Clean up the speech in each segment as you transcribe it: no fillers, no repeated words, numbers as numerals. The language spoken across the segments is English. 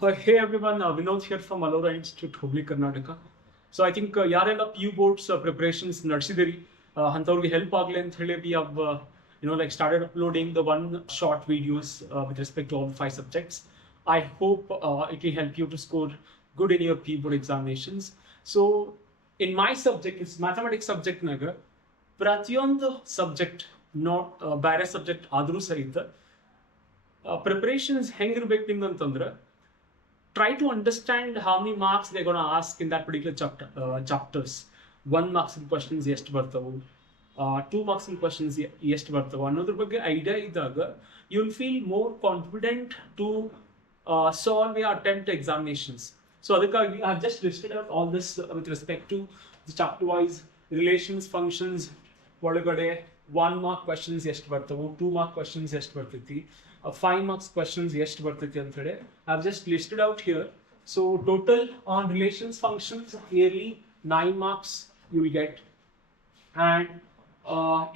Hey everyone, Vinod here from Alora Institute, Hubli, Karnataka. So I think ಯಾರೆಲ್ಲ PU boards preparations ನಡೆಸಿದಿರಿ ಅಂಥವ್ರಿಗೆ help ಆಗಲಿ ಅಂತ ಹೇಳಿ we have like started uploading the one short videos with respect to all five subjects. I hope it will help you to score good in your PU board examinations. So in my subject, it's mathematics subject naga ಪ್ರತಿಯೊಂದು subject not ಬೇರೆ subject ಆದರೂ ಸಹಿತ preparations ಹೆಂಗಿರ್ಬೇಕು ನಿಮ್ದು ಅಂತಂದ್ರೆ try to understand how many marks they're going to ask in that particular chapters. 1 marks in questions ಎಷ್ಟು ಬರ್ತಾವು, 2 marks in questions ಎಷ್ಟು ಬರ್ತಾವು ಅನ್ನೋದ್ರ ಬಗ್ಗೆ ಐಡಿಯಾ ಇದ್ದಾಗ you will feel more confident to solve your attempt examinations. So ಅದಕ್ಕಾಗಿ I have just listed out all this with respect to the chapter wise relations, functions ಒಳಗಡೆ 1 mark questions ಎಷ್ಟು ಬರ್ತಾವು, 2 mark questions ಎಷ್ಟು ಬರ್ತೈತಿ, 5 marks questions ಎಷ್ಟು ಬರ್ತೈತಿ ಅಂತ ಹೇಳಿ I have just listed out here. So total on relations functions nearly 9 marks you will get, and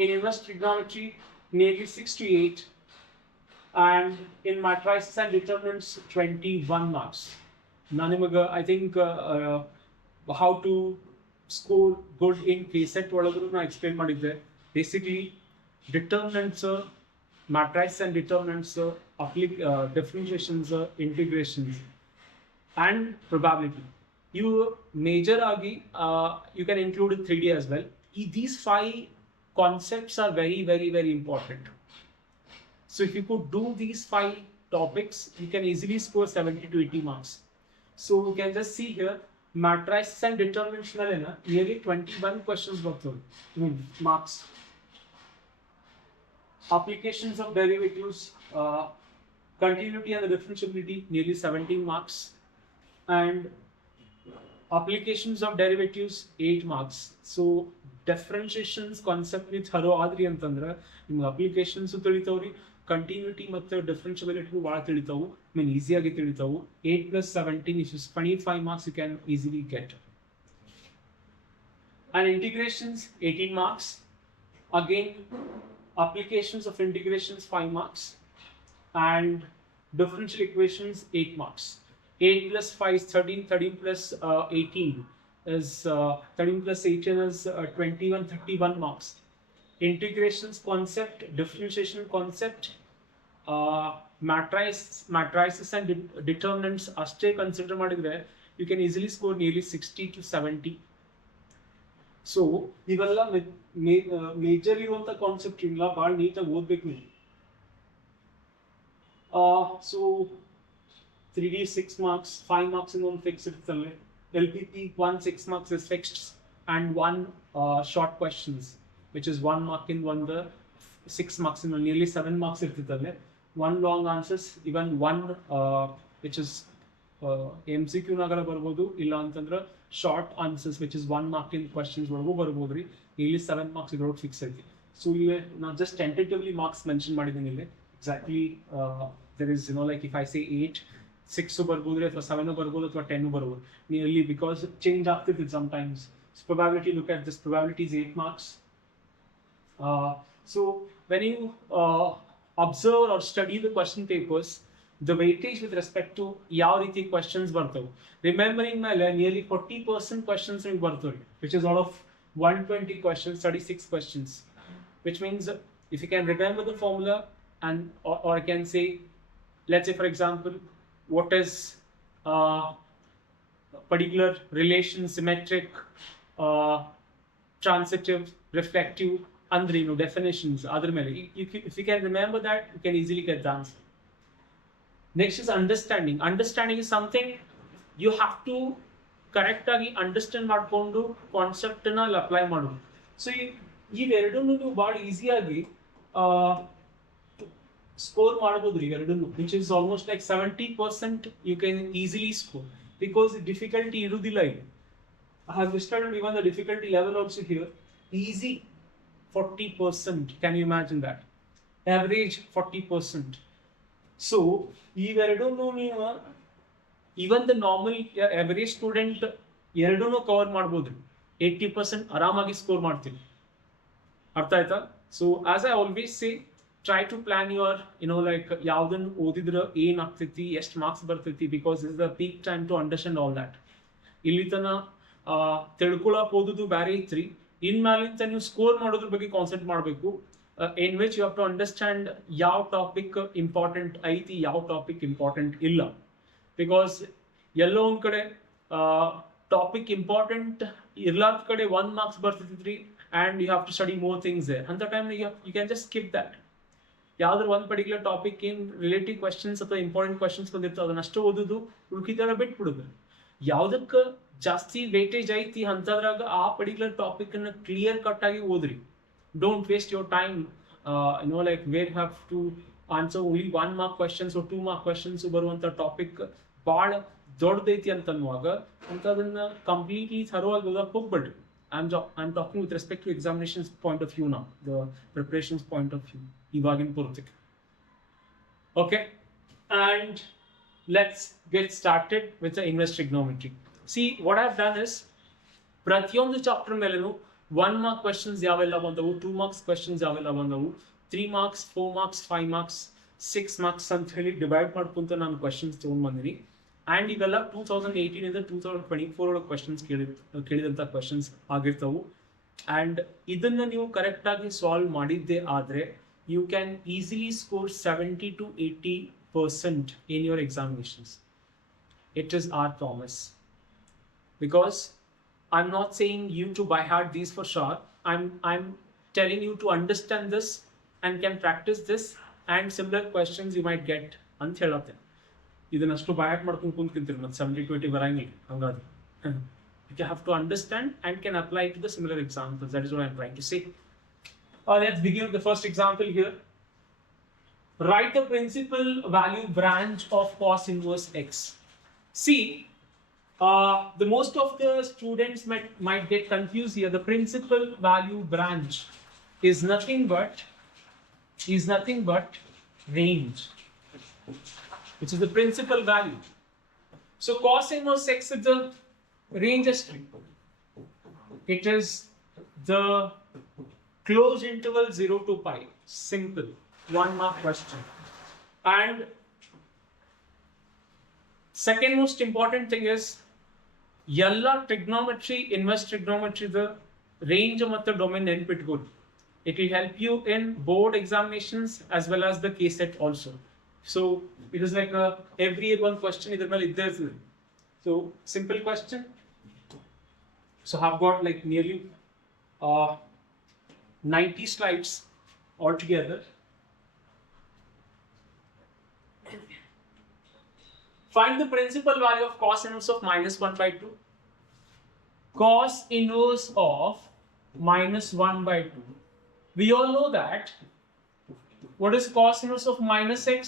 in inverse trigonometry nearly 6 to 8, and in matrices and determinants 21 marks. Nanimaga I think how to score good in KCET ಒಳಗೂ ನಾನು explain ಮಾಡಿದ್ದೆ. Basically determinants, matrices and determinants, differentiations, integrations, and probability. You major agi you can include in 3D as well. These 5 concepts are very very very important. So if you could do these 5 topics, you can easily score 70 to 80 marks. So you can just see here, matrices and determinants nearly 21 questions marks. Applications of derivatives, continuity and differentiability nearly 17 marks, and applications of derivatives 8 marks. So differentiations concept ni thorough adri antandra nimage applications ತಿಳಿತಾವ್ರಿ, continuity ಮತ್ತು differentiability ಭಾಳ ತಿಳಿತಾವು, easy ಆಗಿ ತಿಳಿತಾವು. 8 plus 17 is 25 marks you can easily get. And integrations 18 marks. Again, applications of integrations 5 marks, and differential equations 8 marks. 8 plus 5 is 13, 13 plus 18 is 13 plus 18 is 21, 31 marks. Integrations concept, differentiation concept, matrices and determinants ಅಷ್ಟೇ consider ಮಾಡಿದ್ರೆ you can easily score nearly 60 to 70. So ಇವೆಲ್ಲ major ಇರುವಂತ concept ಇಲ್ಲ, ಭಾಳ ನೀಟಾಗಿ ಓದ್ಬೇಕು ನೀವು. So 3D 6 marks, 5 marks in one fixed ಇರ್ತವೆ. LPP 1 6 marks is fixed, and 1 short questions which is 1 mark in one, the 6 marks in one, nearly 7 marks ಇರ್ತಿತ್ತವೆ. 1 long answers, even 1 which is MCQ ನಾಗರ ಬರ್ಬೋದು, ಇಲ್ಲ ಅಂತಂದ್ರೆ short answers which is 1 mark in questions ಒಳಗೂ ಬರ್ಬೋದು ರೀ. ಇಲ್ಲಿ 7 marks ಇದ್ರೊಳಗೆ fix ಐತಿ. So ಇಲ್ಲಿ ನಾನು ಜಸ್ಟ್ ಟೆಂಟೇಟಿವ್ಲಿ ಮಾರ್ಕ್ಸ್ ಮೆನ್ಷನ್ ಮಾಡಿದ್ದೀನಿ ಇಲ್ಲಿ. Exactly there is like if I say 8 6 ಬರ್ಬೋದು ರೀ, ಅಥವಾ 7 ಬರ್ಬೋದು, ಅಥವಾ 10 ಬರ್ಬೋದು ನಿಯರ್ಲಿ, ಬಿಕಾಸ್ ಚೇಂಜ್ ಆಗ್ತಿರ್ತದೆ sometimes. Probability, look at this, probability is 8 marks. So when you observe or study the question papers, the weightage with respect to ಯಾವ ರೀತಿ questions ಬರ್ತವೆ, remembering ಮೇಲೆ nearly 40% questions ನಿಮಗೆ ಬರ್ತವೆ, which is out of 120 questions 36 questions, which means if you can remember the formula, and or I can say, let's say for example, what is particular relation, symmetric, transitive, reflective, andre definitions adar mele if you can remember that, you can easily get the answer. Next is understanding. Understanding is something you have to correct agi understand ಮಾಡ್ಕೊಂಡು concept ನ apply ಮಾಡೋದು. So ಇವೆರಡನ್ನು ನೀವು ಭಾಳ ಈಸಿಯಾಗಿ score ಮಾಡ್ಬೋದು ರೀ ಇವೆರಡನ್ನು, which is almost like 70% you can easily score, because difficulty ಇರುವುದಿಲ್ಲ ಇಲ್ಲಿ. I have listed even the difficulty level also here. Easy 40%, can you imagine that? Average 40%. So ಇವೆರಡನ್ನು ನೀವು even the normal average student ಎರಡನ್ನೂ cover ಮಾಡ್ಬೋದು, 80% ಆರಾಮಾಗಿ score ಮಾಡ್ತೀವಿ. ಅರ್ಥ ಆಯ್ತಾ? So as I always say, try to plan your like ಯಾವ್ದನ್ನ ಓದಿದ್ರೆ ಏನ್ ಆಗ್ತೈತಿ ಎಷ್ಟು ಮಾರ್ಕ್ಸ್ ಬರ್ತೈತಿ because is the peak time to understand all that. ಇಲ್ಲಿ ತನ ತಿಳ್ಕೊಳಕ್ ಓದುದು ಬ್ಯಾರೆ ಐತ್ರಿ, ಇನ್ಮೇಲಿಂದ ನೀವು ಸ್ಕೋರ್ ಮಾಡೋದ್ರ ಬಗ್ಗೆ ಕಾನ್ಸಂಟ್ರೇಟ್ ಮಾಡಬೇಕು. In which you have to understand ಯಾವ ಟಾಪಿಕ್ ಇಂಪಾರ್ಟೆಂಟ್ ಐತಿ, ಯಾವ ಟಾಪಿಕ್ ಇಂಪಾರ್ಟೆಂಟ್ ಇಲ್ಲ. ಬಿಕಾಸ್ ಎಲ್ಲೋ ಒಂದ್ ಕಡೆ ಟಾಪಿಕ್ ಇಂಪಾರ್ಟೆಂಟ್ ಇರ್ಲಾರ್ದ ಕಡೆ 1 ಮಾರ್ಕ್ಸ್ ಬರ್ತೈತಿ and you have to study more things there. At the time you can just skip that. ಯಾವ್ದಾದ್ರು ಒಂದು ಪರ್ಟಿಕ್ಯುಲರ್ ಟಾಪಿಕ್ ಏನ್ ರಿಲೇಟಿವ್ ಕ್ವೆಶನ್ಸ್ ಅಥವಾ ಇಂಪಾರ್ಟೆಂಟ್ ಕ್ವೆಶನ್ಸ್ ಬಂದಿರ್ತವೆ ಅದನ್ನ ಅಷ್ಟು ಓದುದು, ಉಳ್ಕಿದೆಲ್ಲ ಬಿಟ್ಬಿಡುದು. ಯಾವ್ದಕ್ಕೆ ಜಾಸ್ತಿ ವೇಟೇಜ್ ಐತಿ ಅಂತದ್ರಾಗ ಆ ಪರ್ಟಿಕ್ಯುಲರ್ ಟಾಪಿಕ್ ಅನ್ನ ಕ್ಲಿಯರ್ ಕಟ್ ಆಗಿ ಓದ್ರಿ. Don't waste your time like where have to answer only 1 mark questions 2 mark questions ಬರುವಂತ ಟಾಪಿಕ್ ಭಾಳ ದೊಡ್ಡದೈತಿ ಅಂತ ಅನ್ನುವಾಗ ಅಂತದನ್ನ ಕಂಪ್ಲೀಟ್ಲಿ ಥರೋ ಆಗಿ ಓದಕ್ಕೆ ಹೋಗ್ಬೇಡ್ರಿ. I'm talking with respect to examinations point of view now, the preparations point of view. Ivagin Purtik. Okay, and let's get started with the inverse trigonometry. See, what I've done is, ಪ್ರತಿಯೊಂದು chapter ಮೇಲೆನೂ 1 mark questions ಯಾವೆಲ್ಲ ಬಂದವು, 2 marks questions ಯಾವೆಲ್ಲ ಬಂದವು, 3 marks 4 marks 5 marks 6 marks ಅಂತ ಹೇಳಿ divide ಮಾಡ್ಕೊಂತ ನಾನು questions ತೊಗೊಂಡು ಬಂದಿನಿ. ಆ್ಯಂಡ್ ಇವೆಲ್ಲ 2018 ಇಂದ 2024 ಒಳಗೆ ಕ್ವೆಶನ್ಸ್ ಕೇಳಿದಂಥ ಕ್ವೆಶನ್ಸ್ ಆಗಿರ್ತವು. ಆ್ಯಂಡ್ ಇದನ್ನು ನೀವು ಕರೆಕ್ಟಾಗಿ ಸಾಲ್ವ್ ಮಾಡಿದ್ದೇ ಆದರೆ you can easily score 70 to 80% in your examinations. It is our promise. Because I am not saying you to by heart these for sure. I am telling you to understand this and can practice this and similar questions you might get ಅಂತ ಹೇಳತ್ತೆ. ಇದನ್ನಷ್ಟು ಬಯಾಟ್ ಮಾಡ್ಕೊಂಡು ಕುಂತ್ಕಿಂತೀರಿ ಮತ್ತೆ 70 to 80 ಬರಂಗಿಲ್ಲ. ಹಂಗಾದ್ರೆ you have to understand and can apply to the similar examples. That is what I'm trying to say. Let's begin with the first example here. Write the principal value branch of cos inverse x. See, the most of the students might get confused here. The principal value branch is nothing but range, which is the principal value. So cos inverse x is the range string. It is the closed interval 0 to pi. Simple 1 mark question. And second most important thing is yalla trigonometry, inverse trigonometry, the range matta domain ನೆನಪಿಟ್ಕೊಳ್ಳಿ. It will help you in board examinations as well as the KCET also. So it is like every year one question idhar mele idde irtade. So simple question. So I've got like nearly 90 slides altogether. Find the principal value of cos inverse of -1/2. Cos inverse of -1/2. We all know that. What is cos inverse of minus x?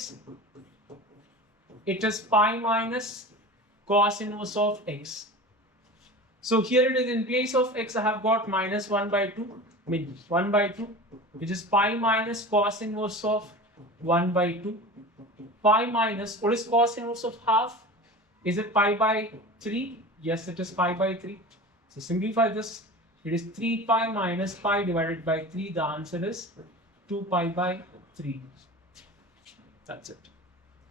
It is pi minus cos inverse of x. So here it is in place of x I have got -1/2, 1/2, which is pi minus cos inverse of 1/2. Pi minus, what is cos inverse of half? Is it pi by 3? Yes, it is pi by 3. So simplify this. It is 3 pi minus pi divided by 3. The answer is 2 pi by 3. That's it.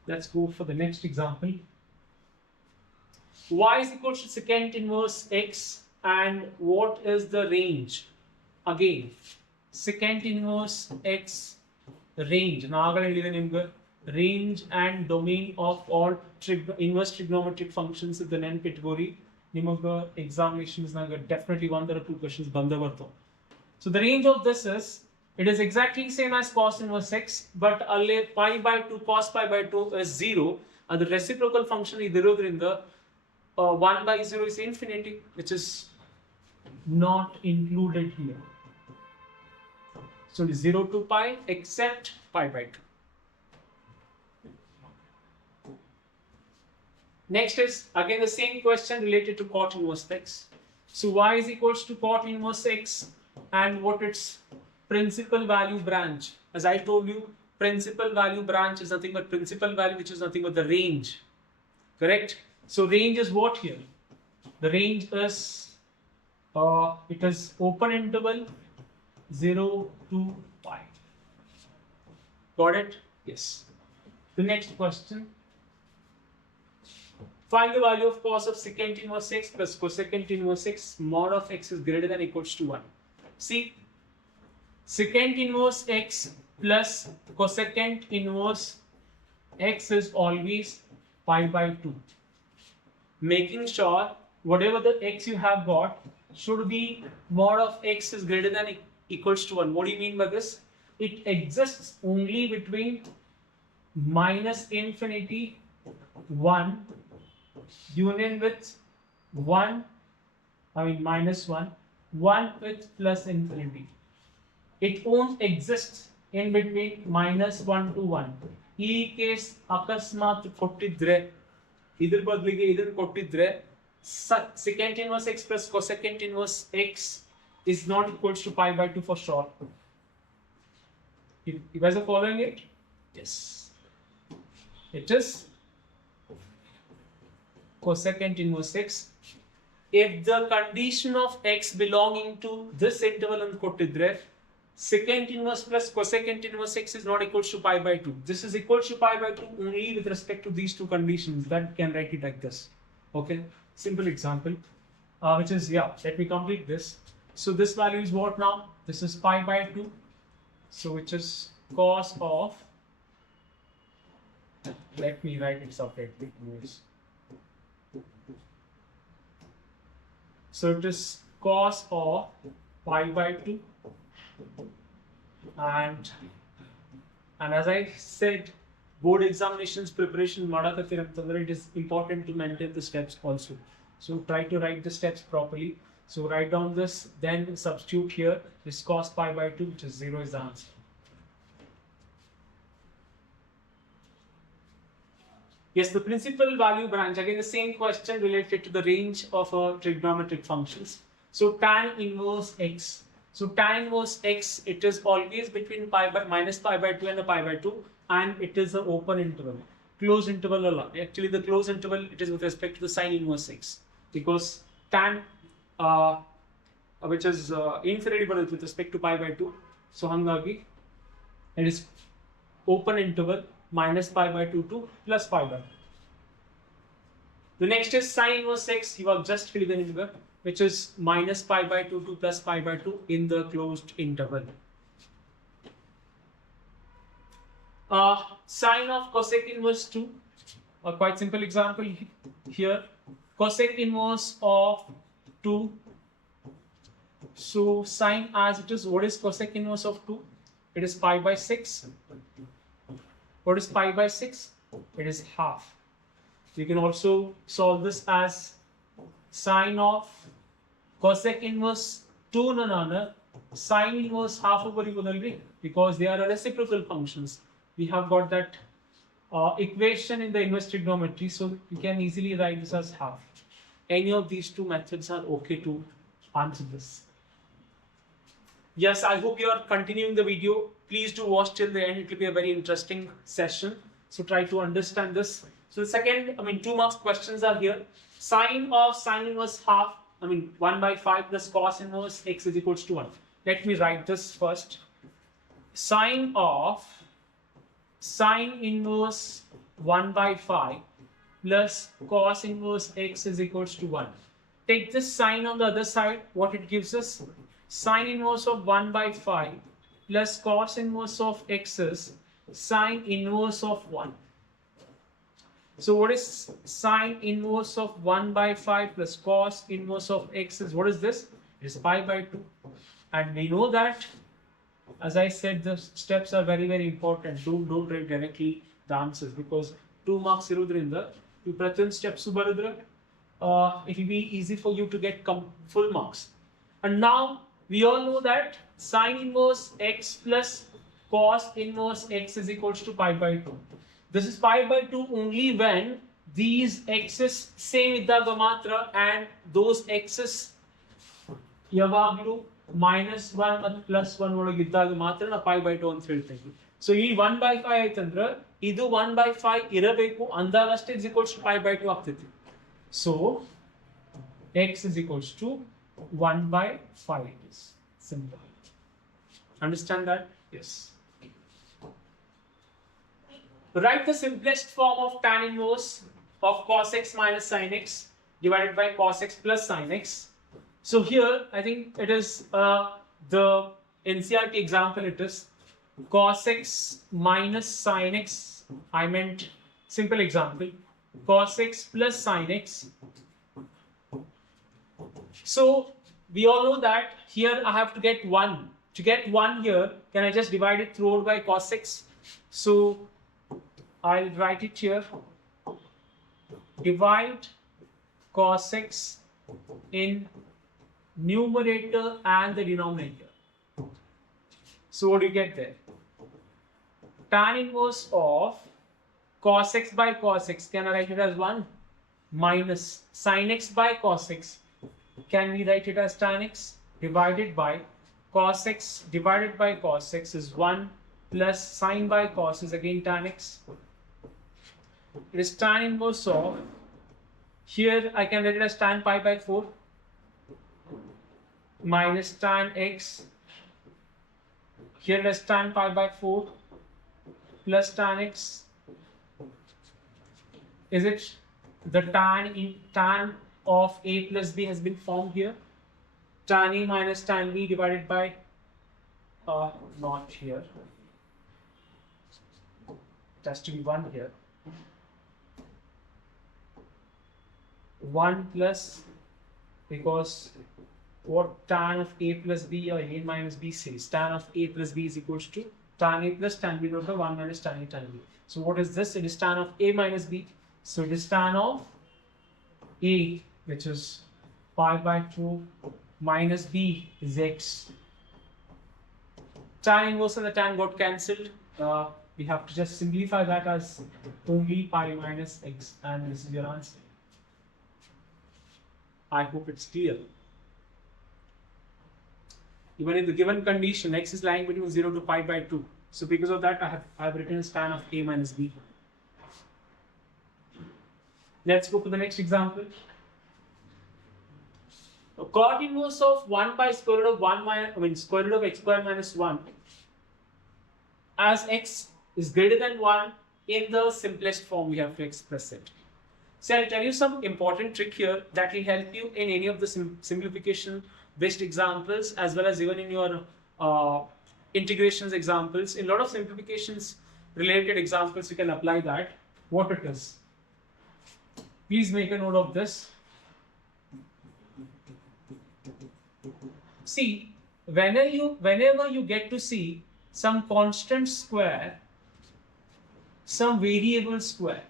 Let's go for the next example. Y is equal to secant inverse x, and what is the range? Again, secant inverse x range. Range and domain of all inverse trigonometric functions in the ನೆನಪಿಟ್ಕೋರಿ. ನಿಮಗೆ examinations ನಾಗ definitely 1 or 2 questions ಬಂದೇ ಬರ್ತಾವ. So the range of this is, it is exactly same as cos inverse x, but ಅಲ್ಲಿ pi by 2 cos pi by 2 is 0. ಅದು reciprocal function ಇದಿರೋದ್ರಿಂದ 1 by 0 is infinity, which is not included here. So it is 0 to pi except pi by 2. Next is again the same question related to cot inverse x. So y is equals to cot inverse x, and what its principal value branch. As I told you, principal value branch is nothing but principal value, which is nothing but the range. Correct? So range is what here? The range is it is open interval 0 to pi. Got it? Yes. The next question. Find the value of cos of secant inverse x plus cosecant inverse x mod of x is greater than or equals to 1. See, secant inverse x plus cosecant inverse x is always pi by 2. Making sure whatever the x you have got should be mod of x is greater than or equals to 1. What do you mean by this? It exists only between minus infinity 1 union with 1, minus 1 with plus infinity. It won't exist in between minus 1 to 1. ಈ case ಅಕಸ್ಮಾತ್ ಕೊಟ್ಟಿದ್ರೆ ಇದ್ರ ಬದಲಿಗೆ ಇದನ್ನು ಕೊಟ್ಟಿದ್ರೆ secant inverse x plus cosecant inverse x is not equals to pi by 2 for sure. You guys are following it? Yes. It is cosecant inverse x. If the condition of x belonging to this interval and kottidre, secant inverse plus cosecant inverse x is not equals to pi by 2. This is equals to pi by 2 only with respect to these two conditions. That can write it like this. Okay, simple example, which is, let me complete this. So this value is what now? This is pi by 2. So which is cos of, let me write it separately. So it is cos of pi by 2, and as I said, board examinations preparation madakattirantandre it is important to maintain the steps also. So try to write the steps properly. So write down this, then substitute here this cos pi by 2, which is 0 is the answer. Yes, the principal value branch, again the same question related to the range of trigonometric functions. So tan inverse x. So tan inverse x, it is always between minus pi by 2 and the pi by 2, and it is an open interval. Closed interval actually the closed interval, it is with respect to the sin inverse x, because tan which is infinity with respect to pi by 2. So hangagi it is open interval minus pi by 2 to plus pi by 2. The next is sin inverse x. You have just filled in here, which is minus pi by 2 to plus pi by 2 in the closed interval. Sine of cosec inverse 2. A quite simple example here. Cosec inverse of 2. So sine as it is, what is cosec inverse of 2? It is pi by 6. What is pi by 6? It is half. You can also solve this as sine of cosec inverse 2 sine inverse half over because they are reciprocal functions. We have got that equation in the inverse trigonometry, so you can easily write this as half. Any of these two methods are okay to answer this. Yes, I hope you are continuing the video. Please do watch till the end. It will be a very interesting session. So try to understand this. So the second, 2 marks questions are here. Sine of sine inverse half, 1 by 5 plus cos inverse x is equals to 1. Let me write this first. Sine of sine inverse 1 by 5 plus cos inverse x is equals to 1. Take this sine on the other side. What it gives us? Sine inverse of 1 by 5 plus cos inverse of x is sine inverse of 1. So what is sine inverse of 1 by 5 plus cos inverse of x is, what is this? It is pi by 2. And we know that, as I said, the steps are very, very important. Don't write directly the answers, because 2 marks irudrinda you pratham steps baradra it will be easy for you to get full marks. And now we all know that sine inverse x plus cos inverse x is equals to pi by 2. This is pi by 2 only when these x's same iddaga matra and those x's yavaglu minus 1 ಮತ್ತು plus 1 ಒಳಗೆ ಇದ್ದಾಗ ಮಾತ್ರ ನಾವು pi by 2 ಅಂತ ಹೇಳ್ತೇವೆ. So ಈ 1 by 5 ಆಯ್ತಂದ್ರೆ ಇದು 1 by 5 ಇರಬೇಕು ಅಂದಾಗಷ್ಟೇ is equals to pi by 2 ಆಗ್ತೈತಿ. So x is equals to 1 by 5. It is simple. Understand that? Yes. Write the simplest form of tan inverse of cos x minus sin x divided by cos x plus sin x. So here I think it is the NCERT example. It is cos x minus sin x. I meant simple example. Cos x plus sin x. So we all know that here I have to get 1. To get 1 here, can I just divide it throughout by cos x? So I'll write it here. Divide cos x in numerator and the denominator. So what do you get there? Tan inverse of cos x by cos x, can I write it as 1? Minus sin x by cos x, can we write it as tan x? Divided by cos x divided by cos x is 1 plus sin by cos is again tan x. It is tan inverse of, here I can write it as tan pi by 4 minus tan x, here it is tan pi by 4 plus tan x. Is it the tan of a plus b has been formed here? Tan a minus tan b divided by, not here, it has to be 1 here. 1 plus, because what tan of a plus b or a minus b says, tan of a plus b is equals to tan a plus tan b divided by 1 minus tan a tan b. So what is this? It is tan of a minus b. So it is tan of a, which is pi by 2 minus b is x. Tan inverse and the tan got cancelled. We have to just simplify that as only pi minus x, and this is your answer. I hope it's clear. Even in the given condition, x is lying between 0 to pi by 2. So because of that, I have written as tan of a minus b. Let's go for the next example. Cot inverse of 1 by square root of 1 minus, square root of x square minus 1, as x is greater than 1 in the simplest form we have to express it. So I'll tell you some important trick here that will help you in any of the simplification based examples, as well as even in your integrations examples. In a lot of simplifications related examples, you can apply that. What it is? Please make a note of this. See, whenever you get to see some constant square, some variable square,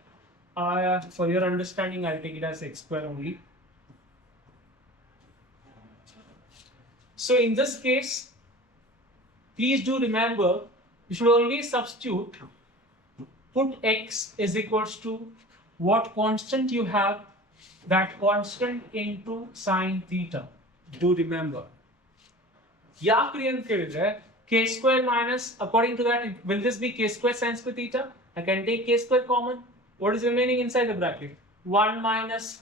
for your understanding, I'll take it as x square only. So in this case, please do remember, you should always substitute, put x is equals to what constant you have, that constant into sine theta. Do remember. K square minus, according to that, will this be k square sin square theta? I can take k square common. What is remaining inside the bracket? 1 minus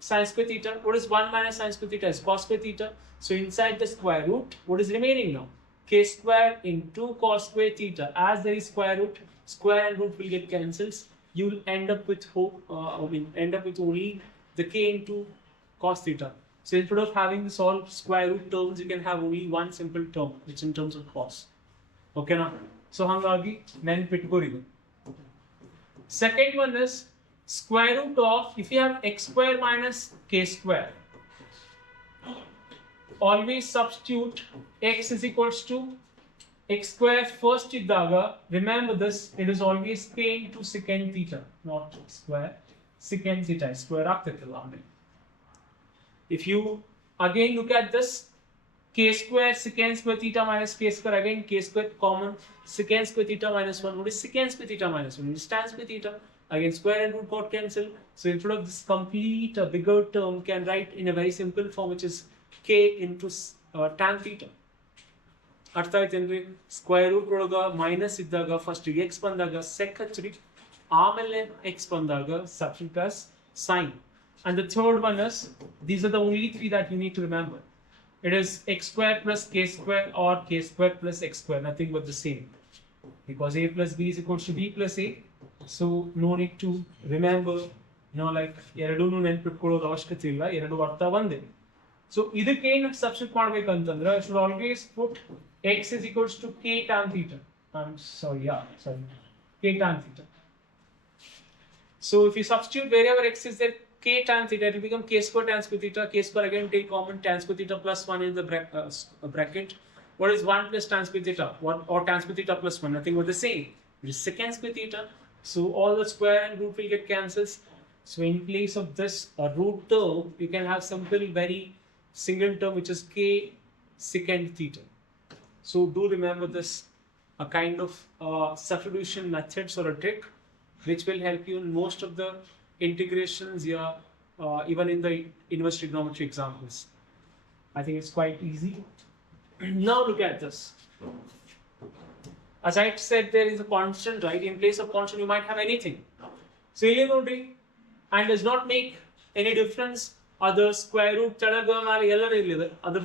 sin square theta. What is 1 minus sin square theta? Is cos square theta. So inside the square root, what is remaining now? K square into cos square theta. As there is square root, square and root will get cancelled. You will end up with only the k into cos theta. So instead of having this all square root terms, you can have only one simple term, which is in terms of cos. Okay now? So hangagi then pitgorigu. Second one is square root of, if you have x square minus k square, always substitute x is equals to x square first iddaga. Remember this, it is always k into secant theta, not square. Secant theta, square ಆಗ್ತಿರ್ತಲ್ಲ. If you again look at this, k square secant square theta minus k square, again k square common, secant square theta minus 1, what is secant square theta minus 1? It is tan square theta. Again square and root got cancelled. So instead of this complete bigger term, can write in a very simple form, which is k into tan theta. ಅರ್ಥ ಆಯ್ತೇನ್ರಿ? Square root ಒಳಗ minus ಇದ್ದಾಗ first X ಬಂದಾಗ sec ಹಚ್ಚ್ರಿ, ಆಮೇಲೆ X ಬಂದಾಗ substitute as sine. And the third one is, these are the only three that you need to remember. It is x square plus k square or k square plus x square, nothing but the same. because a plus b is equals to b plus a. So no need to remember, like ಎರಡೂನು ನೆನ್ಪಿಟ್ಕೊಳ್ಳೋದು ಅವಶ್ಯಕತೆ ಇಲ್ಲ, ಎರಡು ಅರ್ಥ ಒಂದೇ. So ಇದಕ್ಕೆ ಏನು substitute ಮಾಡ್ಬೇಕಂತಂದ್ರೆ I should always put x is equals to k tan theta. K tan theta. So if you substitute wherever x is there, k tan theta, it will become k square tan square theta. K square again take common, tan square theta plus 1 in the bracket. What is 1 plus tan square theta? Or tan square theta plus 1? Nothing but the same. It is secant square theta. So all the square and root will get cancels. So in place of this root term, you can have simple, very single term, which is k secant theta. So do remember this, a kind of substitution methods or a trick, which will help you in most of the integrations, even in the inverse trigonometry examples. I think it's quite easy. Now look at this. As I said, there is a constant, right? In place of constant, you might have anything. So and does not make any difference. Other square root, other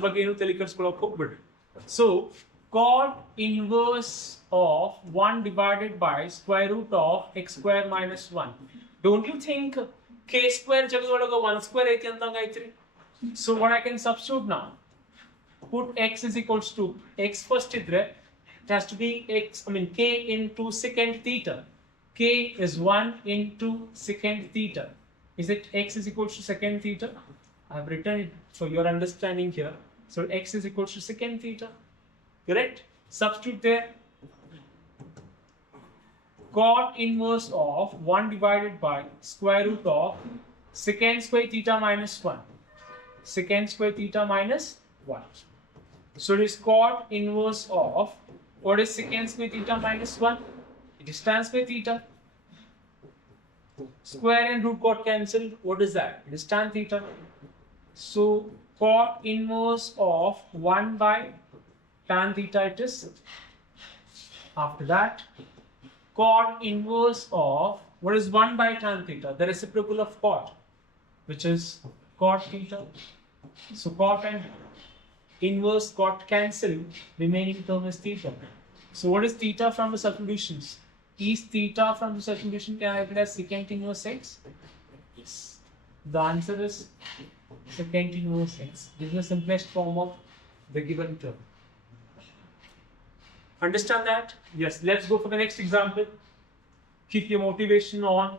so cot inverse of 1 divided by square root of x square minus 1. Don't you think k square jagadaga 1 square aiti antanga aitri? So what I can substitute now? Put x is equals to x first idre, it has to be k into secant theta. K is 1 into secant theta. Is it x is equals to secant theta? I have written it for your understanding here. So x is equals to secant theta. Correct? Substitute there. Cot inverse of 1 divided by square root of secant square theta minus 1. Secant square theta minus 1. So it is cot inverse of, what is secant square theta minus 1? It is tan square theta. Square and root got cancelled. What is that? It is tan theta. So cot inverse of 1 by tan theta it is. After that, cot inverse of, what is 1 by tan theta? The reciprocal of cot, which is cot theta. So cot and inverse got cancelled, remaining term is theta. So what is theta from the substitutions? Is theta from the substitution can I write as secant inverse x? Yes. The answer is secant inverse x. This is the simplest form of the given term. Understand that? Yes. Let's go for the next example. Keep your motivation on.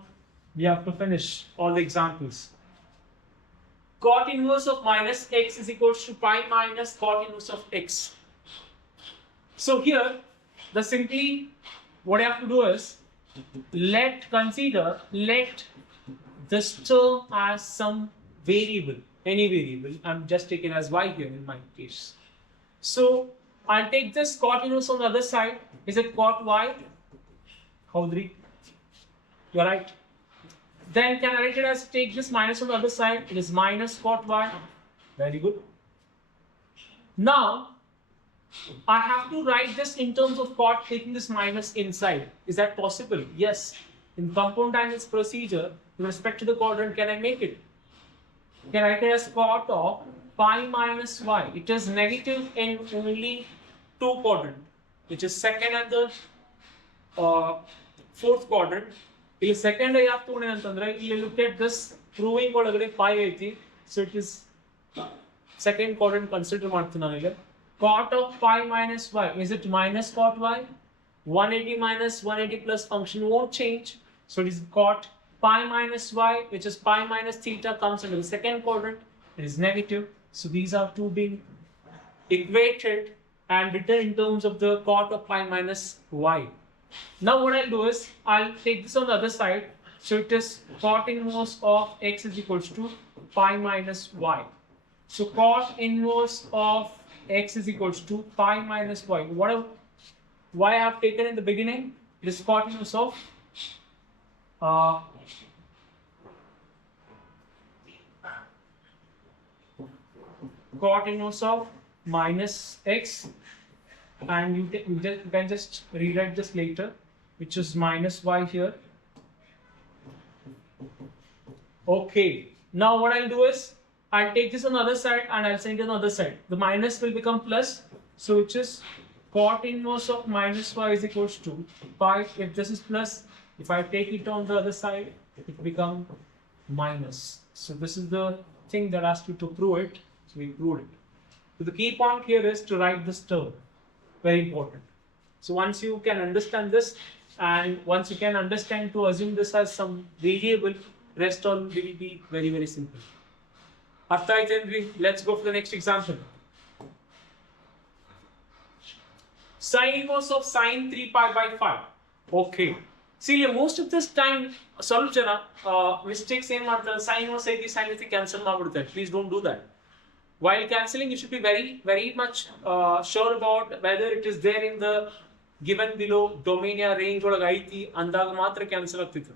We have to finish all the examples. Cot inverse of minus x is equals to pi minus cot inverse of x. So here, what you have to do is, consider this term as some variable, any variable. I'm just taking as y here in my case. So I'll take this cot inverse on the other side. Is it cot y? Chaudhary? You're right. Then can I write it as, take this minus on the other side? It is minus cot y. Very good. Now, I have to write this in terms of cot taking this minus inside. Is that possible? Yes. In compound angles procedure, with respect to the quadrant, can I make it? Can I write it as cot of pi minus y? It is negative in only two quadrants, which is second and the fourth quadrant. ಇಲ್ಲಿ second ಯಾಕೆ ತಗೊಂಡೆ ಅಂತಂದ್ರೆ, ಇಲ್ಲಿ look at this proving ಒಳಗಡೆ pi ಐತಿ. So it is second quadrant consider ಮಾಡ್ತೀನಿ ನಾನು ಇಲ್ಲಿ. Cot of pi minus y, is it minus cot y? 180 minus 180 plus function won't change. So it is cot pi minus y, which is pi minus theta, comes into the second quadrant. It is negative. So these are two being equated and written in terms of the cot of pi minus y. Now what I'll do is, I'll take this on the other side. So it is cot inverse of x is equals to pi minus y. So cot inverse of x is equals to pi minus y. Y I have taken in the beginning, it is cot inverse of cot inverse of minus x, and you can just rewrite this later, which is minus y here. Okay, now what I'll do is, I'll take this on the other side and I'll send it on the other side. The minus will become plus, so which is cot inverse of minus y is equals to pi. If this is plus, if I take it on the other side, it becomes minus. So this is the thing that asked you to prove it. So we proved it. So the key point here is to write this term. Very important. So once you can understand this, and once you can understand to assume this as some variable, rest all will be very, very simple. After let's go for the next example. Sine inverse of sine 3 pi by 5. Okay. See, most of this time, solve mistakes same sine inverse sine cancel maadute. Please don't do that. While cancelling, you should be very, very much sure about whether it is there in the given below domain or range or gaiti andaga matra cancel agtittu.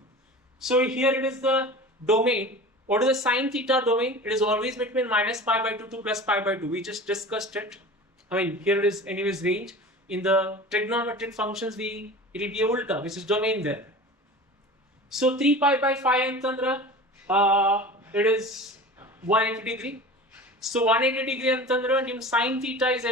So here it is the domain. What is the sine theta domain? It is always between minus pi by 2 to plus pi by 2. We just discussed it. I mean, here it is anyways range. In the trigonometric functions, it will be ulta, which is domain there. So 3 pi by 5 antandra, it is 180 degree. So 180 degree antandra, nim sine theta is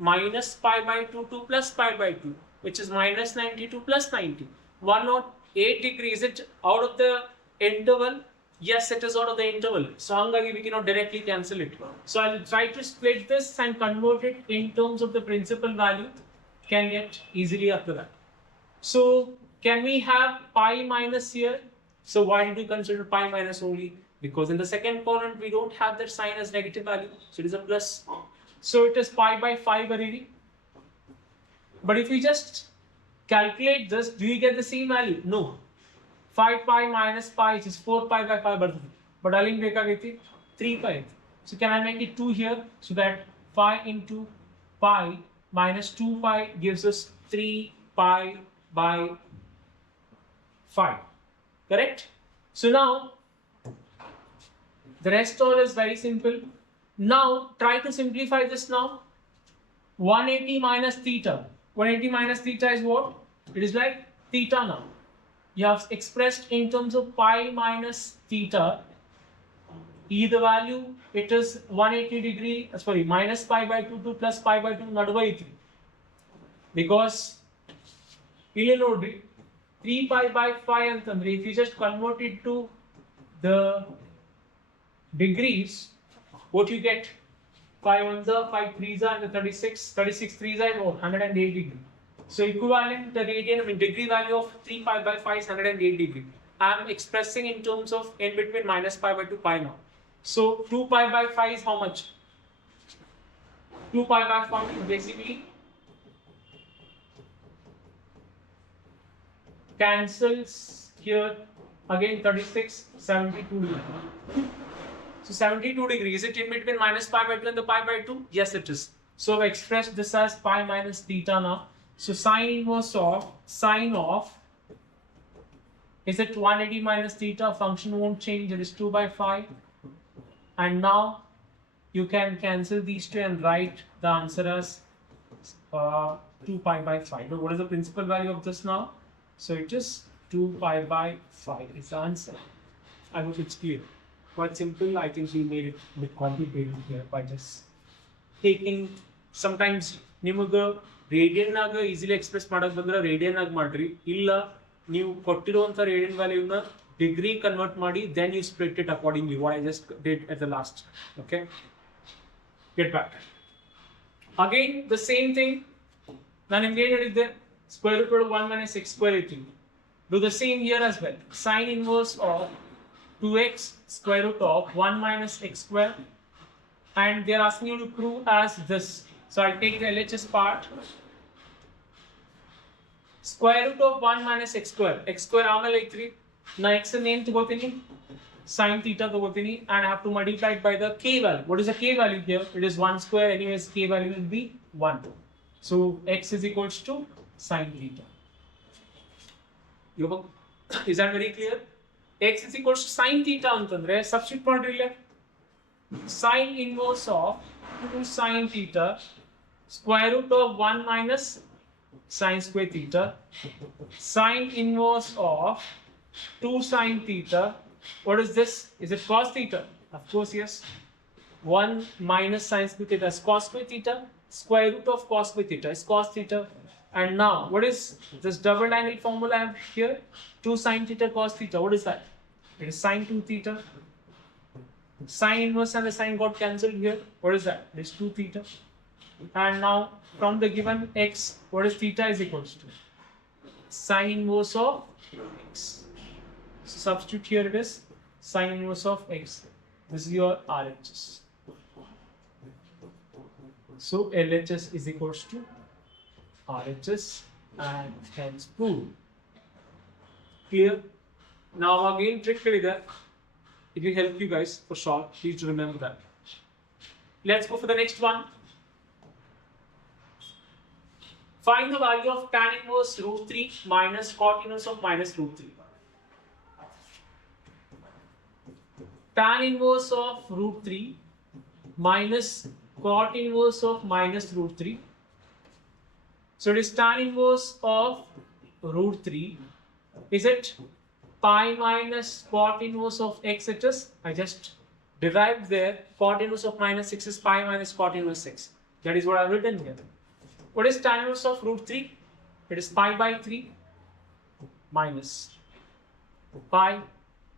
minus pi by 2 to plus pi by 2, which is minus 90 to plus 90. 108 degree, is it out of the interval? Yes, it is out of the interval. So we cannot directly cancel it. So I'll try to split this and convert it in terms of the principal value. Can get easily after that. So can we have pi minus here? So why did we consider pi minus only? Because in the second column we don't have that sign as negative value. So it is a plus. So it is pi by 5 already. But if we just calculate this, do you get the same value? No. 5 pi minus pi, which is 4 pi by 5, but I'll make 3 pi. So can I make it 2 here? So that 5 into pi minus 2 pi gives us 3 pi by 5. Correct? So now, the rest all is very simple. Now, try to simplify this now. 180 minus theta. 180 minus theta is what? It is like theta now. You have expressed in terms of pi minus theta. Either value, it is 180 degree, minus pi by 2 to plus pi by 2 not by 3. Because 3 pi by 5 antandre, if you just convert it to the degrees, what you get? 5 ones are 5 threes are and the 36 threes are 108 degree. So equivalent the radian, degree value of 3 pi by 5 is 108 degree. I am expressing in terms of in between minus pi by 2 pi now. So 2 pi by 5 is how much? 2 pi by 5 is basically cancels here again 36, 72 degree. So 72 degree, is it in between minus pi by 2 and the pi by 2? Yes, it is. So I've expressed this as pi minus theta now. So sine inverse of sine of, is it 180 minus theta? Function won't change, it is 2 by 5. And now you can cancel these two and write the answer as 2 pi by 5. But what is the principal value of this now? So it is 2 pi by 5 is the answer. I hope it's clear. Quite simple. I think we made it a bit complicated here by just taking sometimes nimuga radian naga easily express madak bandra radian nag madri illa ನೀವು ಕೊಟ್ಟಿರುವಂತ radian value na degree convert ಮಾಡಿ then you split it accordingly, what I just did at the last. Okay, get back again the same thing. ನಾನು ನಿಮಗೆ ಏನು ಹೇಳಿದ್ದೆ, square root of 1 minus x square ಇತ್ತು. Do the same here as well. Sine inverse of 2x square root of 1 minus x square, and they are asking you to prove as this. So I'll take the LHS part. Square root of 1 minus x square. X square ಆಮೇಲೆ 3. Now x name ತಗೋತೀನಿ, sin theta ತಗೋತೀನಿ, and I have to multiply it by the k value. What is the k value here? It is 1 square. Anyways, k value will be 1. So x is equals to sin theta. Is that very clear? X is equals to sin theta ಅಂತಂದ್ರೆ substitute ಮಾಡ್ರಿ. Sin inverse of 2 sin theta square root of 1 minus sin square theta, sin inverse of 2 sin theta. What is this? Is it cos theta? Of course, yes. 1 minus sin square theta is cos square theta. square root of cos by theta is cos theta. And now, what is this double angle formula I have here? 2 sin theta cos theta. What is that? It is sin 2 theta. Sin inverse and the sin got cancelled here. What is that? It is 2 theta. And now, from the given x, what is theta is equals to? Sin inverse of x. So substitute here it is sin inverse of x. This is your RHS. So LHS is equals to RHS and hence proved. Clear? Now again trick there. It will help you guys for sure. Please remember that. Let's go for the next one. Find the value of tan inverse root 3 minus cot inverse of minus root 3. Tan inverse of root 3 minus cot inverse of minus root 3. So it is tan inverse of root 3. Is it pi minus cot inverse of x? It is. I just derived there. Cot inverse of minus 6 is pi minus cot inverse 6. That is what I have written here. What is tan inverse of root 3? It is pi by 3 minus pi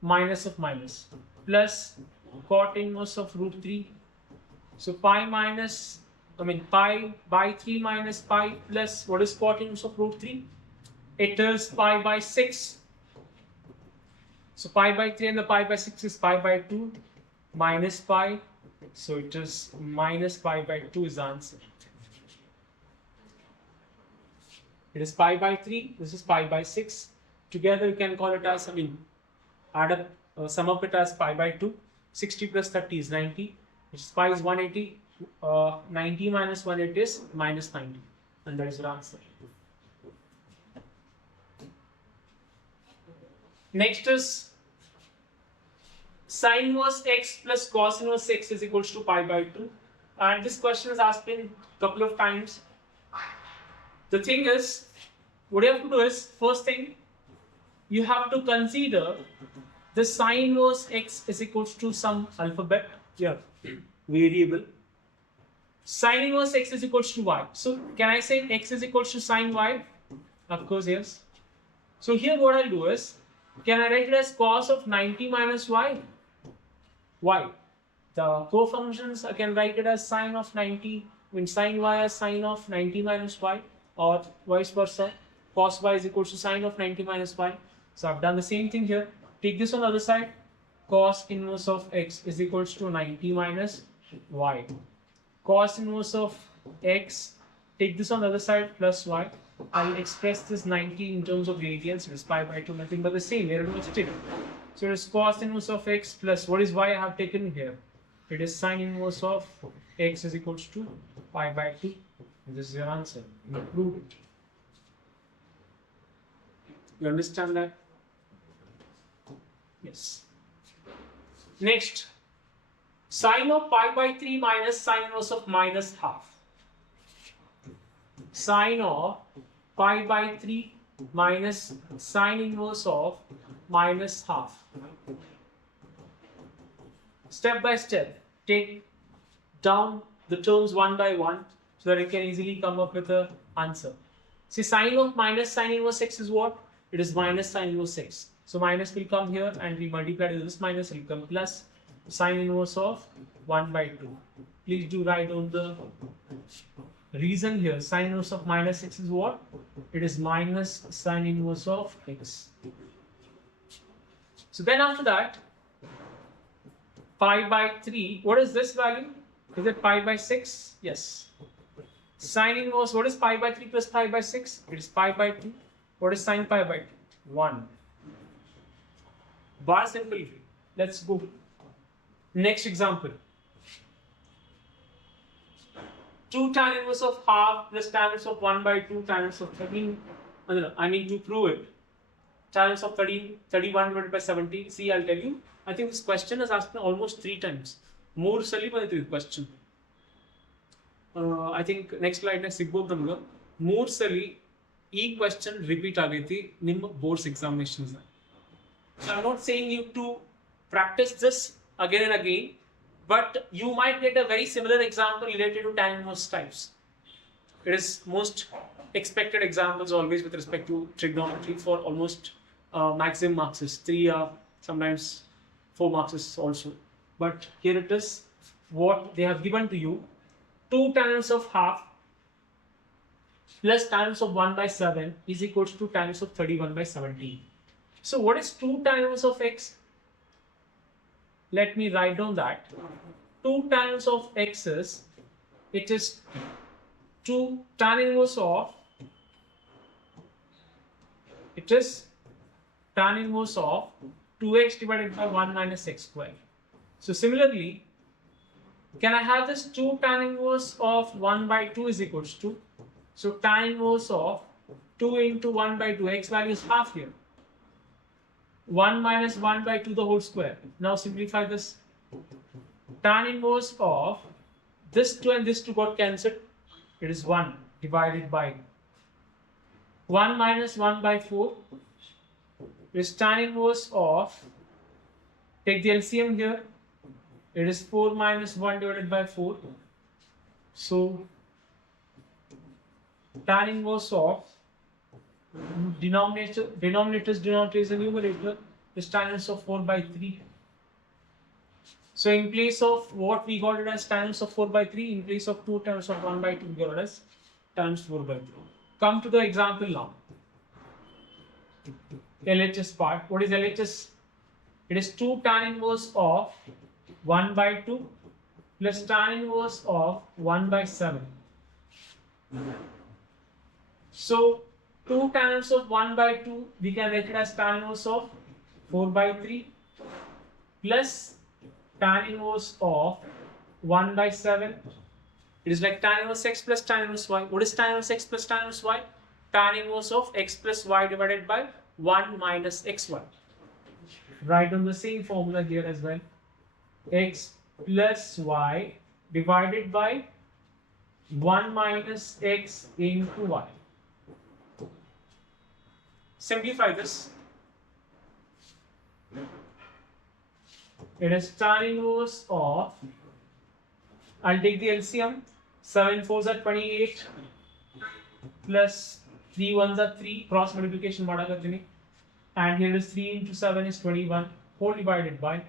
minus of minus plus cot inverse of root 3. So pi by 3 minus pi plus what is cot inverse of root 3? It is pi by 6. So pi by 3 and the pi by 6 is pi by 2 minus pi. So it is minus pi by 2 is the answer. It is pi by 3, this is pi by 6. Together you can call it as, add up, sum of it as pi by 2. 60 plus 30 is 90, which is pi is 180. 90 minus 180 is minus 90. And that is your answer. Next is sin inverse x plus cos inverse x is equals to pi by 2. And this question is asked in a couple of times. The thing is, what you have to do is, first thing, you have to consider the sin inverse x is equals to some alphabet, variable. Sin inverse x is equals to y. So, can I say x is equals to sin y? Of course, yes. So, here what I'll do is, can I write it as cos of 90 minus y? Y. The co-functions, I can write it as sin of 90, sin y as sin of 90 minus y. Or vice versa, cos y is equals to sin of 90 minus y. So I've done the same thing here. Take this on the other side. Cos inverse of x is equals to 90 minus y. Cos inverse of x, take this on the other side, plus y. I'll express this 90 in terms of radians. It is pi by 2, nothing but the same. Here it was taken. So it is cos inverse of x plus what is y I have taken here? It is sin inverse of x is equals to pi by 2. This is your answer. You proved it. You understand that? Yes. Next, sin of pi by 3 minus sin inverse of minus half. Sin of pi by 3 minus sin inverse of minus half. Step by step, take down the terms one by one, so that you can easily come up with an answer. See, sin of minus sin inverse x is what? It is minus sin inverse x. So minus will come here and we multiply with this minus will come plus sin inverse of 1 by 2. Please do write down the reason here. Sin inverse of minus x is what? It is minus sin inverse of x. So then after that, pi by 3, what is this value? Is it pi by 6? Yes. Sin inverse, what is pi by 3 plus pi by 6? It is pi by 2. What is sin pi by 2? 1. Bar simple. Let's go. Next example. 2 tan inverse of half plus tan inverse of 1 by 2 tan inverse of 13. To prove it. Tan inverse of 31 divided by 70. See, I'll tell you. I think this question is asked almost 3 times. More sali this question. I think next slide next sigbodu more sali e question repeat agaithi ನಿಮ್ಮ boards examinations. So I'm not saying you to practice this again and again, but you might get a very similar example related to tan inverse types. It is most expected examples always with respect to trigonometry for almost maximum marks is 3 sometimes 4 marks is also. But here it is what they have given to you. 2 times of half plus times of 1 by 7 is equals to times of 31 by 17. So what is 2 times of x? Let me write down that. 2 times of x is, it is 2 tan inverse of, it is tan inverse of 2x divided by 1 minus x squared. So similarly, can I have this 2 tan inverse of 1 by 2 is equals to, so tan inverse of 2 into 1 by 2, x value is half here. 1 minus 1 by 2 the whole square. Now simplify this. Tan inverse of this 2 and this 2 got cancelled. It is 1 divided by 1 minus 1 by 4 is tan inverse of, take the LCM here, it is 4 minus 1 divided by 4. So tan inverse of denominator is a numerator is tan inverse of 4 by 3. So in place of what we got it as tan inverse of 4 by 3, in place of 2 times of 1 by 2 we got it as tan inverse 4 by 3. Come to the example now. LHS part. What is LHS? It is 2 tan inverse of 1 by 2 plus tan inverse of 1 by 7. So 2 tan inverse of 1 by 2 we can write it as tan inverse of 4 by 3 plus tan inverse of 1 by 7. It is like tan inverse x plus tan inverse y. What is tan inverse x plus tan inverse y? Tan inverse of x plus y divided by 1 minus xy. Write down the same formula here as well. X plus y divided by 1 minus x into y. Simplify this. It is tan inverse of, I'll take the LCM, 7 4s are 28 plus 3 1s are 3, cross multiplication mada kartini, and here is 3 into 7 is 21, whole divided by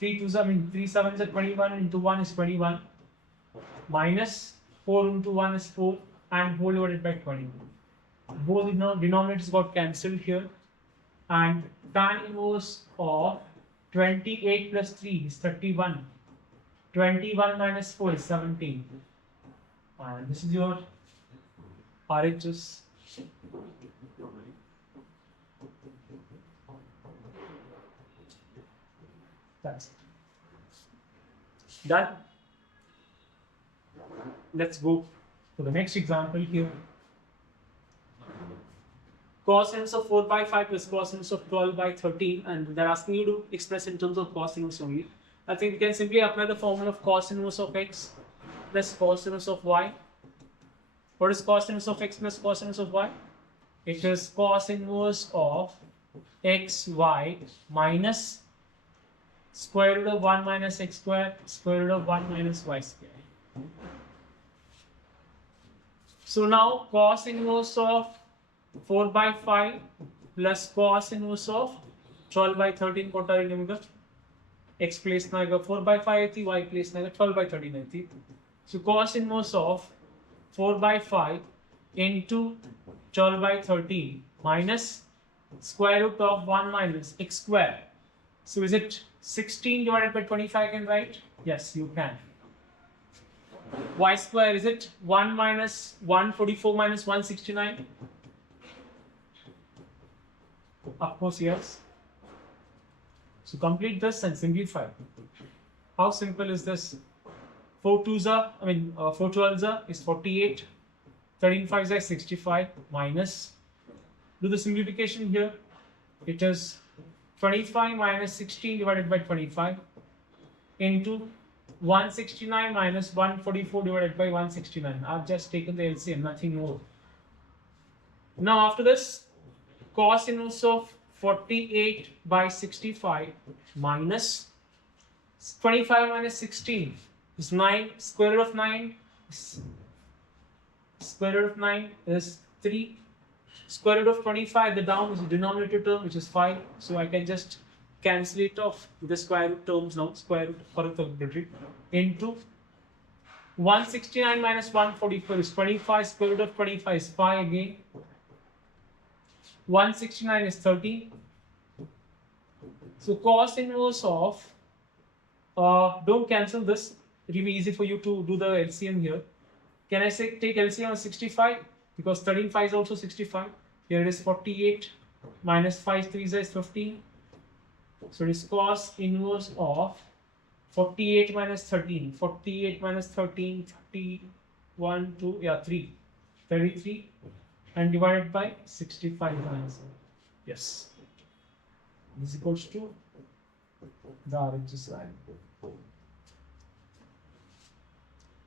3 7s are 21 into 1 is 21 minus 4 into 1 is 4 and whole divided by 20. Both denominators got cancelled here, and tan inverse of 28 plus 3 is 31. 21 minus 4 is 17. And this is your RHS. That's it. Done. Let's go to the next example here. Cos inverse of 4 by 5 plus cos inverse of 12 by 13, and they're asking you to express in terms of cos inverse only. I think we can simply apply the formula of cos inverse of x plus cos inverse of y. What is cos inverse of x plus cos inverse of y? It is cos inverse of xy minus square root of 1 minus x square, square root of 1 minus y square. So now cos inverse of 4 by 5 plus cos inverse of 12 by 13 को time लेंगे x place में आएगा 4 by 5 थी, y place में आएगा 12 by 13 थी. So cos inverse of 4 by 5 into 12 by 13 minus square root of 1 minus x square. So is it 16 divided by 25 can write? Yes, you can. Y square, is it 1 minus 144 minus 169? Of course, yes. So complete this and simplify. How simple is this? 4 2s are, 4 12s are is 48. 13 5s are 65 minus. Do the simplification here. It is 25 minus 16 divided by 25 into 169 minus 144 divided by 169. I've just taken the LCM, nothing more. Now after this, cos inverse of 48 by 65 minus 25 minus 16 is 9, square root of 9 is Square root of 9 is 3. Square root of 25, the down is the denominator term, which is 5. So I can just cancel it off with the square root terms now. Square root horizontal into 169 minus 144 is 25. Square root of 25 is 5 again. 169 is 13. So cos inverse of, don't cancel this. It will be easy for you to do the LCM here. Can I say take LCM of 65? Because 13 5 is also 65. Here it is 48 minus 5 3 is 15. So it is cos inverse of 48 minus 13. 48 minus 13, 31, 2, yeah, 3. 33 and divided by 65 answer. Yes. This is equals to the RHS line.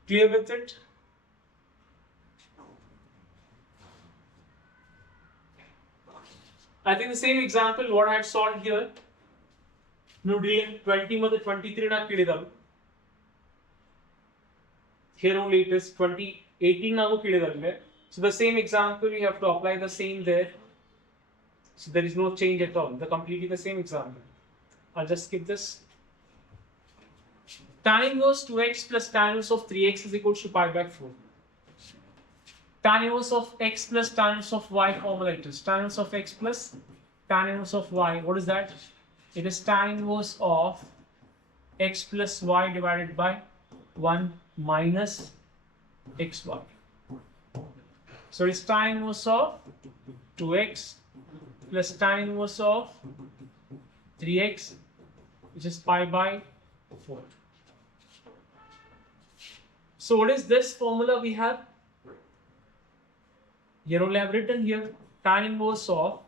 Clear with it? I think the same example what I had solved here. No deal 20 with the 23 na kilidaru. Here only it is 20, 18 nagu kilidaru. So the same example we have to apply the same there. So there is no change at all. The completely the same example. I'll just skip this. Tan inverse 2x plus tan inverse of 3x is equal to pi by 4. Tan inverse of x plus tan inverse of y formula it is. Tan inverse of x plus tan inverse of y. What is that? It is tan inverse of x plus y divided by 1 minus xy. So it is tan inverse of 2x plus tan inverse of 3x, which is pi by 4. So what is this formula we have? Here only I have written here tan inverse of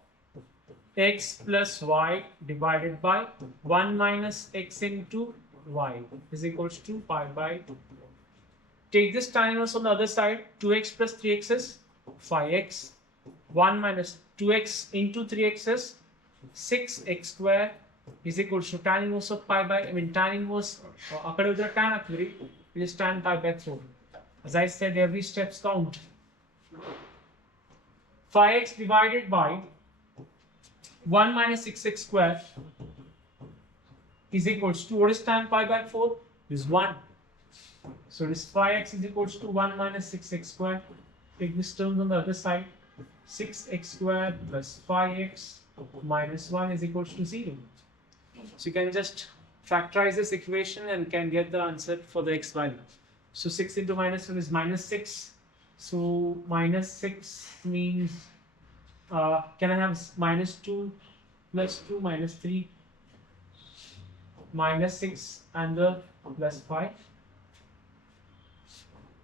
x plus y divided by 1 minus x into y is equals to pi by 2. Take this tan inverse on the other side. 2x plus 3x is 5x. 1 minus 2x into 3x is 6x square is equals to tan inverse of pi by, tan inverse, tan actually, it is tan pi by 4. As I said, every steps count. 5x divided by 1 minus 6x square is equals to, what is tan pi by 4? Is 1. So this 5x is equals to 1 minus 6x square. Take this term on the other side. 6x square plus 5x minus 1 is equals to 0. So you can just factorize this equation and can get the answer for the x value. So 6 into minus 1 is minus 6. So minus 6 means, can I have minus 2 plus 2 minus 3 minus 6 and the plus 5?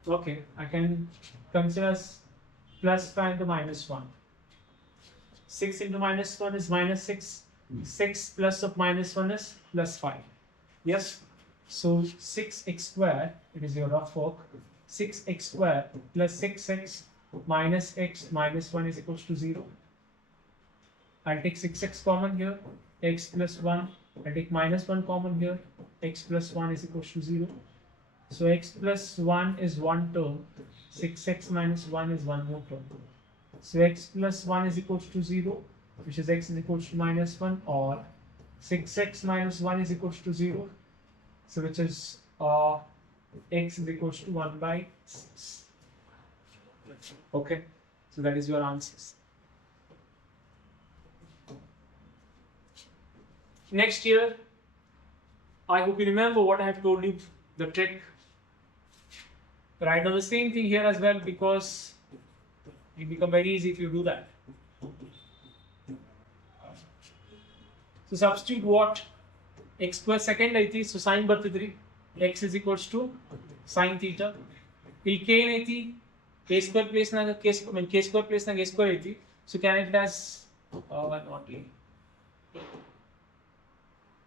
Okay, I can consider as plus 5 and the minus 1. 6 into minus 1 is minus 6. 6 plus of minus 1 is plus 5. Yes? So 6x square, it is your rough work. 6x square plus 6x minus x minus 1 is equals to 0. I'll take 6x common here, x plus 1. I'll take minus 1 common here, x plus 1 is equals to 0. So x plus 1 is one term, 6x minus 1 is one more term. So x plus 1 is equals to 0, which is x is equals to minus 1, or 6x minus 1 is equals to 0, so which is x is equals to 1 by 6. Okay, so that is your answers. Next year, I hope you remember what I have told you, the trick. Write down the same thing here as well, because it becomes very easy if you do that. So substitute what? X square second aiti, so sine bartidri. X is equals to sine theta. Till k aiti, k square place na k square place na k square aiti. So can it as not a.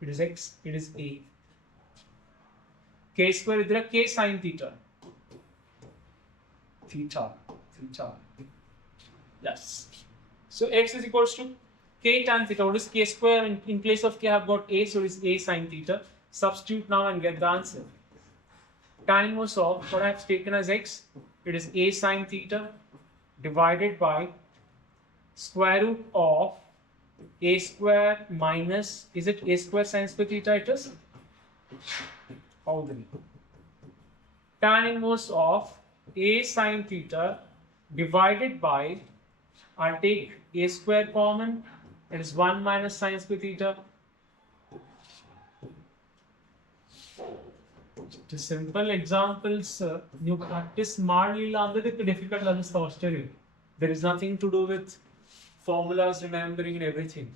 It is x, it is a. K square idra k sine theta. Theta. Yes. So x is equals to k tan theta. What is k square? In place of k, I have got a, so it is a sine theta. Substitute now and get the answer. Tan inverse of what I have taken as x, it is a sine theta divided by square root of a square minus, is it a square sine square theta it is? How the tan inverse of a sine theta divided by, I'll take a square common, it is 1 minus sine square theta. To simple examples, you practice ಮಾಡಲಿಲ್ಲ ಅಂದ್ರೆ ಇದಕ್ಕೆ difficult ಅನ್ನಿಸ್ತಾ ಅಷ್ಟೇ. There is nothing to do with formulas, remembering and everything.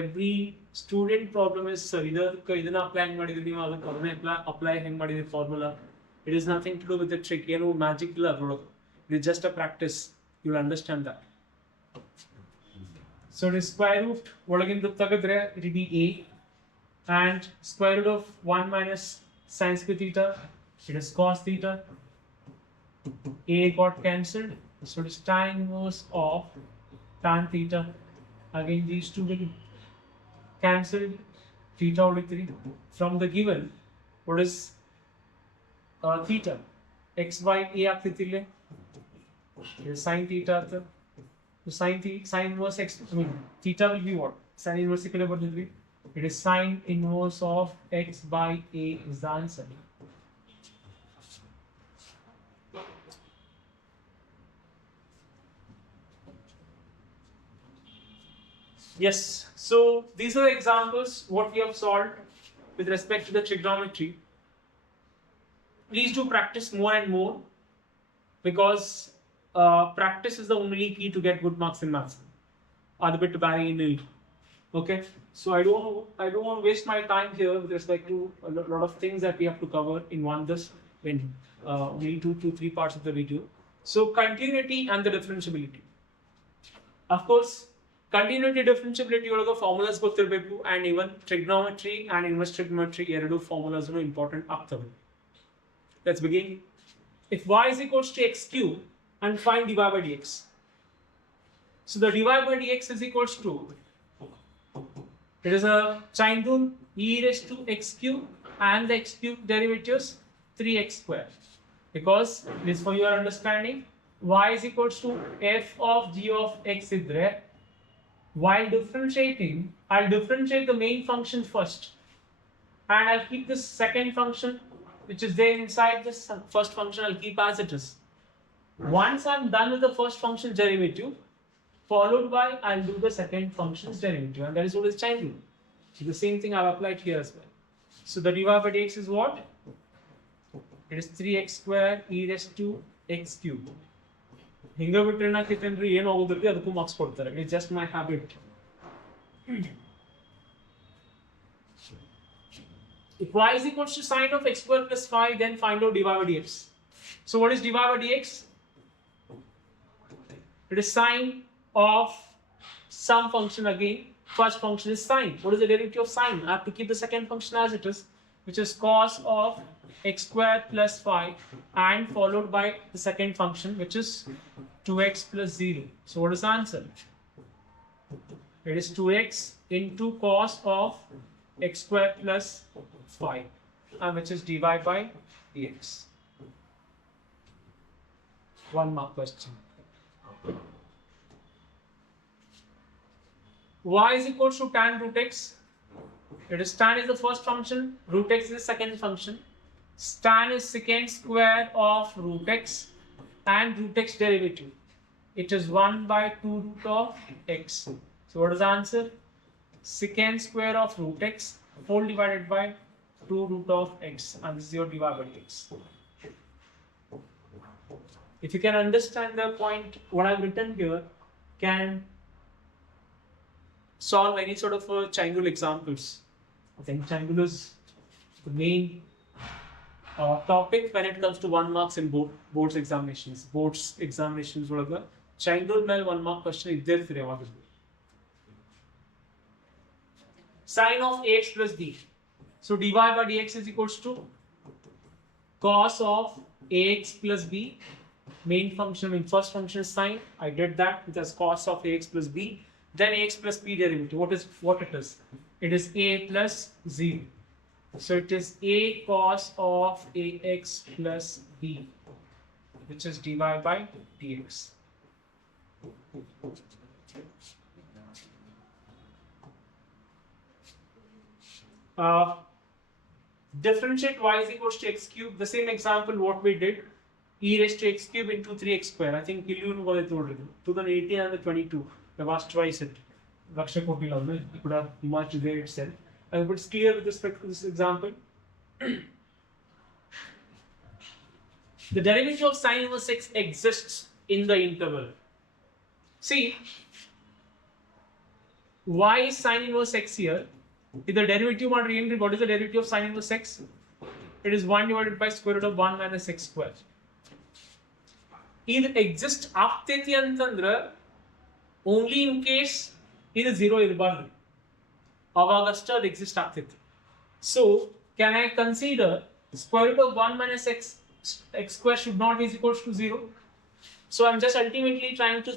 Every student problem is ಇದನ್ನ apply ಮಾಡಿದ್ರಿ ನೀವು, ಅದಕ್ಕೆ ಅದನ್ನೇ ಅಪ್ಲೈ ಹೆಂಗೆ ಮಾಡಿದ್ರಿ formula. It is nothing to do with the trick. ಏನು ಮ್ಯಾಜಿಕ್ ಇಲ್ಲ ಅದ್ರೊಳಗೆ. It is just a practice. You will understand that. So the square root ಒಳಗಿಂದ ತೆಗೆದ್ರೆ it will be a, and square root of 1 minus sine square theta, it is cos theta. A got cancelled, so it is tan inverse of tan theta. Again these two will cancel, theta only 3. From the given, what is theta? X by a ಆಗ್ತಿತ್ತಿಲ್ಲ, it is sin theta. So sin inverse x, I mean theta will be what? Sin inverse ikkade ಬರ್ತಿದ್ವಿ. It is sin inverse of x by a is the answer. Yes, so these are the examples what we have solved with respect to the trigonometry. Please do practice more and more, because practice is the only key to get good marks in maths. Other bit barring in nil. Okay, so I don't want to waste my time here with respect to a lot of things that we have to cover in only 2-3 parts of the video. So continuity and the differentiability. Of course, continuity differentiability ಒಳಗೆ formulas ಗೊತ್ತಿರಬೇಕು, and even trigonometry and inverse trigonometry ಎರಡು formulas important ಆಗ್ತವೆ. Let's begin. If y is equals to x cube and find dy by dx. So the dy by dx is equals to, it is a chain rule, e raised to x cube and the x cube derivatives 3x square. Because this, for your understanding, y is equals to f of g of x idre, while differentiating, I'll differentiate the main function first, and I'll keep this second function which is there inside this first function, I'll keep as it is. Once I'm done with the first function's derivative, followed by I'll do the second function's derivative, and that is what is chain rule. So the same thing I've applied here as well. So the dy by dx is what? It is 3x square e raised to x cube. ಹಿಂಗೆ ಬಿಟ್ಟರೆ ಏನಾಗ್ತೈತೆ ಏನು ಹೋಗೋದ್ರಿಗೆ ಅದಕ್ಕೂ marks ಕೊಡ್ತಾರೆ. It's just my habit. If y is equals to sine of x square plus 5, then find out dy by dx. So what is dy by dx? It is sine of some function again. First function is sine. What is the derivative of sine? I have to keep the second function as it is, which is cos of x square plus 5, and followed by the second function, which is 2x plus 0. So what is the answer? It is 2x into cos of x square plus 5, and which is dy by dx. 1 mark question. Y is equals to tan root x. It is tan is the first function, root x is the second function. Tan is secant square of root x, and root x derivative. It is 1 by 2 root of x. So what is the answer? Secant square of root x whole divided by 2 root of x, and this is your dy by dx. If you can understand the point, what I've written here can solve any sort of chain rule examples. I think chain rule is the main topic when it comes to 1 marks in boards examinations. Boards examinations ಒಳಗೆ chain rule ಮೇಲೆ 1 mark question ಇದ್ದೇ ಇರ್ತೀರಿ ಯಾವಾಗಲೂ. Sin of ax plus b. So dy by dx is equals to cos of ax plus b. Main function, in first function is sine. I did that with as cos of ax plus b. Then ax plus b derivative. What it is? It is a plus 0. So it is a cos of ax plus b. which is dy by dx. Differentiate y is equals to x cube. The same example what we did, e raised to x cube into 3x square. I think Ilun was it 2018 and the 22. I've asked twice it. Raksha Koti Lavne, you could have much there itself. But it's clear with respect to this example. The derivative of sine inverse x exists in the interval. See, y is sine inverse x here. If the derivative on real, what is the derivative of sine inverse x? It is 1 divided by square root of 1 minus x square. It exists only in case it is 0 irbardu. Avagasta exists ಆಗ್ತೈತಿ. So, can I consider square root of 1 minus x square should not be equals to 0? So I'm just ultimately trying to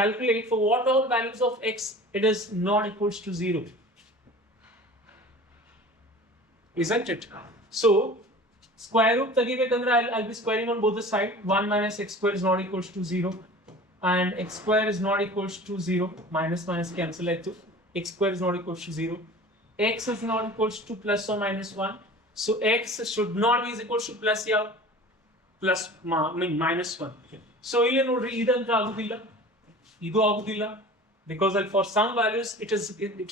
calculate for what all values of x it is not equals to 0. Isn't it? So square root ತೆಗಿಬೇಕಂದ್ರೆ I'll be squaring on both the sides. 1 minus x square is not equals to 0 and x square is not equals to 0. Minus minus cancel ಆಯ್ತು. X square is not equals to 0. X is not equals to plus or minus 1. So x should not be equals to plus or minus 1. So ಇಲ್ಲಿ ನೋಡ್ರಿ ಇದಂತ ಆಗುದಿಲ್ಲ, ಇದು ಆಗುದಿಲ್ಲ, because for some values it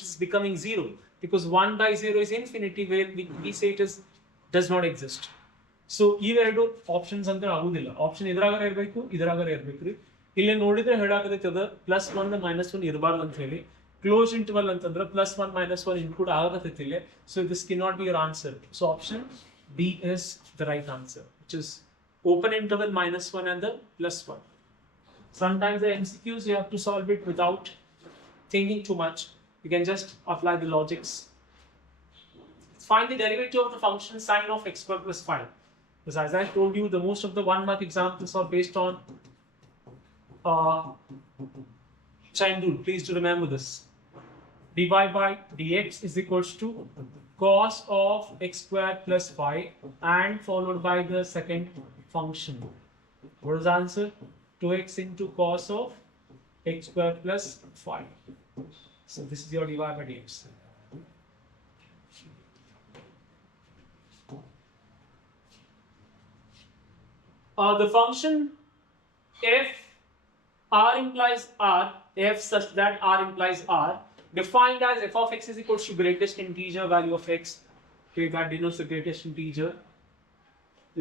is becoming 0, because 1 by 0 is infinity, where we say it is does not exist. So ಇವೆರಡು options ಅಂತ ಆಗುದಿಲ್ಲ. Option ಇದ್ರಾಗರ ಇರಬೇಕು, ಇದ್ರಾಗರ ಇರಬೇಕ್ರಿ. ಇಲ್ಲಿ ನೋಡಿದ್ರೆ ಹೇಳಾಗತೈತದ +1 -1 ಇರಬಾರ್ದು ಅಂತ ಹೇಳಿ. ಕ್ಲೋಸ್ ಇಂಟರ್ವಲ್ ಅಂತಂದ್ರೆ +1 -1 ಇನ್ಕ್ಲೂಡ್ ಆಗತೈತಿ ಇಲ್ಲಿ. So this cannot be your answer. So option B is the right answer, which is open interval -1 and the +1. Sometimes the MCQs you have to solve it without thinking too much. You can just apply the logics. Find the derivative of the function sine of x square plus 5. Because as I told you, the most of the 1 mark examples are based on chain rule. Please do remember this. Dy by dx is equals to cos of x square plus 5 and followed by the second function. What is the answer? 2x into cos of x square plus 5. So this is your dy by dx. The function f r implies r, f such that r implies r, defined as f of x is equals to greatest integer value of x, okay, that denotes the greatest integer,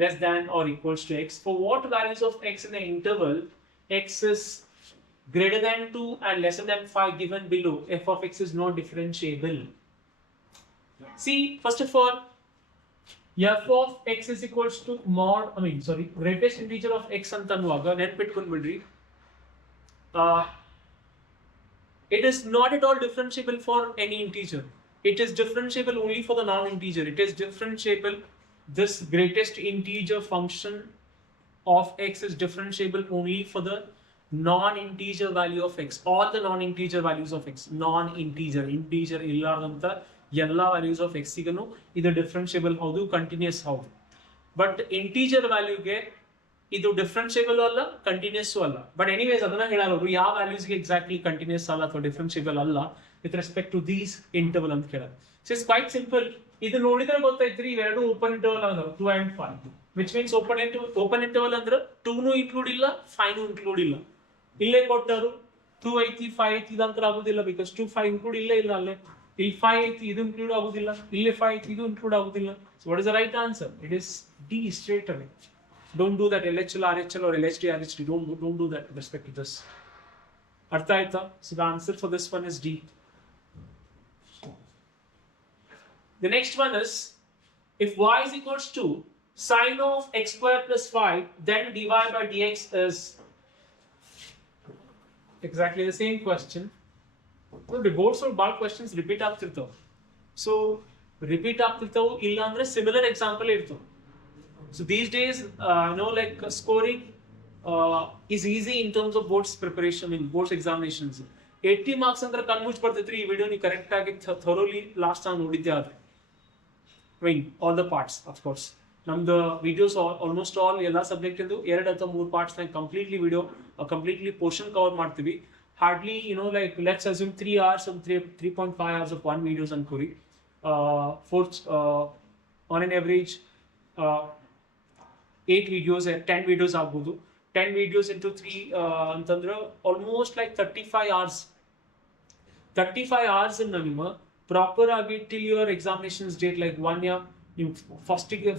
less than or equals to x. For what values of x in the interval x is greater than 2 and lesser than 5 given below, f of x is not differentiable. See, first of all, f of x is equals to greatest integer of x antanuvaga ನೆನಪಿಟ್ಕೊಂಡ್ಬಿಡ್ರಿ. It is not at all differentiable for any integer. It is differentiable only for the non-integer. It is differentiable. This greatest integer function of x is differentiable only for the non-integer value of x. All the non-integer values of x. Non-integer, integer illadanta ella values of x iganu idu differentiable haudu, continuous haudu. But integer value ge ಇದು differentiable ಅಲ್ಲ, continuous ಅಲ್ಲ. But anyways ಅದನ್ನ ಹೇಳೋರು ಯಾವ ವ್ಯಾಲ್ಯೂಸ್ಗೆ exactly continuous ಅಲ್ಲ ಅಥವಾ differentiable ಅಲ್ಲ with respect to these interval ಅಂತ ಕೇಳೋದು. So it's quite simple. ಇದು ನೋಡಿದ್ರೆ ಗೊತ್ತಾಯ್ತ್ರಿ, ಇವೆರಡು ಓಪನ್ ಇಂಟರ್ವಲ್ ಅಂದ್ರೆ 2 and 5, which means open interval ಅಂದ್ರೆ 2 ಇನ್ಕ್ಲೂಡ್ ಇಲ್ಲ, 5 ಇನ್ಕ್ಲೂಡ್ ಇಲ್ಲ. ಇಲ್ಲೇ ಕೊಟ್ಟರು 2 ಐತಿ 5 ಐತಿ ಇದಂತರ ಆಗುದಿಲ್ಲ, ಬಿಕಾಸ್ 2 5 ಇನ್ಕ್ಲೂಡ್ ಇಲ್ಲೇ ಇಲ್ಲ. ಅಲ್ಲೇ ಇಲ್ಲಿ 5 ಐತಿ, ಇದು ಇನ್ಕ್ಲೂಡ್ ಆಗುದಿಲ್ಲ. ಇಲ್ಲೇ 5 ಐತಿ, ಇದು ಇನ್ಕ್ಲೂಡ್ ಆಗುದಿಲ್ಲ. So what is the right answer? It is D straight away. Don't do that LHL, RHL or LHD, RHD. Don't do that with respect to this. Artha aita? So the answer for this one is D. The next one is, if y is equals to sine of x square plus 5, then dy by dx is exactly the same question. So the boards or bar questions repeat ಆಗ್ತಿರ್ತಾವ. So repeat ಆಗ್ತಿರ್ತಾವ ಇಲ್ಲ ಅಂದ್ರೆ similar example ಇರ್ತಾವ. So these days, scoring is easy in terms of boards preparation, in boards examinations. 80 marks ಅಂದ್ರೆ ಕನ್ಮುಚ್ ಬರ್ತೈತ್ರಿ. ಈ video ನೀವು correct ಆಗಿ thoroughly last time ನೋಡಿದ್ದೆ ಆದ್ರೆ, all the parts of course. ನಮ್ದು ವಿಡಿಯೋಸ್ ಆಲ್ಮೋಸ್ಟ್ ಆಲ್ ಎಲ್ಲ ಸಬ್ಜೆಕ್ಟ್ ಇಂದು 2 ಅಥವಾ 3 ಪಾರ್ಟ್ಸ್ ನ completely video completely portion cover ಮಾಡ್ತೀವಿ. Hardly like let's assume 3 hours or 3.5 hours of one videos ಅನ್ಕೋರಿ. On an average 8 videos 10 videos ಆಗ್ಬೋದು. 10 videos into 3 ಅಂತಂದ್ರೆ almost like 35 hours. 35 hours ನಿಮ್ಮ proper ಆಗಿ till your examinations date like 1 year ನೀವು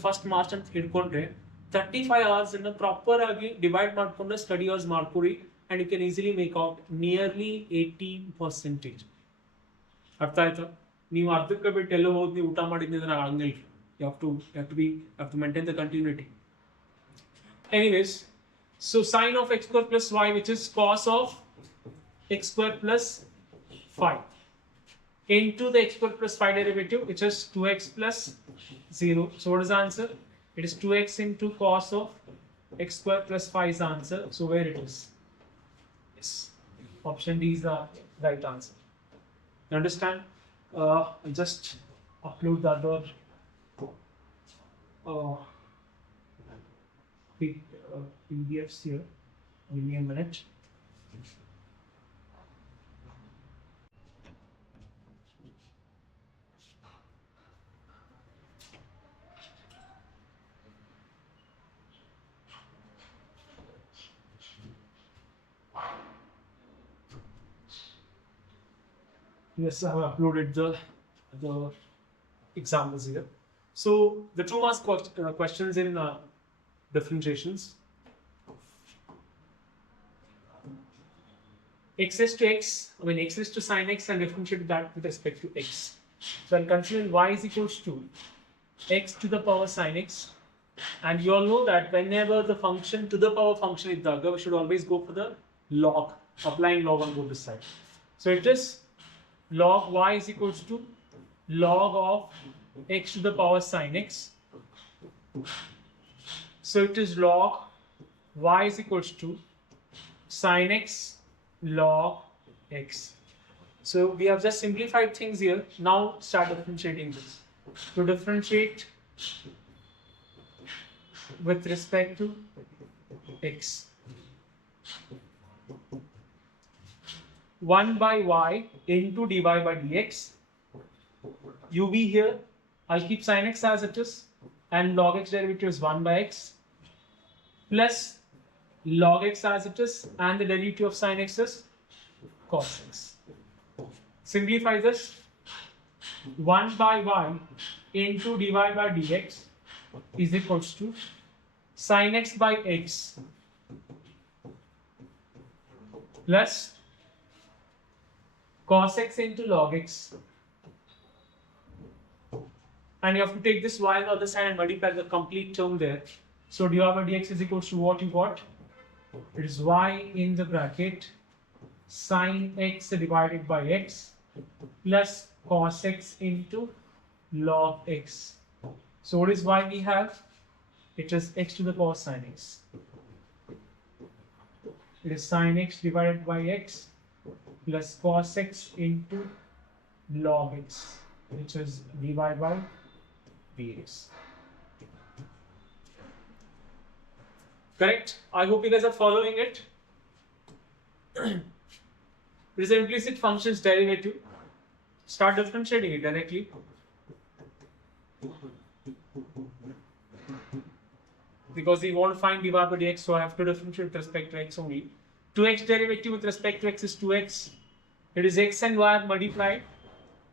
first March ಅಂತ ಹಿಡ್ಕೊಂಡ್ರೆ 35 hours ಅನ್ನು proper ಆಗಿ ಡಿವೈಡ್ ಮಾಡ್ಕೊಂಡು ಸ್ಟಡಿ ಅವರ್ಸ್ ಮಾಡ್ಕೊಡಿ and you can easily make out nearly 80%. ಅರ್ಥ ಆಯ್ತಾ? ನೀವು ಅರ್ಧಕ್ಕೆ ಬಿಟ್ಟು ಎಲ್ಲೋ ಹೋಗಿ ನೀವು ಊಟ ಮಾಡಿದ್ರೆ ನಾನು ಹಂಗಿಲ್ಲ. You have to maintain the continuity. Anyways, so sine of x square plus y, which is cos of x square plus 5 into the x square plus 5 derivative, which is 2x plus 0. So what is the answer? It is 2x into cos of x square plus 5 is the answer. So where it is? Yes, option D is the right answer. You understand? I'll just upload the other PDFs here. Give me a minute. Yes, I have uploaded the examples here. So the 2 marks questions in differentiations. X raised to x, x raised to sin x and differentiate that with respect to x. So I'll consider y is equals to x to the power sin x. And you all know that whenever the function to the power function is there, we should always go for the log, applying log on both sides. So it is log y is equals to log of x to the power sin x. So it is log y is equals to sin x log x. So we have just simplified things here. Now start differentiating this. To differentiate with respect to x, 1 by y into dy by dx. uv here, I'll keep sin x as it is, and log x derivative is 1 by x plus log x as it is, and the derivative of sin x is cos x. Simplify this. 1 by y into dy by dx is equals to sin x by x plus cos x into log x. And you have to take this y on the other side and multiply the complete term there. So dy by dx is equals to what you got? It is y in the bracket sin x divided by x plus cos x into log x. So what is y we have? It is x to the power sin x. It is sin x divided by x plus cos x into log x, which is dy by dx. Correct? I hope you guys are following it. It is an implicit function's derivative. Start differentiating it directly. Because we want to find dy by dx, so I have to differentiate with respect to x only. 2x derivative with respect to x is 2x. It is x and y are multiplied.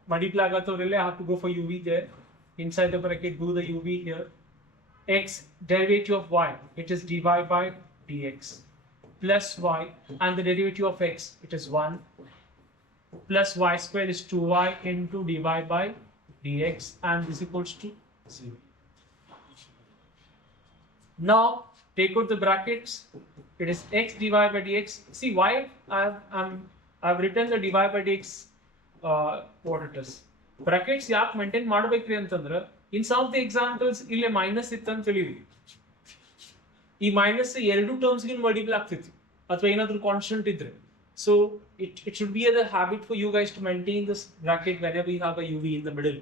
Multiply I have to go for uv there. Inside the bracket, do the uv here. X derivative of y, it is dy by dx plus y, and the derivative of x, it is 1 plus y square is 2y into dy by dx, and this equals to 0. Now take out the brackets. It is x dy by dx. See why I've written the dy by dx what it is. Brackets ಯಾಕೆ maintain ಮಾಡಬೇಕ್ರಿ ಅಂತಂದ್ರೆ in some of the examples ಇಲ್ಲಿ minus ಇತ್ತು ಅಂತ ತಿಳಿರಿ, ಈ minus ಎರಡು ಟರ್ಮ್ಸ್ಗೆ multiply ಆಗ್ತೈತಿ ಅಥವಾ ಏನಾದರೂ ಕಾನ್ಸ್ಟೆಂಟ್ ಇದ್ರೆ. So it should be a habit for you guys to maintain this bracket whenever you have a uv in the middle.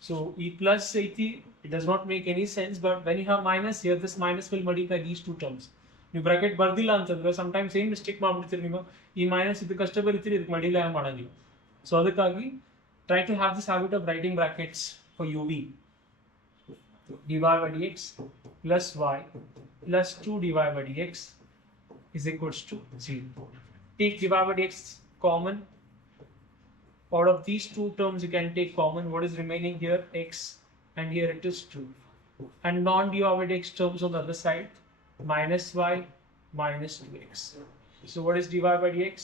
So e plus 80, it does not make any sense, but when you have minus here, this minus will multiply these two terms. You bracket bardila antandre sometimes same mistake ಮಾಡ್ಬಿಡ್ತೀರಿ ನೀವು ಈ minus ಇದು ಕಷ್ಟ ಬರೀತೀರಿ ಇದಕ್ಕೆ multiply ಮಾಡಂಗಿಲ್ಲ. So ಅದಕ್ಕಾಗಿ try to have this habit of writing brackets for uv. dy by dx plus y plus 2 dy by dx is equals to 0. Take dy by dx common. Out of these two terms you can take common. What is remaining here? X, and here it is 2. And non-dy by dx terms on the other side, minus y minus 2x. So what is dy by dx?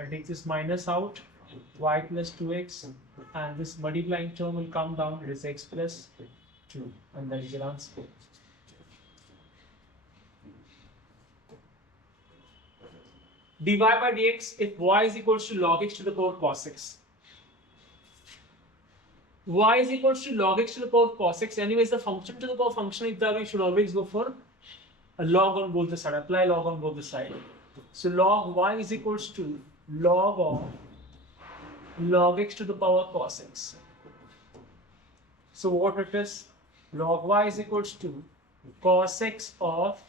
I take this minus out, y plus 2x, and this multiplying term will come down. It is x plus 2, and that is your answer. dy by dx if y is equals to log x to the power cos x. Y is equals to log x to the power cos x. Anyways, the function to the power function we should always go for a log on both the side. Apply log on both the side. So log y is equals to log of log x to the power cos x. So what it is? Log y is equals to cos x of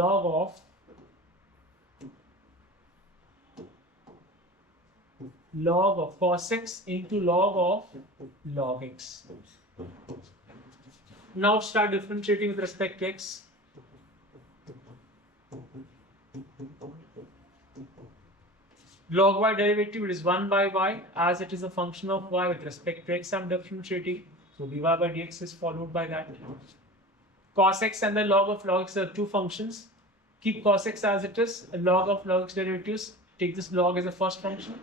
log of cos x into log of log x. Now start differentiating with respect to x. Log y derivative is 1 by y, as it is a function of y with respect to x. I'm differentiating, so dy by dx is followed by that. Cos x and the log of log x are two functions. Keep cos x as it is. A log of log x derivatives, take this log as a first function,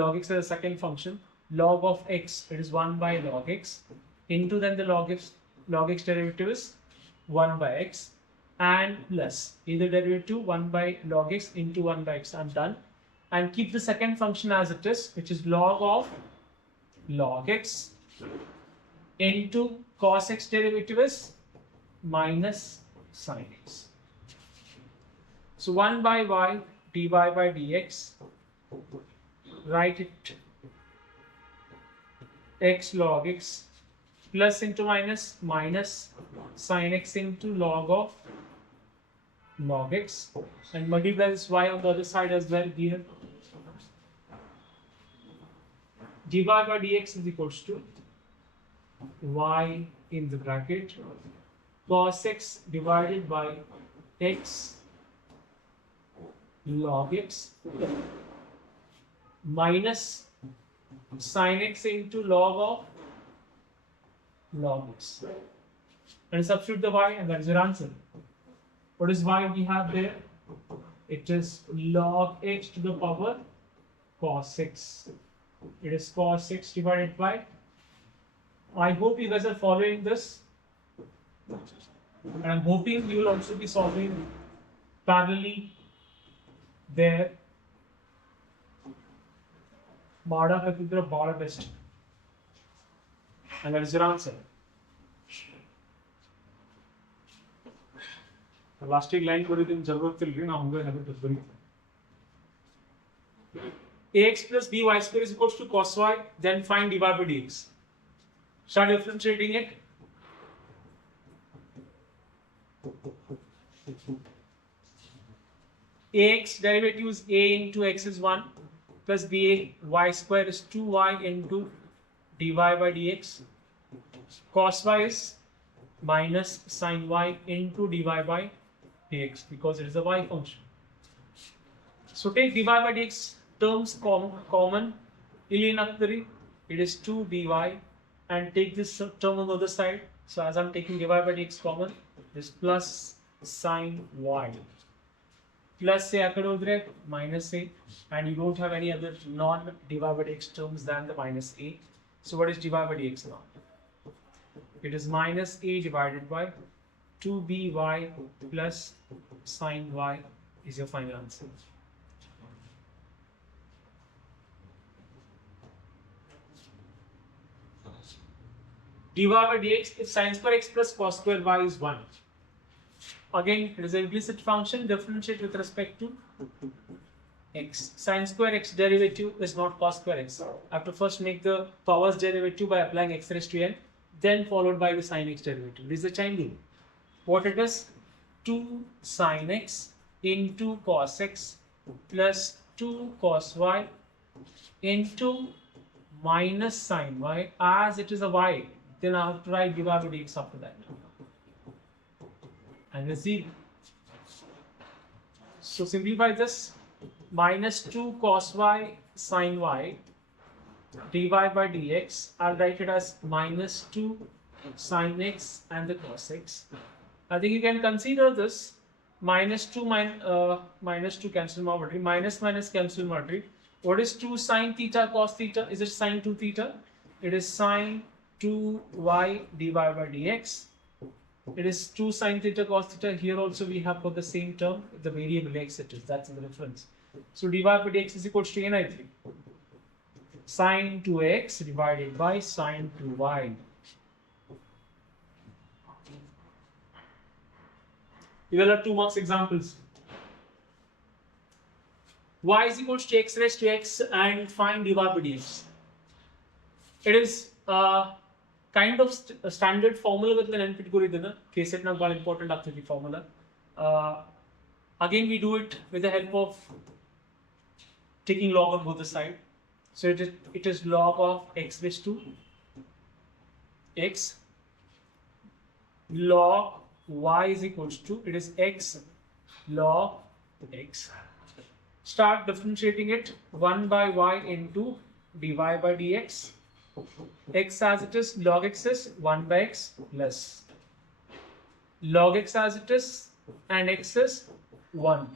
log x as a second function. Log of x, it is 1 by log x, into then the log x derivative is 1 by x, and plus either derivative 1 by log x into 1 by x. I'm done. And keep the second function as it is, which is log of log x into cos x derivative is minus sin x. So 1 by y dy by dx, write it x log x plus into minus minus sin x into log of log x, and multiply this y on the other side as well here. dy by dx is equals to y in the bracket cos x divided by x log x minus sin x into log of log x, and substitute the y, and that is your answer. What is y we have there? It is log x to the power cos x. It is cos x divided by. I hope you guys are following this, and I'm hoping you will also be solving parallelly there. Mada hakidra bala best, and that is your answer. Last line ಬರೀತೀನಿ ಜರೂರತ್ತಿಲ್ರಿ ನಾವು ಹಂಗೆ habit ಬರೀತೀನಿ. ax plus by square is equals to cos y, then find dy by dx. Start differentiating it. Ax derivative is a into x is 1 plus b y square is 2y into dy by dx. Cos y is minus sin y into dy by dx because it is a y function. So take dy by dx terms common. It is 2 dy, and take this term on the other side. So as I'm taking dy by dx common, it is plus sin y. Plus say minus a, and you don't have any other non-dy by dx terms than the minus a. So what is dy by dx now? It is minus a divided by 2by plus sin y is your final answer. dy by dx if sin square x plus cos square y is 1. Again, it is an implicit function. Differentiate with respect to x. Sine square x derivative is not cos square x. I have to first make the powers derivative by applying x raised to n, then followed by the sine x derivative. This is the chain rule. What it is? 2 sine x into cos x plus 2 cos y into minus sine y. As it is a y, then I have to write dy by dx after that. And let's see. So simplify this. Minus 2 cos y sine y dy by dx. I'll write it as minus 2 sine x and the cos x. I think you can consider this minus 2 minus 2 cancel matrix, minus cancel matrix. What is 2 sine theta cos theta? Is it sine 2 theta? It is sine 2y dy by dx. It is 2 sine theta cos theta. Here also we have for the same term, the variable x it is. That's the reference. So dy by dx is equals to ni3. Sine 2x divided by sine 2y. We will have 2 marks examples. Y is equals to x raised to x and find dy by dx. It is kind of a standard formula with an NPT KCET na very important activity formula. Again we do it with the help of taking log on both the sides. So it is log of x raised to x log y is equals to, it is x log x. Start differentiating it 1 by y into dy by dx. X as it is, log x is 1 by x plus log x as it is, and x is 1.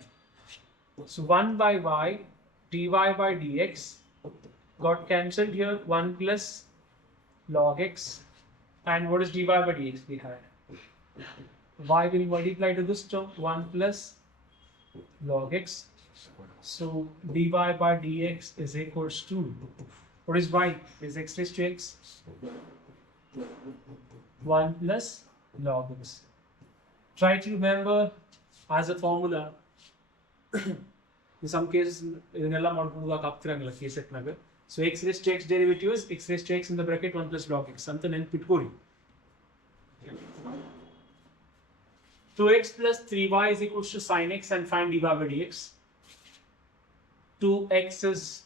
So 1 by y dy by dx got cancelled here, 1 plus log x, and what is dy by dx we had? Y will multiply to this term, 1 plus log x. So dy by dx is equals to, what is y? Is x raised to x, 1 plus log x. Try to remember as a formula. In some cases, so x raised to x derivative is x raised to x in the bracket 1 plus log x. Something in Pitkori. 2x plus 3y is equals to sine x and find dy by dx. 2x is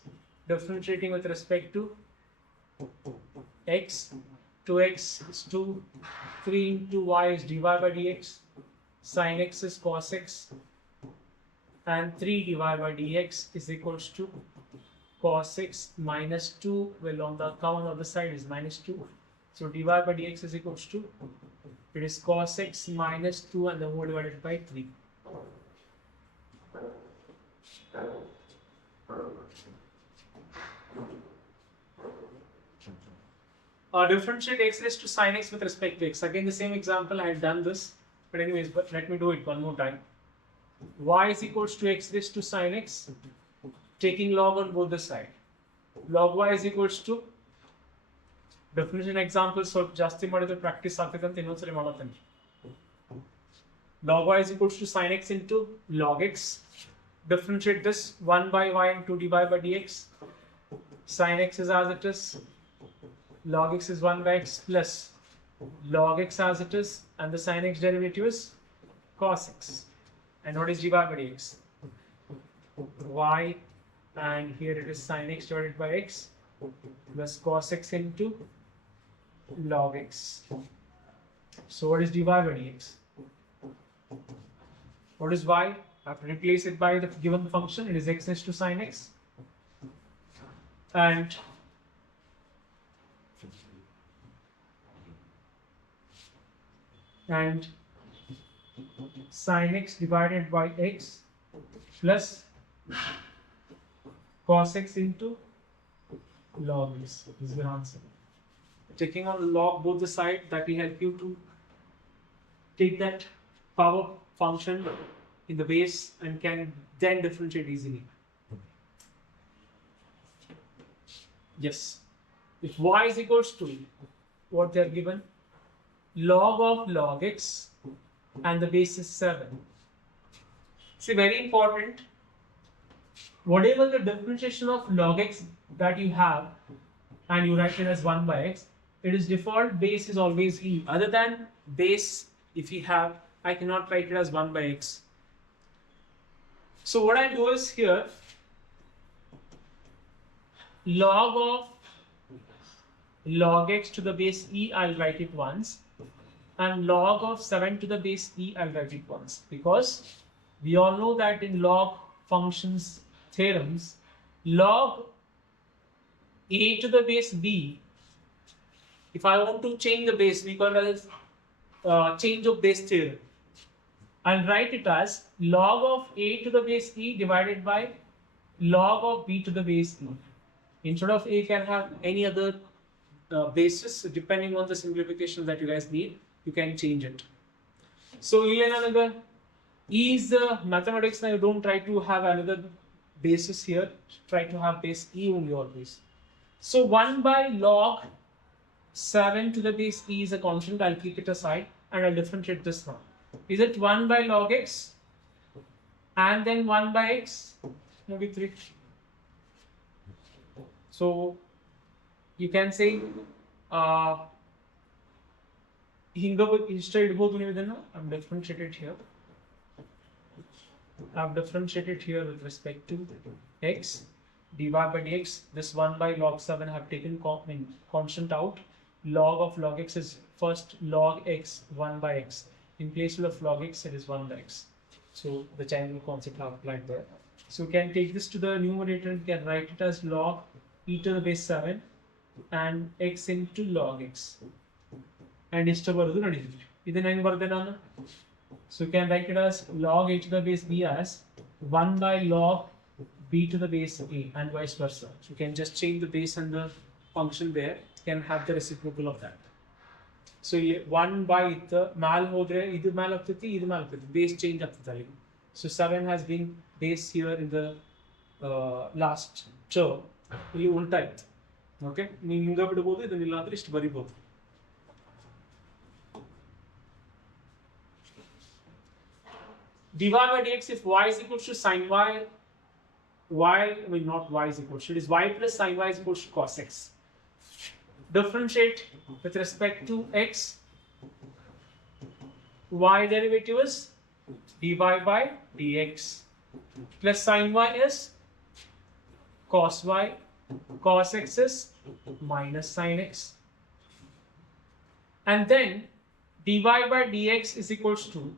differentiating with respect to x. 2x is 2. 3 into y is dy by dx. Sine x is cos x. And 3 dy by dx is equals to cos x minus 2. Well, on the common other side is minus 2. So dy by dx is equals to, it is cos x minus 2 and the whole divided by 3. Differentiate x raised to sine x with respect to x. Again, the same example, I had done this, but anyways, but let me do it one more time. Y is equals to x raised to sine x, taking log on both the sides. Log y is equals to, definition examples so ಜಾಸ್ತಿ ಮಾಡಿದ್ರೆ practice ಆಗ್ತದೆ ಅಂತ ಇನ್ನೊಂದ್ಸರಿ ಮಾಡತ್ತೇನೆ. Log y is equals to sine x into log x. Differentiate this 1 by y into dy by dx. Sine x is as it is. Log x is 1 by x plus log x as it is, and the sine x derivative is cos x. And what is dy by dx? Y, and here it is sine x divided by x plus cos x into log x. So what is dy by dx? What is y? I have to replace it by the given function. It is x raised to sine x. And sine x divided by x plus cos x into log x. This is the answer. Checking on log both the sides, that will help you to take that power function in the base and can then differentiate easily. Yes. If y is equals to what they are given, log of log x and the base is 7. See, very important. whatever the differentiation of log x that you have and you write it as 1 by x, it is default base is always e. Other than base, if you have, I cannot write it as 1 by x. So what I do is here, log of log x to the base e, I'll write it once, and log of 7 to the base e, I'll write it once, because we all know that in log functions theorems, log a to the base b, if I want to change the base, we call it as change of base theorem. I'll write it as log of a to the base e divided by log of b to the base e. Instead of a, can have any other basis, depending on the simplification that you guys need, you can change it. So e is the mathematics. Now you don't try to have another basis here, try to have base e only always. So 1 by log 7 to the base e is a constant. I'll keep it aside and I'll differentiate this now. Is it 1 by log x and then 1 by x? Maybe 3. So you can say I'm differentiated here. I've differentiated here with respect to x, dy by dx. This 1 by log 7 have taken constant out. Log of log x is first log x 1 by x. In place of log x, it is 1 by x. So the chain rule concept are applied there. So we can take this to the numerator and can write it as log e to the base 7 and x into log x. And this is so you can write it as log a to the base b as 1 by log b to the base a and vice versa. So you can just change the base and the function there, you can have the reciprocal of that. So 1 by the mal hodre, idu mal aftati, idu mal aftati, base change aftati. So 7 has been base here in the last term. You will type. Okay? Ninga bidabodu, then you'll istu baribodu. dy by dx, if y is equal to sin y, not y is equal to, it is y plus sin y is equal to cos x. Differentiate with respect to x, y derivative is dy by dx plus sin y is cos y, cos x is minus sin x, and then dy by dx is equals to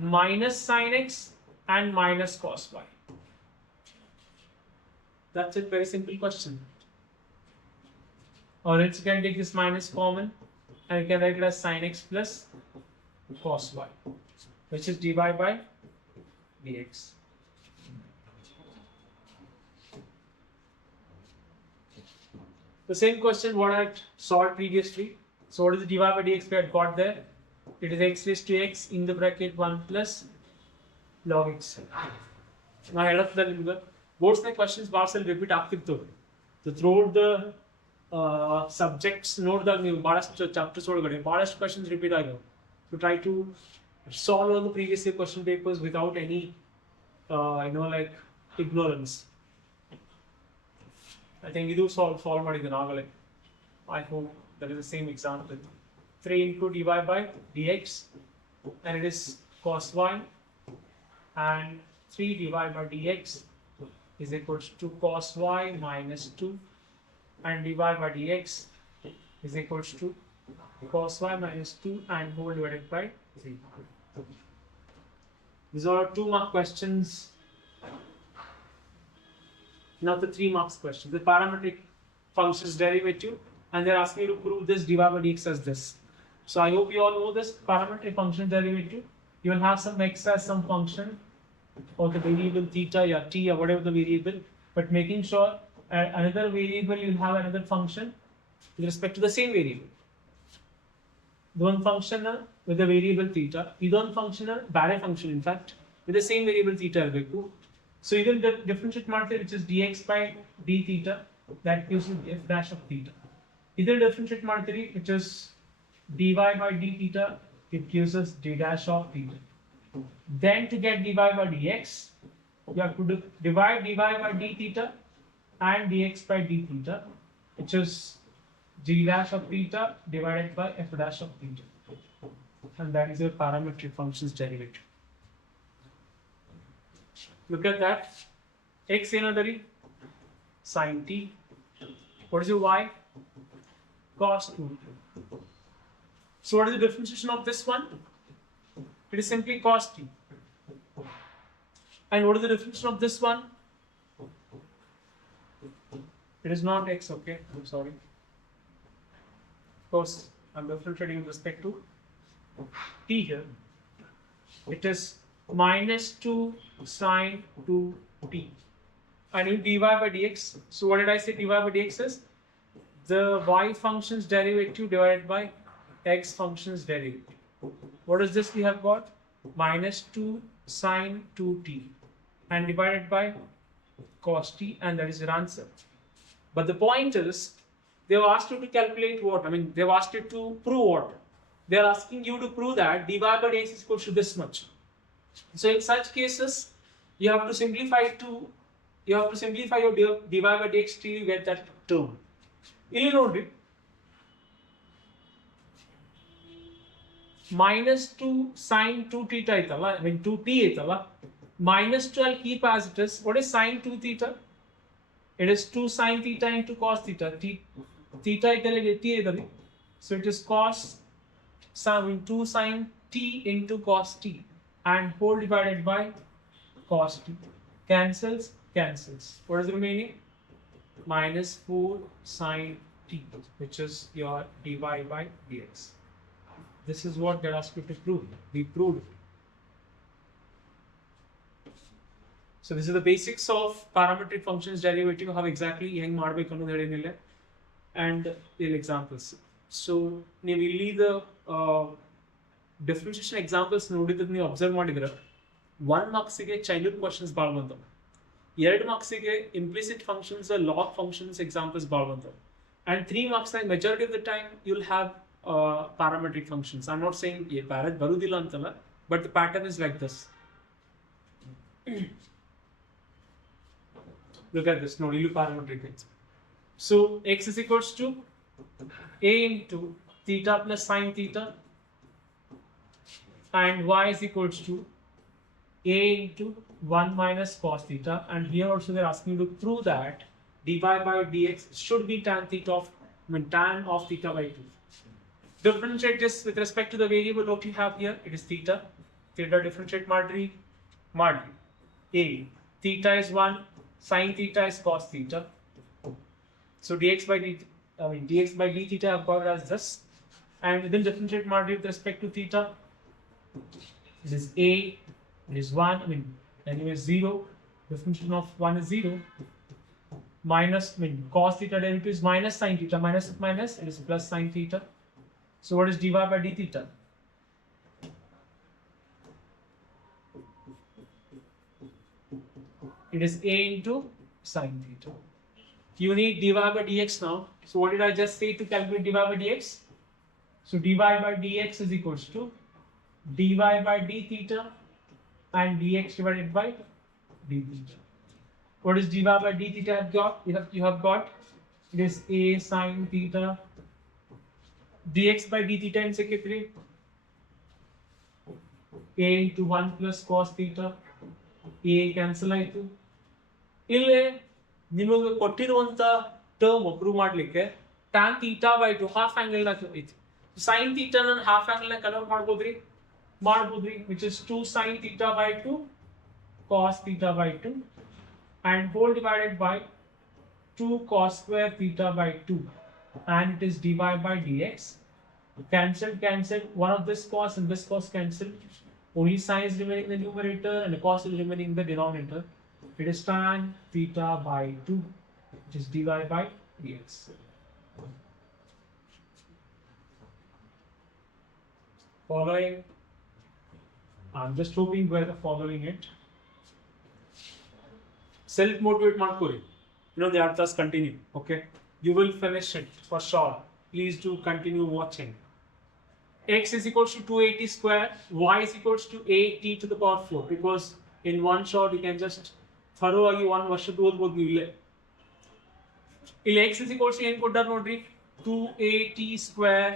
minus sin x and minus cos y. That's it, very simple question. Or else you can take this minus common and you can write it as sin x plus cos y, which is dy by dx. The same question what I had solved previously. So what is the dy by dx we had got there? It is x raised to x in the bracket 1 plus log x. Now head of the boards my questions bars will repeat ಆಗ್ತಿರ್ತವೆ. So throughout the subjects ನೋಡಿದಾಗ ನೀವು ಬಹಳಷ್ಟು chapters ಒಳಗಡೆ ಬಹಳಷ್ಟು questions repeat ಆಗಿವೆ. So try to solve all the previous year question papers without any like ignorance. I think ಇದು solve ಮಾಡಿದ್ದೀನಿ ಆಗಲೇ. I hope that is the same example. 3 into dy by dx, and it is cos y, and 3 dy by dx is equals to cos y minus 2, and dy by dx is equals to cos y minus 2 and whole divided by 3. These are 2 mark questions. Now the 3 marks question. The parametric functions derivative, and they're asking you to prove this dy by dx as this. So I hope you all know this parametric function derivative. You will have some x as some function or the variable theta or t or whatever the variable, but making sure another variable you'll have another function with respect to the same variable. One function with the variable theta, one function bare function in fact with the same variable theta. So you will differentiate multiple which is dx by d theta, that gives you f dash of theta. Either differentiate multiple which is dy by d theta, it gives us d dash of theta. Then to get dy by dx, you have to divide dy by d theta and dx by d theta, which is g dash of theta divided by f dash of theta. And that is your parametric functions derivative. Look at that. X another sin t. What is your y? Cos 2t. So what is the differentiation of this one? It is simply cos t. And what is the differentiation of this one? It is not x, okay? I'm sorry. Of course, I'm differentiating with respect to t here. It is minus 2 sine 2t. And in dy by dx, so what did I say dy by dx is? The y function's derivative divided by x function's derivative. What is this we have got? Minus 2 sine 2t and divided by cos t, and that is your answer. But the point is, they've asked you to calculate what? I mean, they've asked you to prove what? They're asking you to prove that dy by dx is equal to this much. So in such cases, you have to simplify your dy by dx till you get that term. Illi nodi. Minus 2 sine 2 theta itala, I mean 2t itala. Minus 2 I'll keep as it is. What is sine 2 theta? It is 2 sine theta into cos theta. Theta itala t idali. So it is cos 2 sine t into cos t and whole divided by cos t. Cancels. What is the remaining? Minus 4 sine t, which is your dy by dx. This is what they're asking you to prove. We proved it. So this is the basics of parametric functions derivative, how exactly ಹೆಂಗ್ ಮಾಡಬೇಕು ಅನ್ನೋದು ಹೇಳಿನಿಲ್ಲ, and real examples. So ನೀವು ಇಲ್ಲಿ the differentiation examples ನೋಡಿದ್ರೆ ನೀವು observe ಮಾಡಿದ್ರೆ 1 marks ಗೆ childhood questions ಭಾಳ ಬಂದವು, 2 marks ಗೆ implicit functions log functions examples ಭಾಳ ಬಂದವು, and 3 marks ನ majority of the time you'll have parametric functions. I'm not saying ಬರುದಿಲ್ಲ ಅಂತಲ್ಲ, but the pattern is like this. Look at this. No, you parametric things. So x is equals to a into theta plus sine theta, and y is equals to a into 1 minus cos theta. And here also they're asking you to prove that dy by dx should be tan theta of, I mean tan of theta by 2. Differentiate this with respect to the variable what you have here. It is theta. Theta differentiate madri. A theta is 1. Sin theta is cos theta. So dx by d theta I've got as this, and within differentiate margin with respect to theta, it is a, it is 1, I mean anyway 0, differentiation of 1 is 0, minus, I mean cos theta derivative is minus sin theta, minus, it is plus sin theta. So what is dy by d theta? It is a into sin theta. You need dy by dx now. So what did I just say to calculate dy by dx? So dy by dx is equals to dy by d theta and dx divided by d theta. What is dy by d theta you have got? It is a sin theta. Dx by d theta in secondary. A into 1 plus cos theta. A cancel ಆಯಿತು. ಇಲ್ಲಿ ನಿಮಗೆ ಕೊಟ್ಟಿರುವಂತ term prove ಮಾಡಲಿಕ್ಕೆ tan theta by 2 half angle ನ ಐತಿ. sin theta ನ half angle ನ convert ಮಾಡಬಹುದ್ರಿ, which is 2 sin theta by 2 cos theta by 2 and whole divided by 2 cos square theta by 2, and it is dy by dx. Cancel. One of this cos and this cos cancel. Only sin is remaining in the numerator and the cos is remaining in the denominator. It is tan theta by 2, which is dy by dx. Following? I'm just hoping we're following it. Self-motivate ಮಾಡ್ಕೊರಿ. The others continue. Okay? You will finish it for sure. Please do continue watching. X is equals to 280 square, y is equals to 8t to the power 4, because in one shot you can just thorough ಆಗಿ one ವರ್ಷದ್ದು ಓದ್ಬೋದು ನೀವು ಇಲ್ಲೇ. ಇಲ್ಲಿ x is equals to ಏನು ಕೊಟ್ಟಾರ ನೋಡ್ರಿ, 2at square,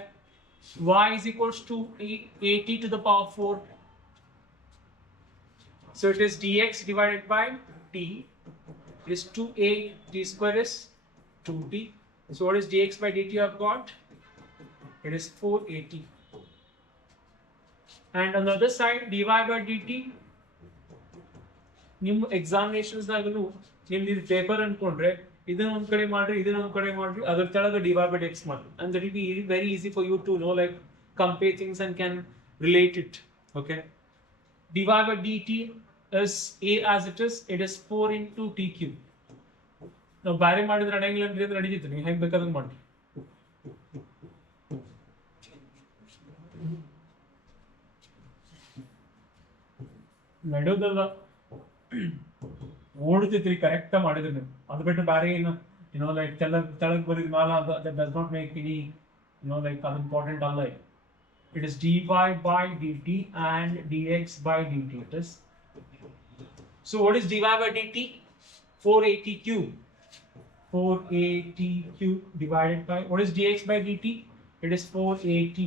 y is equals to 80 to the power 4. So it is dx divided by t. It is 2a, t square is 2t. So what is dx by dt I've got? It is 480. And on the other side, dy by dt, ನಿಮ್ಮ ಎಕ್ಸಾಮಿನೇಷನ್ಸ್ನಾಗೂ ನಿಮ್ದು ಇದು paper ಅನ್ಕೊಂಡ್ರೆ ಇದನ್ನ ಒಂದು ಕಡೆ ಮಾಡ್ರಿ, ಇದನ್ನ ಒಂದು ಕಡೆ ಮಾಡ್ರಿ, ಅದ್ರ ಕೆಳಗೆ dy by dx ಮಾಡಿ. And that will be very easy for you to know, like compare things and can relate it. Okay. dy by dt is a as it is 4 into t cube. ನಾವು ಬೇರೆ ಮಾಡಿದ್ರೆ ನಡೆಯಂಗಿಲ್ಲ ಅಂದ್ರೆ ನಡೀತಿತ್ತು, ನೀವು ಹೆಂಗೆ ಬೇಕಾದಂಗೆ ಮಾಡಿ. ನಡೆಯೋದಲ್ಲ, ಓಡ್ತಿದ್ರಿ correct ಮಾಡಿದ್ರಿ ನೀವು. ಅದು ಬಿಟ್ಟು ಬೇರೆ ಏನು ಲೈಕ್ ತೆಳಗ್ ಬರೀದ್ ಮಾಲ that does not make any like ಅದು ಇಂಪಾರ್ಟೆಂಟ್ ಅಲ್ಲ. It is dy by dt and dx by dt. It is. So what is dy by dt? 480 cube. 480 cube divided by, what is dx by dt? It is 480.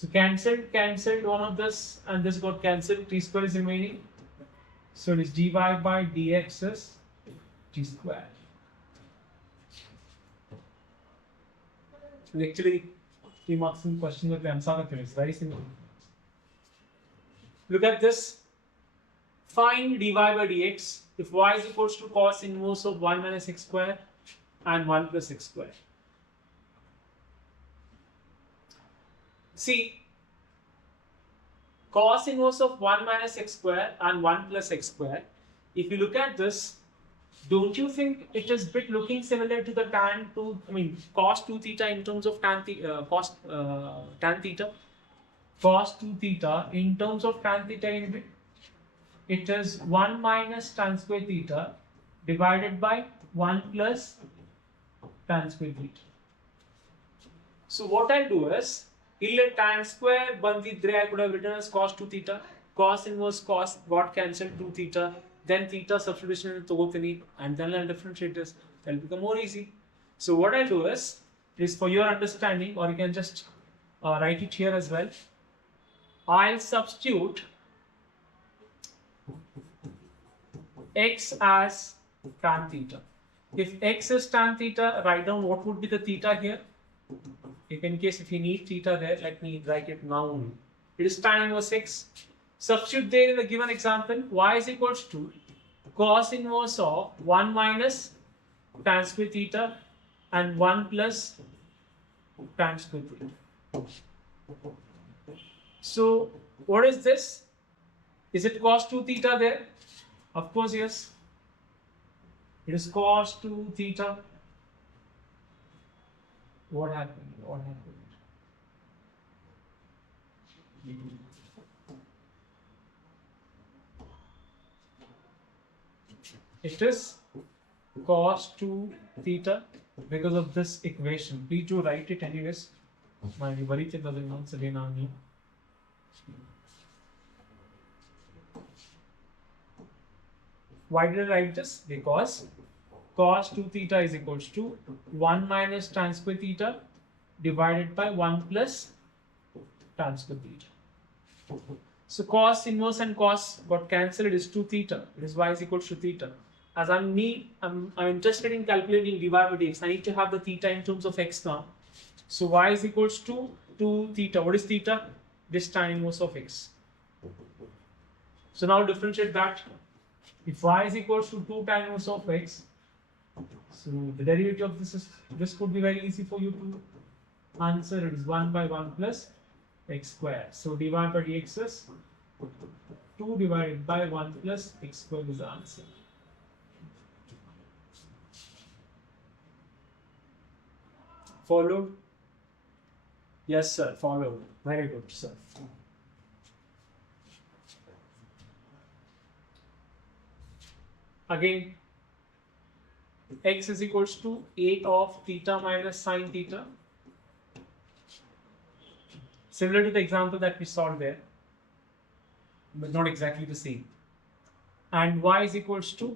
So cancelled one of this and this got cancelled, t square is remaining. So it is dy by dx is t square. Actually, the maximum question that we answer is very simple. Look at this. Find dy by dx if y is equals to cos inverse of 1 minus x square and 1 plus x square. See, cos inverse of 1 minus x square and 1 plus x square, if you look at this, don't you think it is bit looking similar to the cos 2 theta in terms of tan theta, cos 2 theta in terms of tan theta in bit? It is 1 minus tan square theta divided by 1 plus tan square theta. So what I'll do is, ಇಲ್ಲಿ tan square ಬಂದಿದ್ರೆ I could have written as cos 2 theta, cos inverse cos got cancelled 2 theta, then theta substitution ತಗೋತೀನಿ and then I'll differentiate this. That'll become more easy. So what I'll do is for your understanding, or you can just write it here as well. I'll substitute x as tan theta. If x is tan theta, write down what would be the theta here. If in case if you need theta there, let me write it now. It is tan inverse x. Substitute there in the given example, y is equals to cos inverse of 1 minus tan square theta and 1 plus tan square theta. So what is this? Is it cos 2 theta there? Of course, yes. It is cos 2 theta. What happened? It is cos 2 theta because of this equation. Please do write it anyways. My worry doesn't answer again on me. Why did I write this? Because cos 2 theta is equals to 1 minus tan square theta divided by 1 plus tan square theta. So cos inverse and cos got cancelled, it is 2 theta. It is y is equals to theta. As I'm interested in calculating dy by dx, I need to have the theta in terms of x now. So y is equals to 2 theta. What is theta? This tan inverse of x. So now differentiate that. If y is equals to 2 tan inverse of x, so the derivative of this could be very easy for you to answer. It is 1 by 1 plus x square. So dy by dx is 2 divided by 1 plus x square is the answer. Followed? Yes, sir. Followed. Very good, sir. Again, x is equals to 8 of theta minus sine theta. Similar to the example that we solved there. but not exactly the same. And y is equals to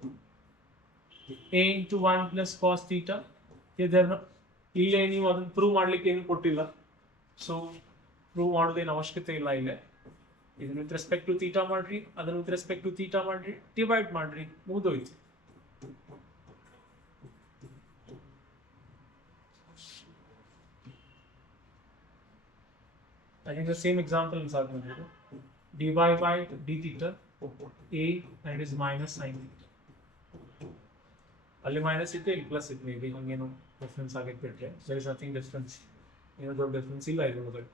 a into 1 plus cos theta. ಇಲ್ಲಿ ನೀವು ಅದನ್ನು prove ಮಾಡಲಿಕ್ಕೆ ಏನು ಕೊಟ್ಟಿಲ್ಲ, so prove ಮಾಡೋದೇನು ಅವಶ್ಯಕತೆ ಇಲ್ಲ. ಇಲ್ಲೇ ಇದನ್ನು ವಿತ್ ರೆಸ್ಪೆಕ್ಟ್ ಟು ಥೀಟಾ ಮಾಡ್ರಿ, ಅದನ್ನು ವಿತ್ ರೆಸ್ಪೆಕ್ಟ್ ಟು ಥೀಟಾ ಮಾಡ್ರಿ, ಡಿವೈಡ್ ಮಾಡ್ರಿ, ಮುಗಿದೋಯ್ತು. I think the same example in solve dy by d theta a and it is minus sin theta. ಅಲ್ಲಿ ಮೈನಸ್ ಇತ್ತು, ಇಲ್ಲಿ ಪ್ಲಸ್ ಇತ್ತು, ಮೇ ಬಿ ಹಂಗೇನು ಡಿಫ್ರೆನ್ಸ್ ಆಗಕ್ಕೆ ಬಿಟ್ಟರೆ there is nothing difference, ಏನೋ ದೊಡ್ಡ ಡಿಫ್ರೆನ್ಸ್ ಇಲ್ಲ ಇರೋದ್ರಲ್ಲಿ.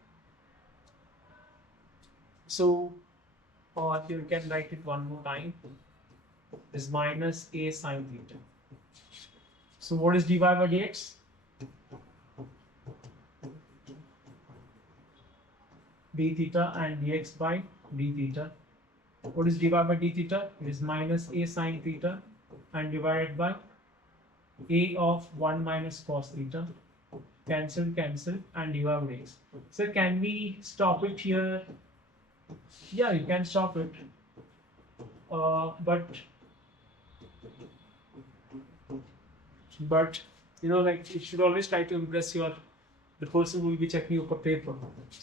So you can write it one more time, is minus a sin theta. So what is dy by dx? d theta and dx by d theta. What is dy by d theta? It is minus a sin theta and divided by a of 1 minus cos theta. Cancel and dy by dx. So can we stop it here? Yeah, you can stop it, but you know, like, you should always try to impress the person who will be checking your paper.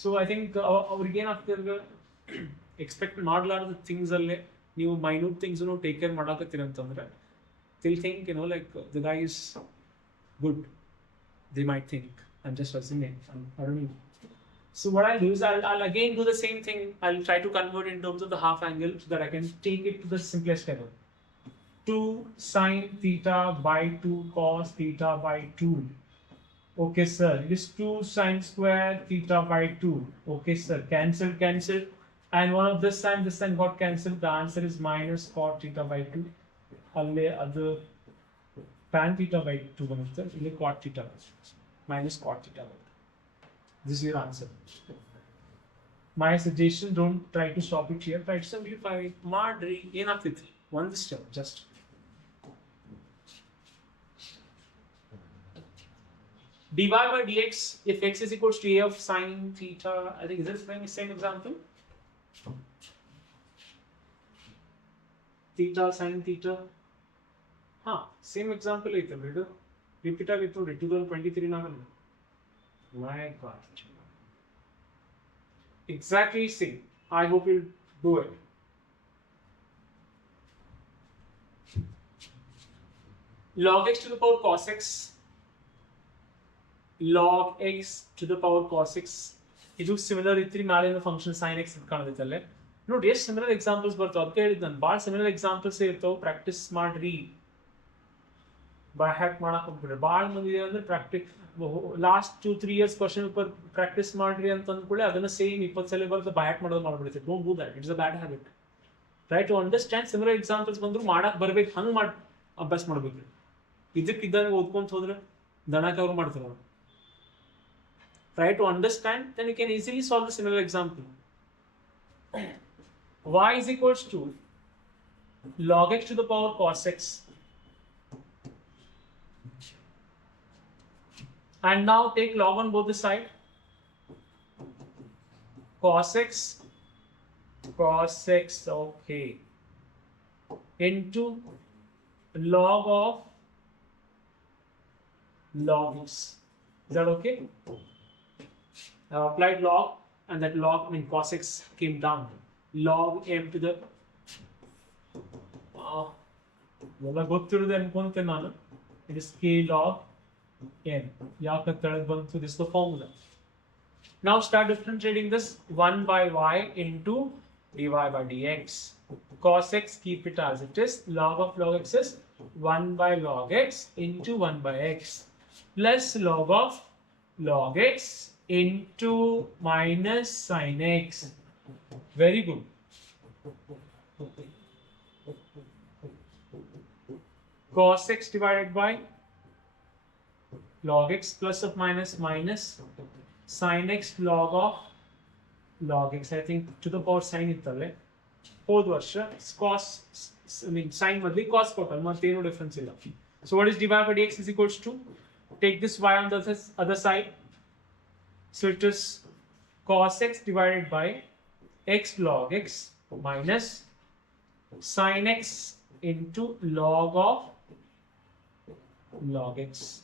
So I think ಅವ್ರಿಗೇನಾಗ್ತಿದ್ರೆ expect ಮಾಡಲಾರ್ದ things ಅಲ್ಲೇ ನೀವು minute things take care ಮಾಡಾಕತ್ತೀರ ಅಂತಂದ್ರೆ they'll think, you know, like, the guy is good. They might think I'm just assuming. I don't know. So what I'll do is I'll again do the same thing. I'll try to convert in terms of the half angle so that I can take it to the simplest level. 2 sin theta by 2 cos theta by 2. Okay, sir. It is 2 sin square theta by 2. Okay, sir. Cancel. And one of this sign got cancelled. The answer is minus cot theta by 2. ಅಲ್ಲೇ ಅದು tan theta by 2 ಬರುತ್ತೆ, ಇಲ್ಲಿ cot theta minus cot theta. This is your answer. My suggestion, don't try to stop it here. Try to simplify ಮಾಡ್ರಿ, ಏನಾಗ್ತೈತಿ ಒಂದು step just. dy by dx, if x is equals to a of sin theta, I think is this the same example? Theta sin theta. Same example ಐತೆ ಬಿಡು, repeat ಆಗಿತ್ತು ನೋಡಿ 2023 ನಾಗಲ್ಲ. My God, exactly same. I hope you'll do it. Log x to the power cos x, log x to the power cos x. ಇದು similar ಇತ್ತು ಮೇಲಿನ function sin x ಅಂತ ಕಾಣುತ್ತಲ್ಲ ನೋಡಿ, ಎಷ್ಟು ಸಿಮಿಲರ್ ಎಕ್ಸಾಂಪಲ್ಸ್ ಬರ್ತಾವೆ. ಅದಕ್ಕೆ ಹೇಳಿದ್ದು ನಾನು, ಭಾಳ ಸಿಮಿಲರ್ ಎಕ್ಸಾಂಪಲ್ಸ್ ಇರ್ತಾವೆ, ಪ್ರಾಕ್ಟೀಸ್ ಮಾಡ್ರಿ, ಬೈ ಹ್ಯಾಕ್ ಮಾಡಕ್ಕೆ ಹೋಗ್ಬಿಡ್ರಿ. ಭಾಳ ಮಂದಿ ಅಂದ್ರೆ last 2-3 years question paper practice ಮಾಡ್ರಿ ಅಂತ ಅಂದ್ಕೊಳ್ಳಿ, ಅದನ್ನ ಸೇಮ್ 20 ಸಲ ಬರುತ್ತೆ, ಬೈ ಹ್ಯಾಕ್ ಮಾಡೋದು ಮಾಡ್ಬಿಡ್ತೀವಿ. Don't do that, it's a bad habit. Try to understand. Similar examples ಬಂದ್ರು ಮಾಡಕ್ಕೆ ಬರ್ಬೇಕು, ಹಂಗೆ ಮಾಡಿ ಅಭ್ಯಾಸ ಮಾಡ್ಬೇಕು. ಇದಕ್ಕಿದ್ದಂಗೆ ಓದ್ಕೊಂತ ಹೋದ್ರೆ ದಣಕ್ಕೆ ಅವ್ರು ಮಾಡ್ತಾರೆ ಅವರು. Try to understand, then you can easily solve the similar example. Y is equals to log x to the power cos x. And now take log on both the sides. Cos x, okay, into log of log x. Is that okay? I applied log, and that log, I mean cos x came down. Log m to the ಗೊತ್ತಿರೋದು ಅನ್ಕೊಂತೆ ನಾನು, it is k log n. ಯಾಕೆ ತೆಳಗೆ ಬಂತು? This is the formula. Now start differentiating this. 1 by y into dy by dx. Cos x, keep it as it is. Log of log x is 1 by log x into 1 by x plus log of log x into minus sin x. Very good. Cos x divided by log x plus of minus sin x log of log x. I think to the power sin ittalle ಹೋದ ವರ್ಷ cos, I mean sin ಬದಲಿ cos ಕೊಟ್ಟಲ್ಲ, ಮತ್ತೇನು difference ಇಲ್ಲ. So what is dy by dx is equals to, take this y on the other side. So it is cos x divided by x log x minus sin x into log of log x.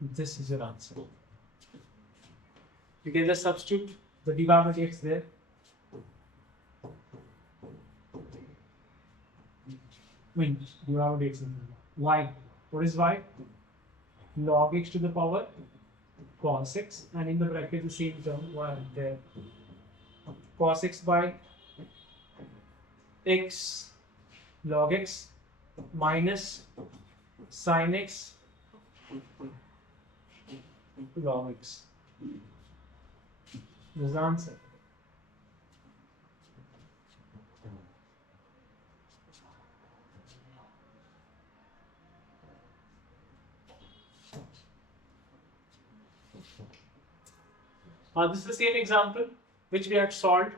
This is your answer. You can just substitute the dy by dx there. I mean, dy by dx is y. What is y? Log x to the power cos x, and in the bracket the same term y there. Cos x by x log x minus sin x log x. This is the answer. This is the same example which we had solved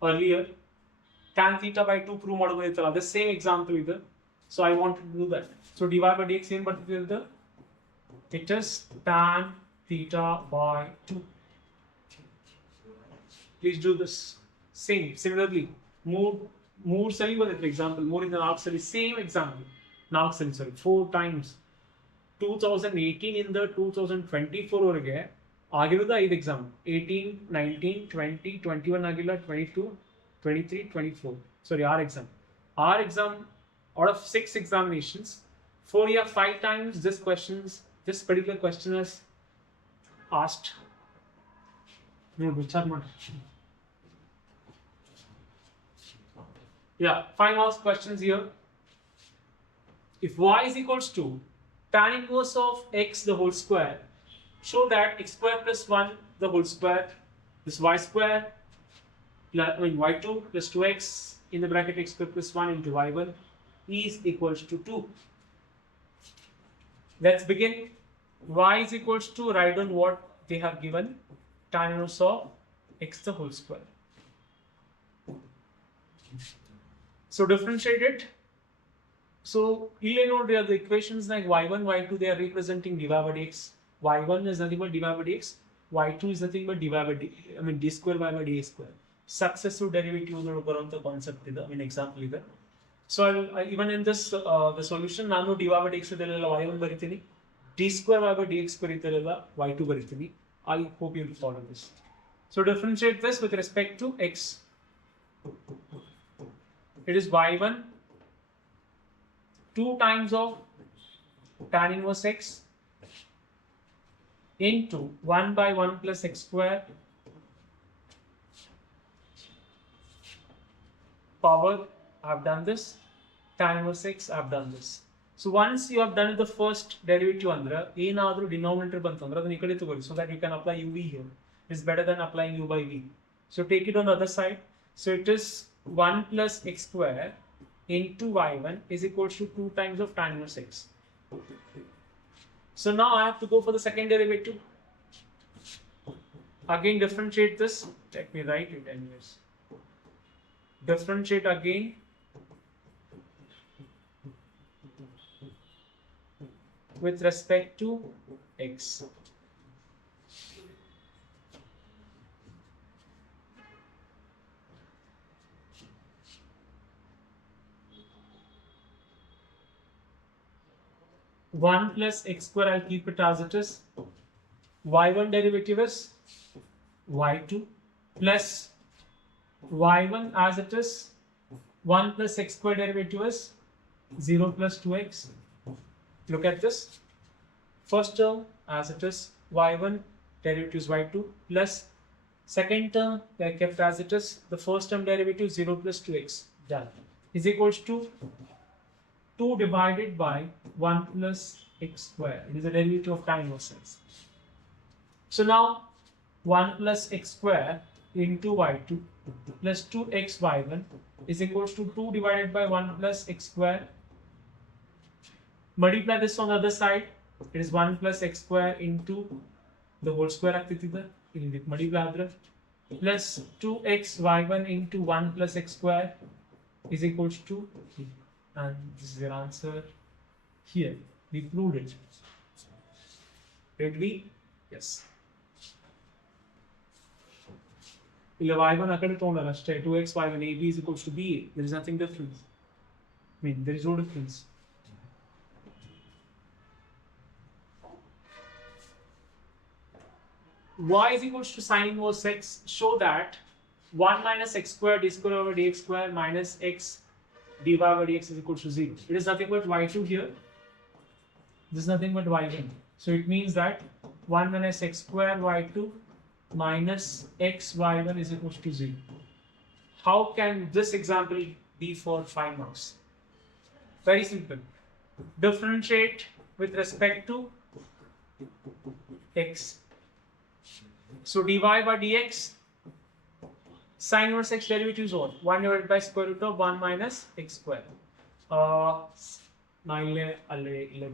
earlier. Tan theta by 2 prove model the same example either. So I wanted to do that. So dy by dx in particular, it is tan theta by 2. Please do this. Similarly, more study was for example, more in the arc study, same example. Now sorry, 4 times. 2018 in the 2024 orge. ಆಗಿರೋದು 5 exam 18, 19, 20, 21 ಆಗಿಲ್ಲ 22, 23, 24. Sorry, our exam out of 6 examinations, 4 year 5 times this particular question is asked. Yeah, 5 marks questions here. If y is equals to tan inverse of x the whole square, show that x square plus 1 the whole square, this y square, y2 plus 2x in the bracket x square plus 1 into y1 is equals to 2. Let's begin. Y is equals to, write down what they have given, tan inverse of x the whole square. So differentiate it. So here note the equations like y1, y2, they are representing dy by dx. y1 is nothing but dy by dx, y2 is nothing but dy by d, d square y by d square. Successive derivatives are concept example either. So even in this the solution nanu dy by dx y1 baritini, d square y by dx y2 baritini. I hope you will follow this. So differentiate this with respect to x. It is y1 2 times of tan inverse x into 1 by 1 plus x square power, I have done this, tan inverse x, I have done this. So once you have done the first derivative andra, enadru denominator bantandra adana ikade togoli, so that you can apply uv here. It's better than applying u by v. So take it on the other side. So it is 1 plus x square into y1 is equals to 2 times of tan inverse x. So now I have to go for the second derivative. Again differentiate this. Let me write it anyways. Differentiate again. With respect to x. One plus x square, I'll keep it as it is. Y1 derivative is y2 plus y1 as it is. 1 plus x square derivative is 0 plus 2x. Look at this. First term as it is, y1 derivative is y2 plus second term they are kept as it is. The first term derivative 0 plus 2x. Done. Is equals to 2 divided by 1 plus x square. It is a derivative of tan inverse x. So now 1 plus x square into y2 plus 2x y1 is equals to 2 divided by 1 plus x square. Multiply this on the other side. It is 1 plus x square into the whole square multiply plus 2x y1 into 1 plus x square is equals to, and this is your answer here. We proved it. Did we? Yes. ಇಲ್ಲ y1 ಆ ಕಡೆ ತಗೊಂಡಲ್ಲ ಅಷ್ಟೇ 2x y1 ab is equals to ba. There is nothing different. I mean, there is no difference. Y is equals to sin inverse x. Show that 1 minus x squared d square over dx square minus x dy by dx is equals to 0. It is nothing but y2 here. This is nothing but y1. So it means that 1 minus x square y2 minus x y1 is equals to 0. How can this example be for 5 marks? Very simple. Differentiate with respect to x. So dy by dx, sin inverse x derivative is what? 1 divided by square root of 1 minus x square. Now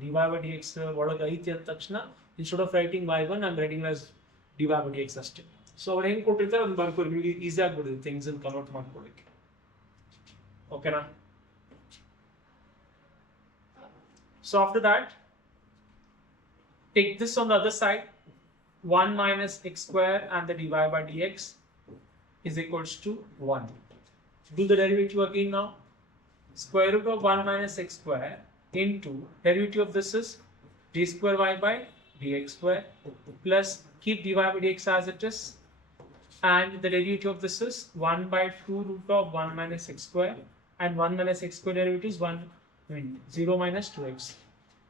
dy by dx ಒಳಗೆ ಐತಿ ಅಂದ ತಕ್ಷಣ instead of writing y1 I'm writing as dy by dx ಅಷ್ಟೇ. So ಅವ್ರು ಹೆಂಗೆ ಕೊಟ್ಟಿರ್ತಾರೆ ಒಂದು ಬರ್ಕೋರಿ, ನಿಮಗೆ ಈಸಿ ಆಗ್ಬಿಡುತ್ತೆ ಥಿಂಗ್ಸ್ ಅನ್ನು ಕನ್ವರ್ಟ್ ಮಾಡ್ಕೊಳ್ಳಿಕ್ಕೆ. ಓಕೆನಾ? So after that, take this on the other side. 1 minus x square and the dy by dx is equals to 1. Do the derivative again now. Square root of 1 minus x square into derivative of this is d square y by dx square plus keep dy by dx as it is, and the derivative of this is 1 by 2 root of 1 minus x square, and 1 minus x square derivative is 0 minus 2x,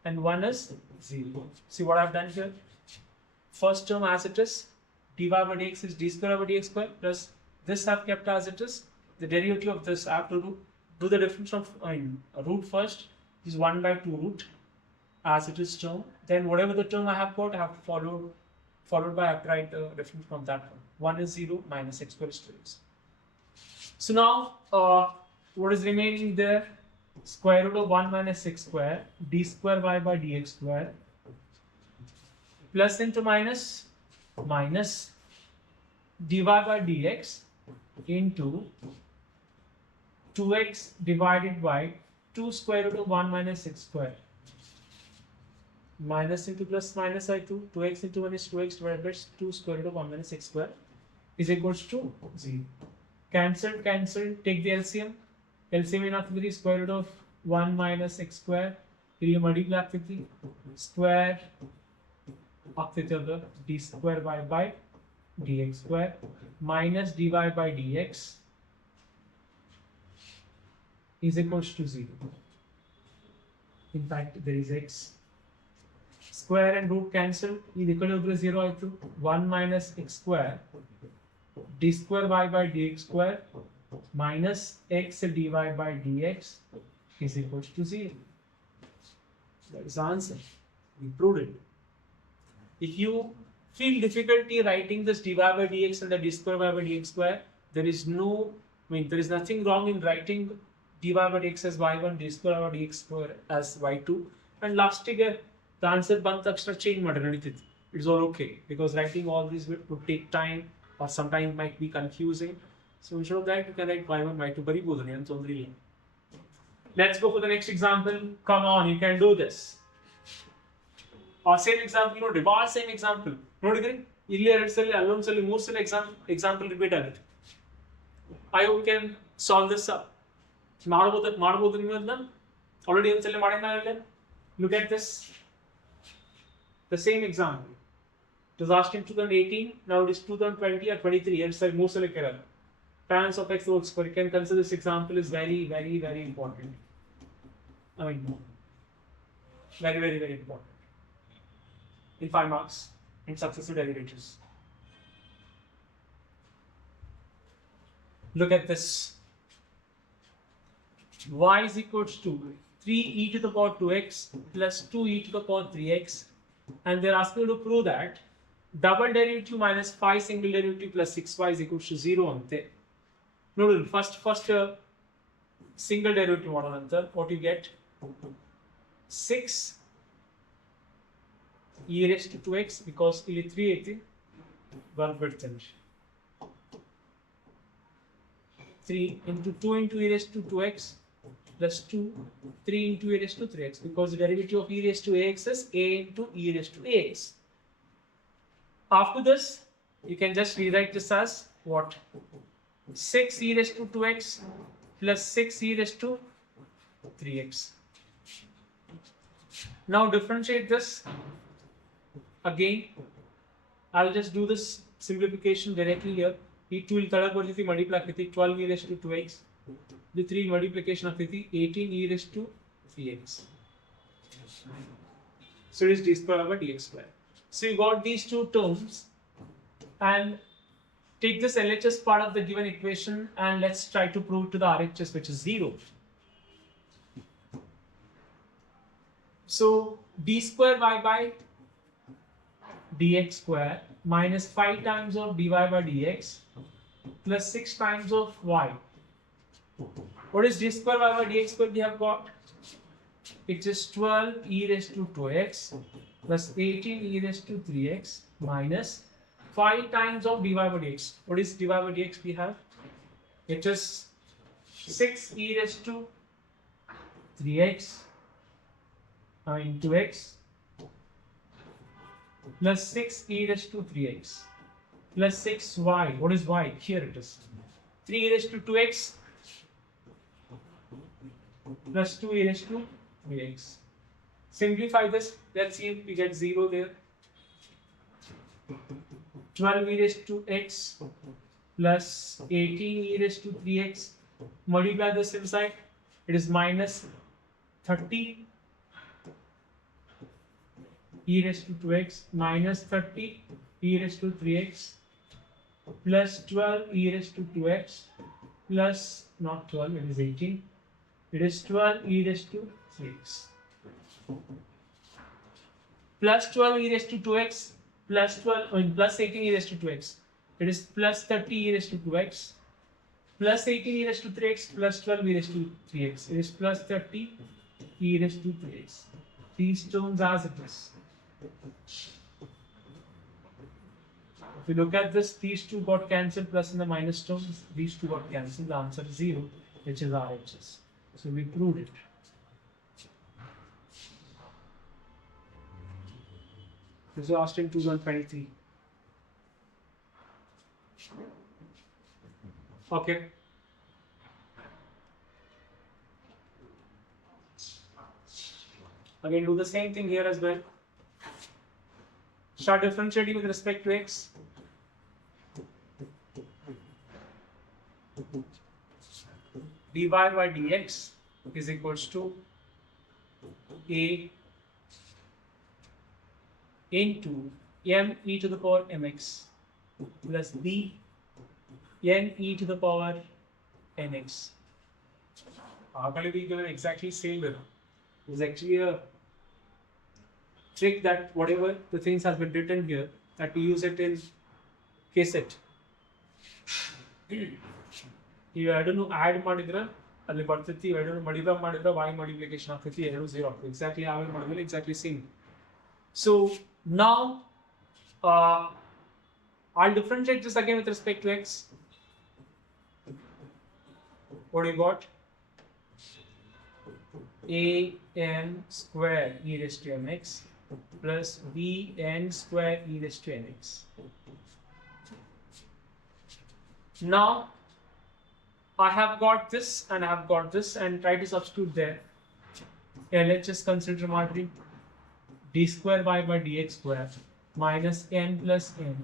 and 1 is 0. See what I have done here? First term as it is, dy by dx is d square by dx square plus this I have kept as it is. The derivative of this I have to do the difference of root first is 1 by 2 root as it is term. Then whatever the term I have got, I have to followed by I have to write the difference from that one. 1 is 0 minus x square is 2x. So now what is remaining there? Square root of 1 minus x square d square y by dx square plus into minus dy by dx into 2x divided by 2 square root of 1 minus x square. Minus into plus minus I2, 2x into 1 is 2x divided by 2 square root of 1 minus x square is equals to 0. Cancel, take the LCM. LCM ಏನಾಗ್ತದೆ square root of 1 minus x square ಇಲ್ಲಿ multiply ಆಗ್ತೈತಿ, square ಆಗ್ತೈತಿ ಅದು d square y by dx square minus dy by dx is equals to 0. In fact, there is x. Square and root cancel. This equal to 0 ಆಯ್ತು. 1 minus x square d square y by dx square minus x dy by dx is equals to 0. That is the answer. We proved it. If you feel difficulty writing this dy by dx and the d square y by dx square, there is nothing wrong in writing dy by dx as y1, d square y by dx square as y2, and last year the answer ಬಂದ ತಕ್ಷಣ change ಮಾಡಿ ನಡೀತಿತ್ತು. It's all okay because writing all these would take time or sometimes might be confusing. So instead of that, you can write y1, y2 ಬರಿಬಹುದು ಏನು ತೊಂದರೆ ಇಲ್ಲ. Let's go for the next example. Come on, you can do this. Same example ನೋಡ್ರಿ, ಭಾಳ same example ನೋಡಿದ್ರಿ, ಇಲ್ಲಿ 2 ಸಲ ಅಲ್ಲೊಂದು ಸಲ 3 ಸಲ ಎಕ್ಸಾಂಪಲ್ ರಿಪೀಟ್ ಆಗುತ್ತೆ. I hope you can solve this up. ಮಾಡ್ಬೋದು ನೀವು ಅದನ್ನ ಆಲ್ರೆಡಿ ಒಂದ್ಸಲ ಮಾಡಿದ್ಮೇಲೆ. Look at this. The same example. It was asked in 2018, now it is 2020 or 23 years. Like most of the parents of x whole square. You can consider this example is very, very, very important. I mean, very, very, very important. In 5 marks in successive derivatives. Look at this. Y is equals to 3e to the power 2x plus 2e to the power 3x, and they're asking you to prove that double derivative minus 5 single derivative plus 6y is equals to 0 ante. Notice first single derivative model anta, what you get? 6 e raised to 2x because ಇಲ್ಲಿ 3 ಐತಿ ಬರ್ಬಿಡ್ತೇನೆ. 3 into 2 into e raised to 2x plus 2, 3 into e raised to 3x because the derivative of e raised to ax is a into e raised to ax. After this, you can just rewrite this as what? 6 e raised to 2x plus 6 e raised to 3x. Now differentiate this again. I'll just do this simplification directly here. E2 will third quantity multiply with 12 e raised to 2x. The 3 multiplication of 18 e raised to 3x. So it is d square over dx square. So you got these two terms, and take this LHS part of the given equation and let's try to prove to the RHS, which is 0. So d square y by dx square minus 5 times of dy by dx plus 6 times of y. What is d square y by dx square we have got? It is 12 e raised to 2x plus 18 e raised to 3x minus 5 times of dy by dx. What is dy by dx we have? It is 6 e raised to 3x, 2x plus 6 e raised to 3x plus 6y. What is y? Here it is. 3 e raised to 2x plus 2 e raised to 3x. Simplify this. Let's see if we get 0 there. 12 e raised to x plus 18 e raised to 3x. Multiply this inside. It is minus 30 e raised to 2x minus 30 e raised to 3x plus 12 e raised to 2x plus not 12, it is 18. It is 12 e raised to 3x plus 12 e raised to 2x plus 18 e raised to 2x. It is plus 30 e raised to 2x plus 18 e raised to 3x plus 12 e raised to 3x. It is plus 30 e raised to 3x. These terms as it is. If you look at this, these two got cancelled, plus in the minus terms, these two got cancelled. The answer is 0, which is RHS. So we proved it. This was asked in 2023. Okay. Again, do the same thing here as well. Start differentiating with respect to x. dy by dx is equals to a into m e to the power mx plus b n e to the power nx. How can we given exactly same here? It's actually a trick that whatever the things has been written here, that we use it in KCET. You I don't know add ಮಾಡಿದ್ರೆ ಅಲ್ಲಿ ಬರ್ತೈತಿ I don't know multiply ಮಾಡಿದ್ರೆ y multiplication ಆಗ್ತೈತಿ 2 0 exactly how ಮಾಡಿದ್ರೆ exactly same. So now I'll differentiate this again with respect to x. What do you got? A n square e raised to mx plus b n square e raised to nx. Now I have got this and I have got this, and try to substitute there. Yeah, let's just consider Martin. D square y by dx square minus n plus n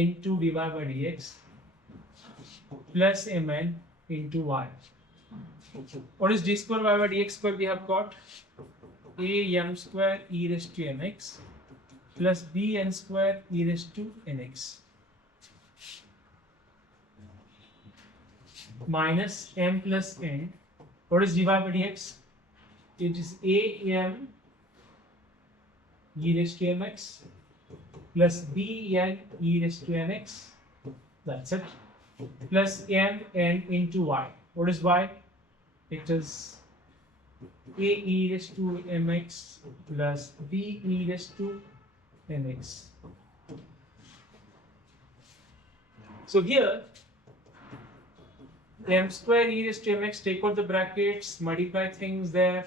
into dy by dx plus mn into y. What is d square y by dx square? We have got a m square e raised to mx plus b n square e raised to nx minus m plus n. What is dy by dx? It is a m e raised to mx plus b n e raised to nx. That's it. Plus m n into y. What is y? It is a e raised to mx plus b e raised to nx. So here m square e raised to mx, take out the brackets, multiply things there.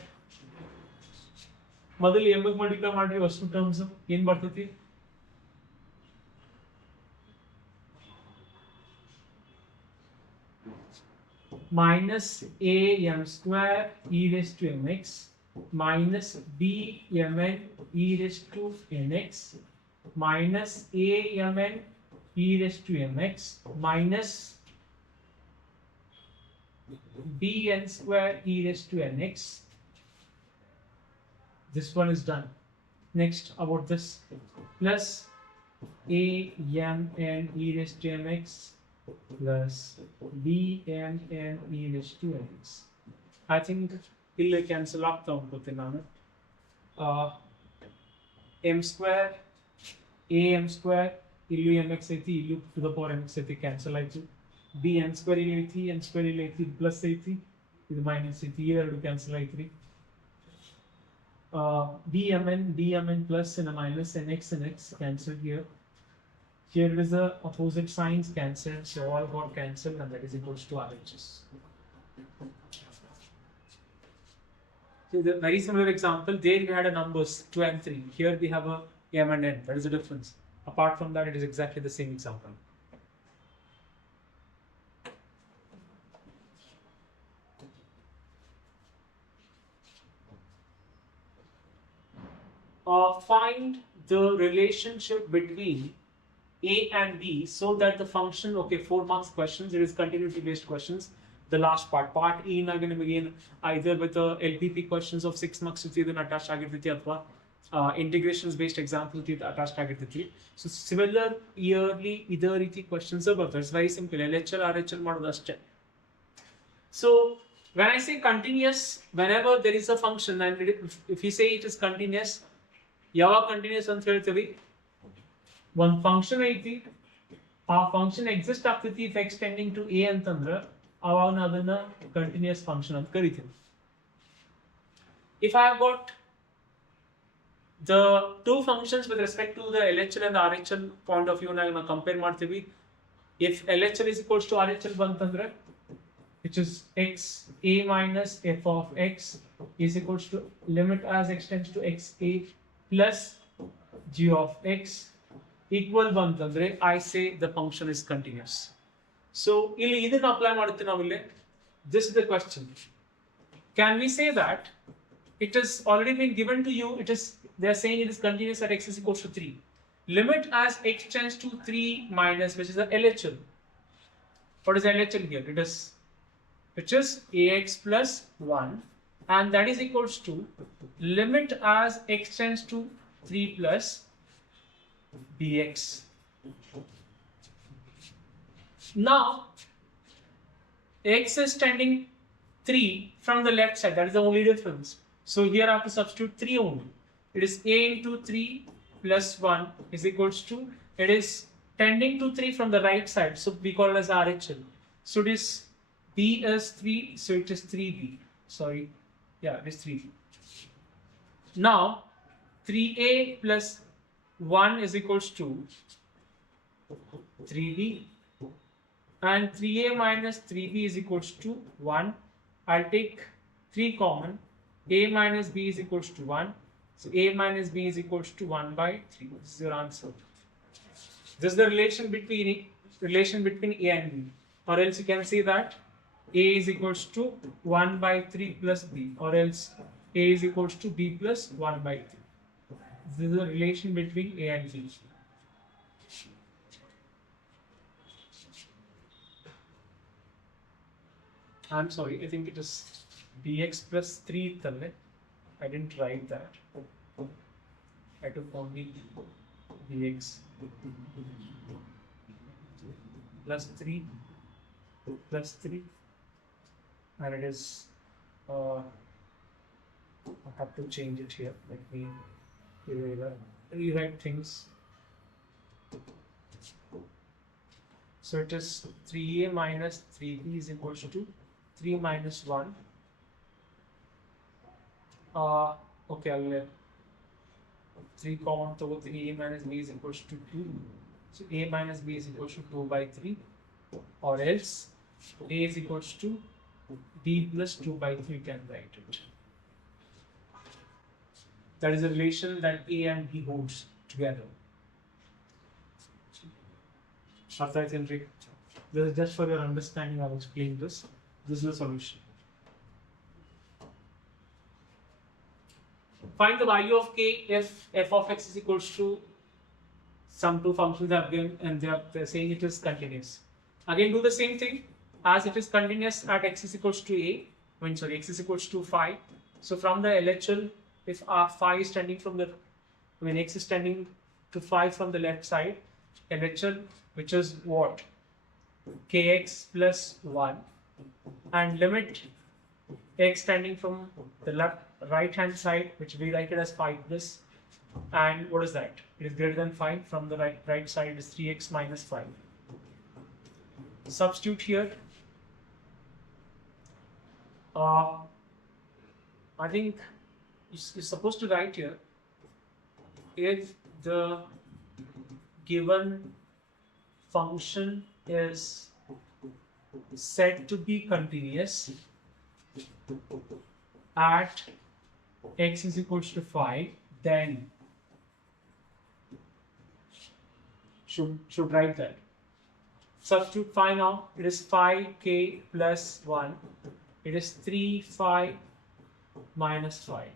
ಮೊದಲು m multiply ಮಾಡ್ರಿ ಅಷ್ಟು terms ಏನು ಬರ್ತೈತಿ? minus a m square e raised to mx minus b mn e raised to nx minus a mn e raised to mx minus bn square e raised to nx. This one is done. Next about this plus a m n e raised to mx plus b m n e raised to mx. I think ಇಲ್ಲಿ cancel ಆಗ್ತಾ ಹೋಗುತ್ತೆ ನಾನು m square a m square ಇಲ್ಲೂ mx ಐತಿ ಇಲ್ಲೂ to the power mx ಐತಿ cancel ಆಯ್ತು b n square ಇಲ್ಲಿ ಐತಿ n square ಇಲ್ಲಿ ಐತಿ ಪ್ಲಸ್ ಐತಿ ಇದು ಮೈನಸ್ ಐತಿ ಇವೆರಡು ಕ್ಯಾನ್ಸಲ್ ಆಯ್ತ್ರಿ bmn plus and a minus nx cancelled here. Here it is the opposite signs cancelled, so all got cancelled and that is equals to RHS. So the very similar example, there we had a numbers 2 and 3. Here we have a m and n. That is the difference. Apart from that, it is exactly the same example. Find the relationship between a and b so that the function, okay, 4 marks questions, it is continuity based questions. The last part E na going to begin either with the LPP questions of 6 marks with the attached agirtiti athwa integrations based examples with attached agirtiti. So similar yearly ider riti questions bartave. It's very simple. LHL RHL madodu ashte. So when I say continuous, whenever there is a function and if you say it is continuous, ಯಾವಾಗ continuous ಅಂತ ಹೇಳ್ತೀವಿ ಒಂದು function ಐತಿ ಆ function exist ಆಗ್ತೈತಿ if x tending to a ಅಂತಂದ್ರೆ ಅವಾಗ ನಾವು ಅದನ್ನ ಕಂಟಿನ್ಯೂಸ್ ಫಂಕ್ಷನ್ ಅಂತ ಕರಿತೀವಿ. If I have got the two functions with respect to the LHL and RHL point of view ನಾಗ ನಾವು ಕಂಪೇರ್ ಮಾಡ್ತೀವಿ. If LHL is equals to RHL ಬಂತಂದ್ರೆ which is x a minus f of x is equals to limit as x tends to x a plus g of x equal bantandre I say the function is continuous. So illi idanna apply madutte navu ille. This is the question. Can we say that it has already been given to you, it is they are saying it is continuous at x is equals to 3. Limit as x tends to 3 minus, which is the LHL. What is LHL here? It is which is ax plus 1 and that is equals to limit as x tends to 3 plus bx. Now x is tending 3 from the left side, that is the only difference. So here I have to substitute 3 only. It is a into 3 plus 1 is equals to, it is tending to 3 from the right side, so we call it as RHL. So it is b is 3, so it is 3b. Sorry, yeah, it is 3b. Now 3a plus 1 is equals to 3b and 3a minus 3b is equals to 1. I'll take 3 common. A minus b is equals to 1. So a minus b is equals to 1 by 3. This is your answer. This is the relation between a and b. Or else you can say that a is equals to 1 by 3 plus b, or else a is equals to b plus 1 by 3. This is the relation between a and b. I'm sorry, I think it is bx plus 3 I didn't write that. I took only bx plus 3 plus 3 and it is I have to change it here. Let me rewrite things. So it is 3a minus 3b is equals to 3 minus 1. Okay, I'll let 3 common, so a minus b is equals to 2. So a minus b is equals to 2 by 3, or else a is equals to b plus 2 by 3, can write it. That is a relation that a and b holds together. This is just for your understanding, I'll explain this. This is the solution. Find the value of k if f of x is equals to some two functions they have given and they're saying it is continuous. Again, do the same thing as it is continuous at x is equals to a, x is equals to phi. So from the LHL, if phi is tending from the, when x is tending to phi from the left side, LHL, which is what? Kx plus 1, and limit x tending from the right hand side, which we write it as phi plus, and what is that? It is greater than 5. From the right side is 3x minus 5. Substitute here. I think you're supposed to write here, if the given function is said to be continuous at x is equals to 5, then should write that. Substitute phi now. It is phi k plus 1. It is 3 phi minus 5.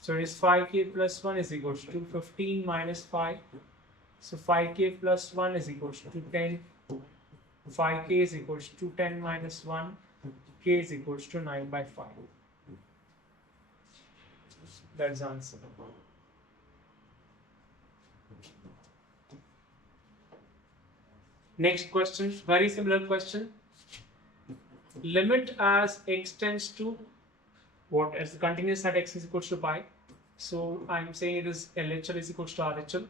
So it is phi k plus 1 is equals to 15 minus 5. So phi k plus 1 is equals to 10. Phi k is equals to 10 minus 1. K is equals to 9 by 5. That's the answer. Next question, very similar question. Limit as x tends to what? As the continuous at x is equals to pi. So I'm saying it is LHL is equals to RHL.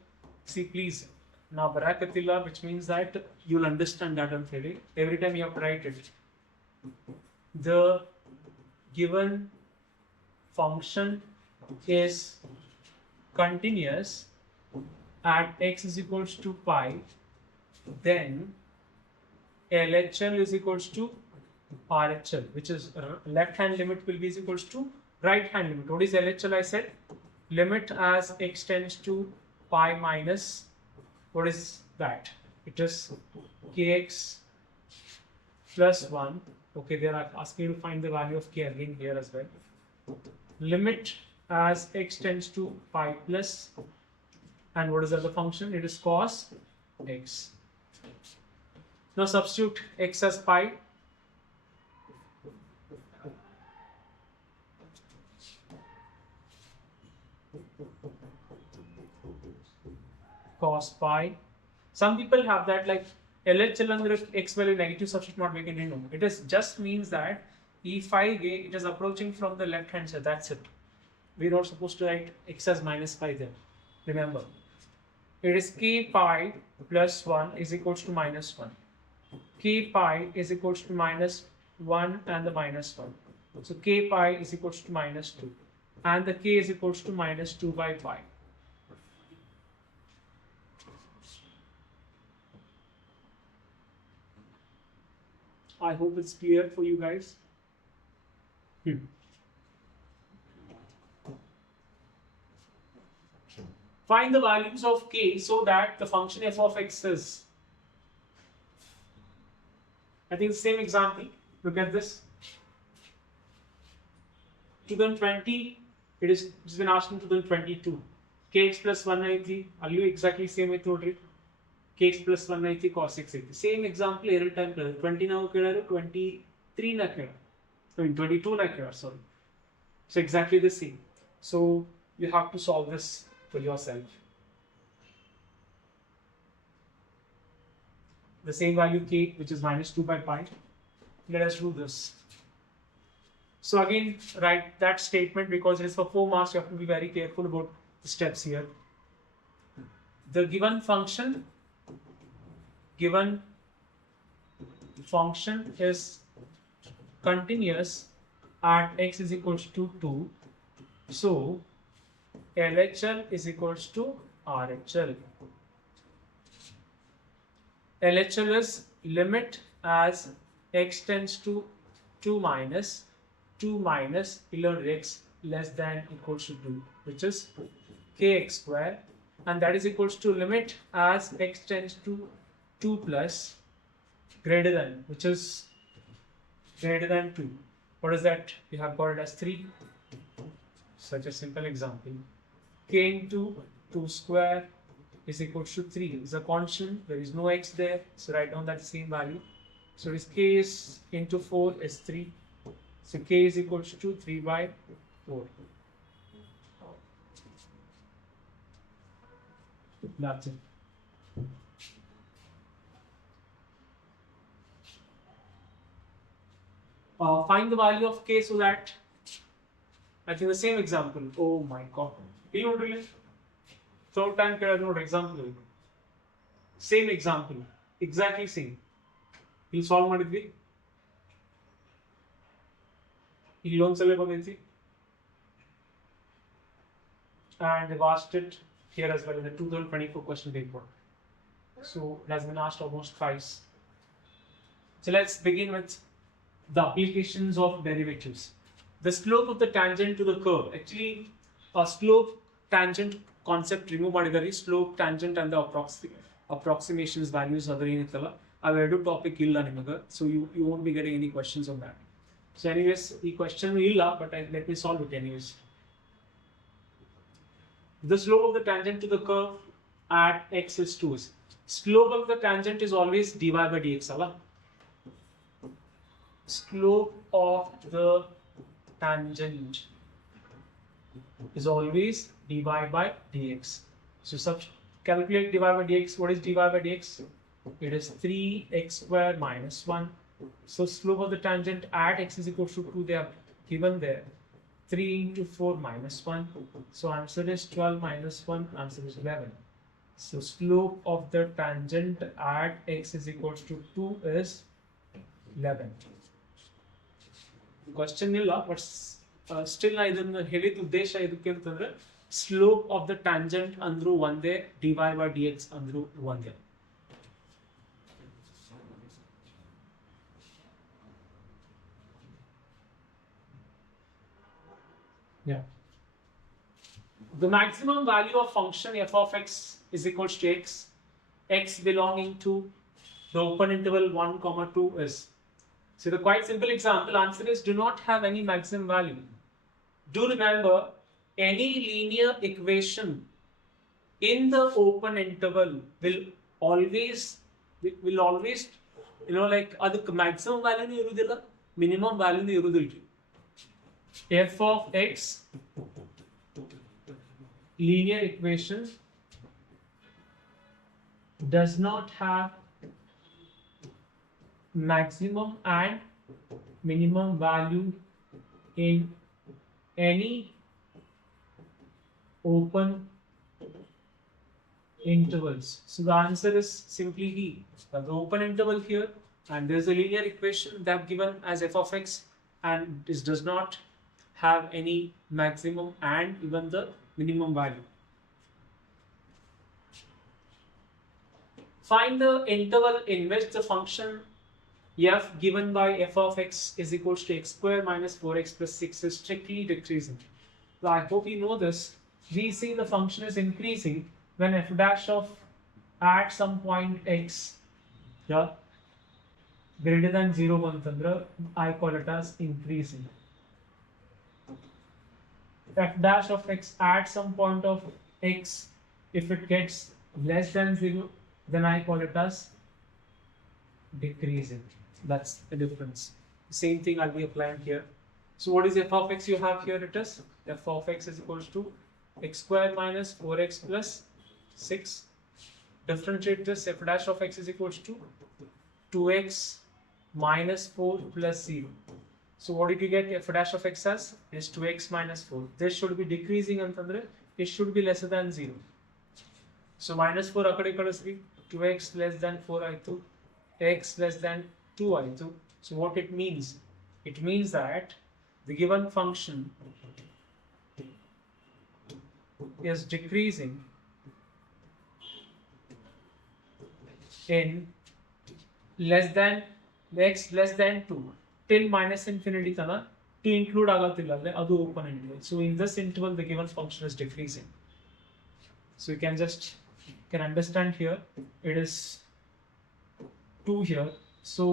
See, please, now Barakatilla, which means that you'll understand that I'm saying. Every time you have to write it. The given function is continuous at x is equals to pi, then LHL is equals to RHL, which is left hand limit will be equals to right hand limit. What is LHL? I said limit as x tends to pi minus, what is that? It is kx plus 1. Okay, they are asking you to find the value of k again here as well. Limit as x tends to pi plus, and what is the other function? It is cos x. Now substitute x as pi. Cos pi. Some people have that like LHL under x value negative substitute not make any no. It is just means that E phi it is approaching from the left hand side. That's it. We're not supposed to write x as minus pi there. Remember, it is k pi plus 1 is equals to minus 1. K pi is equals to minus 1 and the minus 1. So k pi is equals to minus 2. And the k is equals to minus 2 by pi. I hope it's clear for you guys. Find the values of k so that the function f of x is. I think the same example. Look at this. 2020, it's been asked in 2022. Kx plus 193. Are you exactly same method? Kx plus 193 cos x 80. Same example every time. 20 now 23 na keda. I mean 22 na keda, sorry. So exactly the same. So you have to solve this for yourself. The same value k, which is minus 2 by pi. Let us do this. So again, write that statement because it is for 4 marks. You have to be very careful about the steps here. The given function is continuous at x is equals to 2. So LHL is equals to RHL. LHL is limit as x tends to 2 minus x less than equals to 2, which is kx square, and that is equals to limit as x tends to 2 plus greater than, which is greater than 2. What is that? We have got it as 3. Such a simple example. K into 2 square is equal to 3. Is a constant. There is no x there. So write down that same value. So this k is into 4 is 3. So k is equal to 3 by 4. That's it. Find the value of k so that I think the same example. Oh my god. You know really? Third time note example. Same example. Exactly same. You solve ಮಾಡಿದ್ವಿ. ಇಲ್ಲೊಂದ್ಸಲ ಬಂದೈತಿ. And they've asked it here as well in the 2024 question paper. So it has been asked almost twice. So let's begin with the applications of derivatives. The slope of the tangent to the curve. Actually, a slope tangent concept remove ಮಾಡಿದಾರೆ. Slope tangent and the approximations values other ಏನಿತ್ತಲ್ಲ ಅವೆರಡು topic ಇಲ್ಲ ನಿಮಗೆ. So you won't be getting any questions on that. So anyways, ಈ question ಇಲ್ಲ, but let me solve it anyways. The slope of the tangent to the curve at x is 2. Slope of the tangent is always dy by dx. Slope of the tangent is always dy by dx. So calculate dy by dx. What is dy by dx? It is 3x square minus 1. So slope of the tangent at x is equal to 2. They are given there. 3 into 4 minus 1. So answer is 12 minus 1. Answer is 11. So slope of the tangent at x is equal to 2 is 11. Question ಇಲ್ಲ, but still ನಾ ಇದನ್ನ ಹೇಳಿದ ಉದ್ದೇಶ ಇದಕ್ಕೆ ಅಂತಂದ್ರೆ slope of the tangent ಅಂದ್ರೂ ಒಂದೇ, dy by dx ಅಂದ್ರೂ ಒಂದೇ. Yeah. The maximum value of function f of x is equal to x. X belonging to the open interval 1, 2 is. So the quite simple example answer is do not have any maximum value. Do remember any linear equation in the open interval will always like ಅದಕ್ಕೆ maximum value ಇರುವುದಿಲ್ಲ, minimum value ಇರುವುದಿಲ್ಲ. F of x linear equation does not have maximum and minimum value in any open intervals. So the answer is simply D. The open interval here, and there's a linear equation they have given as f of x, and this does not have any maximum and even the minimum value. Find the interval in which the function f given by f of x is equal to x square minus 4x plus 6 is strictly decreasing. So I hope you know this. We see the function is increasing when f dash of at some point x greater than 0 ಅಂತಂದ್ರೆ I call it as increasing. F dash of x at some point of x, if it gets less than 0, then I call it as decreasing. That's the difference. Same thing I'll be applying here. So what is f of x you have here? It is f of x is equal to x square minus 4x plus 6. Differentiate this. F dash of x is equal to 2x minus 4 plus 0. So what did you get f dash of x as? Is 2x minus 4. This should be decreasing antandre it should be lesser than 0. So minus 4 akade kadasri 2x less than 4 aitu, x less than 2 aitu. So what it means? It means that the given function is decreasing in less than x less than 2 till minus infinity tana to include agatiಲ್ಲ ಅಂದ್ರೆ ಅದು open interval. So in this interval the given function is decreasing. So you can understand here it is 2 here, so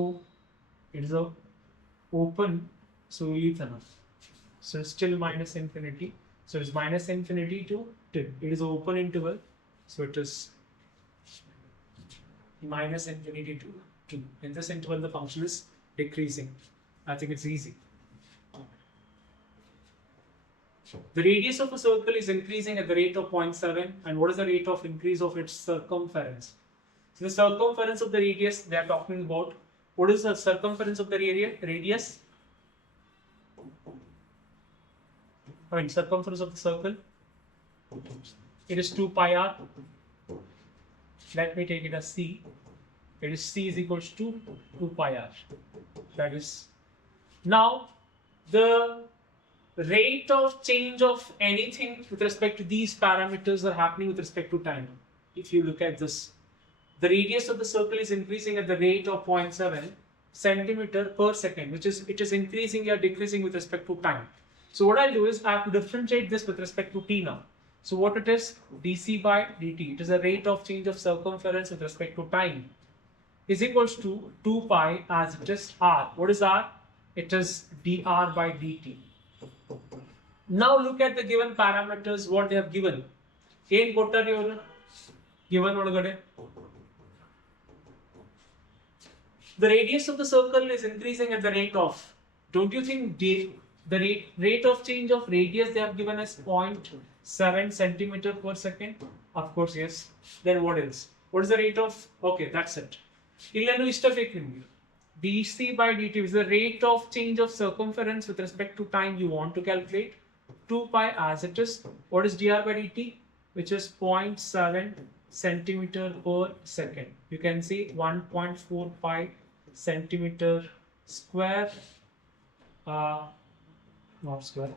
it is a open, so leave enough. So it's still minus infinity. So it's minus infinity to 2. It is an open interval. So it is minus infinity to 2. In this interval, the function is decreasing. I think it's easy. The radius of a circle is increasing at the rate of 0.7. And what is the rate of increase of its circumference? So the circumference of the radius they are talking about. What is the circumference of the radius? Circumference of the circle. It is 2 pi r. Let me take it as c. It is c is equals to 2 pi r. That is. Now, the rate of change of anything with respect to these parameters are happening with respect to time. If you look at this, the radius of the circle is increasing at the rate of 0.7 centimeter per second, which is it is increasing or decreasing with respect to time. So what I'll do is I have to differentiate this with respect to t now. So what it is, dc by dt, it is a rate of change of circumference with respect to time, is equals to 2 pi as it is r. What is r? It is dr by dt. Now look at the given parameters, what they have given. Given the radius of the circle is increasing at the rate of, don't you think the rate of change of radius they have given as 0.7 centimeter per second? Of course, yes. Then what else? What is the rate of, okay, that's it. dc by dt is the rate of change of circumference with respect to time you want to calculate. 2 pi as it is. What is dr by dt? Which is 0.7 centimeter per second. You can see 1.45 centimeter square, not square,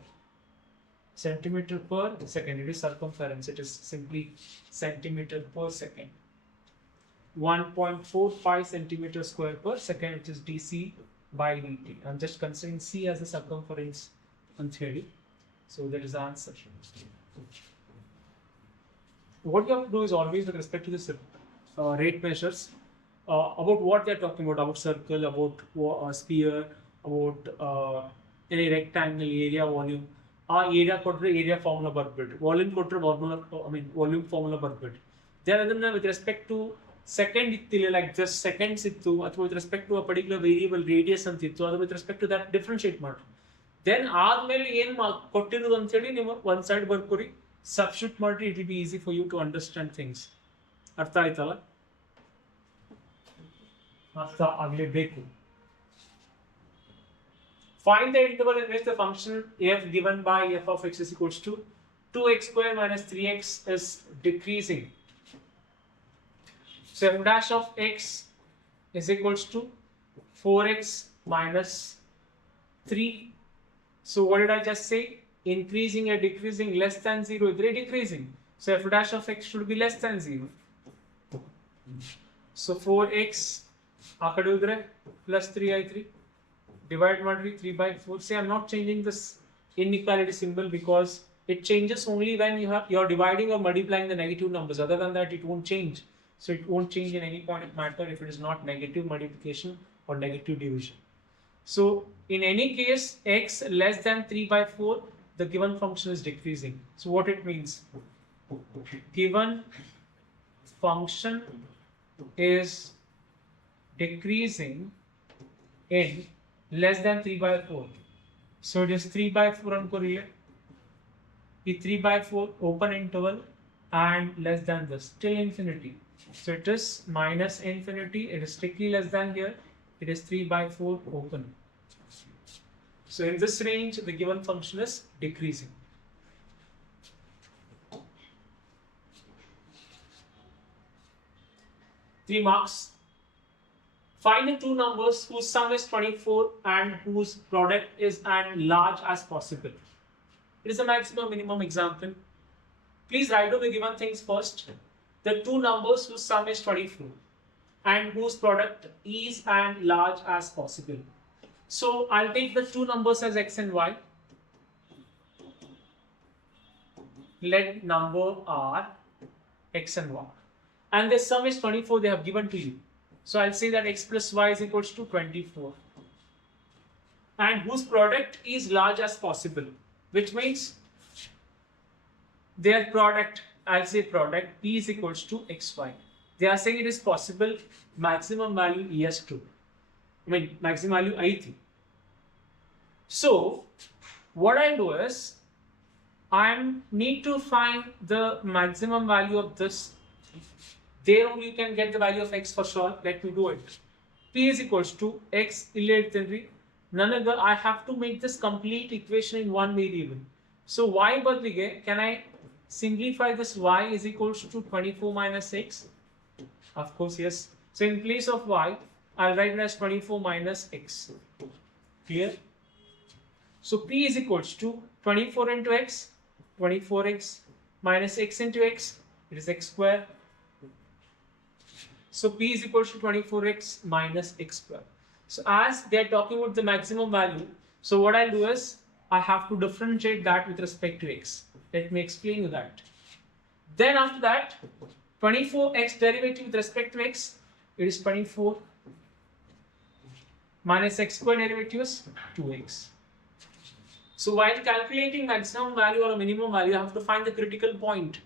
centimeter per second. It is circumference. It is simply centimeter per second. 1.45 centimeter square per second, which is dc by dt. I'm just considering c as the circumference on theory. So that is the answer. What you have to do is always with respect to this rate measures, about what they are talking about circle, about sphere, about any rectangle, area, volume. Area ಕೊಟ್ಟರೆ area formula ಬರ್ಬಿಟ್ಟು, volume ಕೊಟ್ಟರೆ volume formula ಬರ್ಬಿಟ್ಟು. There ಅದನ್ನ with respect to second ಇತ್ತಿಲ್ಲ, like just seconds ಇತ್ತು, ಅಥವಾ with respect to a particular variable radius ಅಂತ ಇತ್ತು, ಅದು with respect to that differentiate ಮಾಡಿ. Then ಆದ್ಮೇಲೆ ಏನು ಕೊಟ್ಟಿರೋದು ಅಂತ ಹೇಳಿ ನೀವು one side ಬರ್ಕೊರಿ, substitute ಮಾಡಿ, it will be easy for you to understand things. ಅರ್ಥ ಆಯ್ತಲ್ಲ? ಅರ್ಥ ಆಗಲೇಬೇಕು. Find the interval in which the function f given by f of x is equals to 2x square minus 3x is decreasing. So f dash of x is equals to 4x minus 3. So what did I just say? Increasing or decreasing, less than 0, it's decreasing. So f dash of x should be less than 0. So 4x plus 3i3. Divide by 3 by 4. Say I'm not changing this inequality symbol because it changes only when you're dividing or multiplying the negative numbers. Other than that, it won't change. So it won't change in any point of matter if it is not negative multiplication or negative division. So in any case, x less than 3 by 4, the given function is decreasing. So what it means? Given function is decreasing in less than 3 by 4. So it is 3 by 4 on Korea. 3 by 4 open interval and less than this till infinity. So it is minus infinity. It is strictly less than here. It is 3 by 4 open. So in this range, the given function is decreasing. Three marks. Find the two numbers whose sum is 24 and whose product is as large as possible. It is a maximum minimum example. Please write down the given things first. The two numbers whose sum is 24 and whose product is as large as possible. So I'll take the two numbers as x and y. Let number are x and y. And the sum is 24 they have given to you. So I'll say that x plus y is equals to 24. and whose product is large as possible, which means their product, I'll say product P is equals to xy. They are saying it is possible, maximum value ES2. Maximum value I3. So what I'll do is I need to find the maximum value of this. There only you can get the value of x for sure. Let me do it. P is equals to x illiterally. Nanaga, I have to make this complete equation in one variable. So y badlige, can I simplify this? Y is equals to 24 minus x. Of course, yes. So in place of y, I'll write it as 24 minus x. Clear? So P is equals to 24 into x, 24x minus x into x, it is x square. So P is equals to 24x minus x square. So as they are talking about the maximum value, so what I'll do is I have to differentiate that with respect to x. Let me explain you that. Then after that, 24x derivative with respect to x, it is 24 minus x square derivative is 2x. So while calculating maximum value or a minimum value, I have to find the critical point.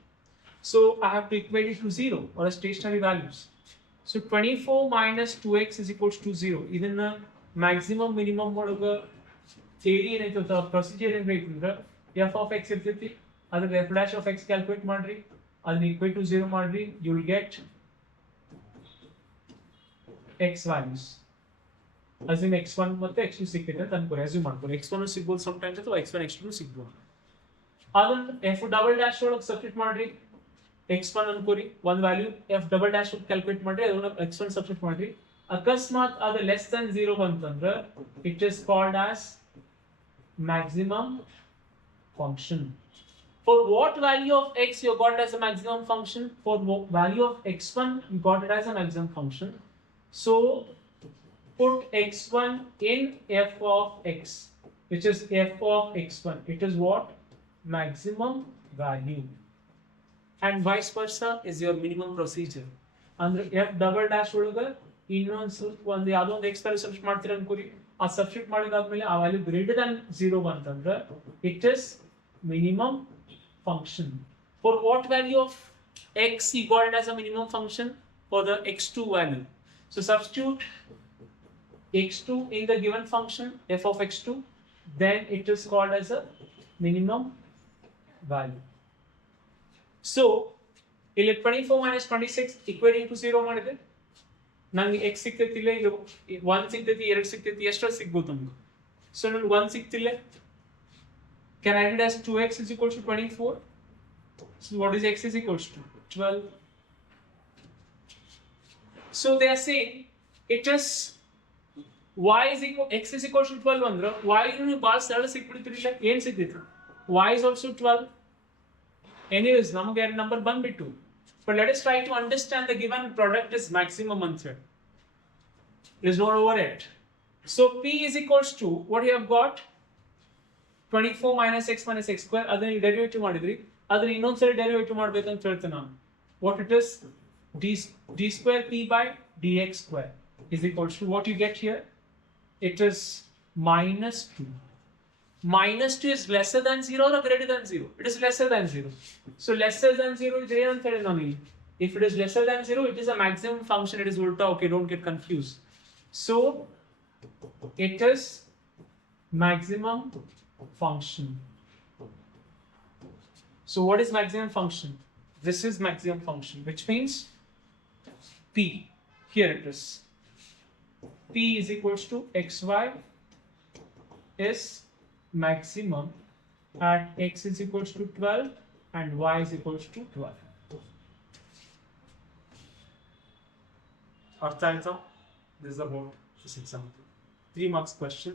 So I have to equate it to 0 or a stationary values. So 24 minus 2x is equals to 0. This is maximum minimum theory and procedure f of x irtiti adha f dash of x calculate madri adha equate to 0 madri, you will get x values. Assume x1 ಮತ್ತು x2 ಸಿಕ್ಕಿದೆ ಅಂತ ಅನ್ಕೊಳ್ಳಿ, assume ಮಾಡ್ಕೊಳ್ಳಿ x1 ಸಿಗ್ಬೋದು sometimes ಅಥವಾ x1 x2 ಸಿಗ್ಬೋದು. ಅದನ್ನ f double dash ಒಳಗೆ ಸಬ್ಸ್ಟಿಟ್ಯೂಟ್ ಮಾಡ್ರಿ, x1 ಅನ್ಕೋರಿ ಒಂದು value f double dash calculate ಮಾಡ್ರಿ, ಅದನ್ನ x1 ಸಬ್ಸ್ಟಿಟ್ಯೂಟ್ ಮಾಡ್ರಿ. ಅಕಸ್ಮಾತ್ ಅದು ಲೆಸ್ ದನ್ 0 ಬಂತಂದ್ರೆ it is called as maximum function. For what value of x you got it as a maximum function? For value of x1 you got it as a maximum function. So put x1 in f of x, which is f of x1. It is what? Maximum value. And vice versa is your minimum procedure. Andre f double dash ಒಳಗೆ ಇನ್ನೊಂದು ಒಂದು ಯಾವುದೋ ಒಂದು x value substitute ಮಾಡ್ತೀರಾ ಅನ್ಕೋರಿ, ಆ substitute ಮಾಡಿದಾದ್ಮೇಲೆ ಆ value greater than 0 ಬಂತಂದ್ರೆ it is minimum function. For what value of x you got it as a minimum function? For the x2 value. So substitute x2 in the given function f of x2, then it is called as a minimum value. So 24 minus 26 equating to 0 ಮಾಡಿದೆ, ನಂಗೆ x ಸಿಕ್ತೈತಿಲ್ಲ, ಈಗ 1 ಸಿಕ್ತೈತಿ, 2 ಸಿಕ್ತೈತಿ, ಎಷ್ಟು ಸಿಗ್ಬೋದು ನಮ್ಗೆ? So ನನಗೆ 1 ಸಿಕ್ತಿಲ್ಲ, can I write it as 2x is equals to 24? So what is x is equals to 12? So they are saying it is y is equal x is equals to 12 ಅಂದ್ರೆ y ನು ಭಾಳ ಸರಳ ಸಿಕ್ಬಿಡ್ತಿರಲಿಲ್ಲ, ಏನು ಸಿಕ್ತಿತ್ತು? y is also 12. Anyways, ನಮಗೆ ಎರಡು number ಬಂದ್ಬಿಟ್ಟು. But let us try to understand the given product is maximum answer. It is not over yet. So P is equals to what you have got? 24 minus x minus x square. ಅದನ್ನ derivative ಮಾಡಿದ್ರಿ, ಅದನ್ನ ಇನ್ನೊಂದ್ಸರಿ derivative ಮಾಡ್ಬೇಕಂತ ಹೇಳ್ತೇನೆ ನಾನು. What it is? d square p by dx square is equals to what you get here? It is minus 2. Minus 2 is lesser than 0 or greater than 0? It is lesser than 0. So lesser than 0 is ಏನು ಅಂತ ಹೇಳಿ ನಾನು. If it is lesser than 0, it is a maximum function. It is ulta. Okay, don't get confused. So it is maximum function. So what is maximum function? This is maximum function, which means P. Here it is. P is equals to xy is maximum at x is equals to 12 and y is equals to 12. Artha aita? This is about this example. 3 marks question.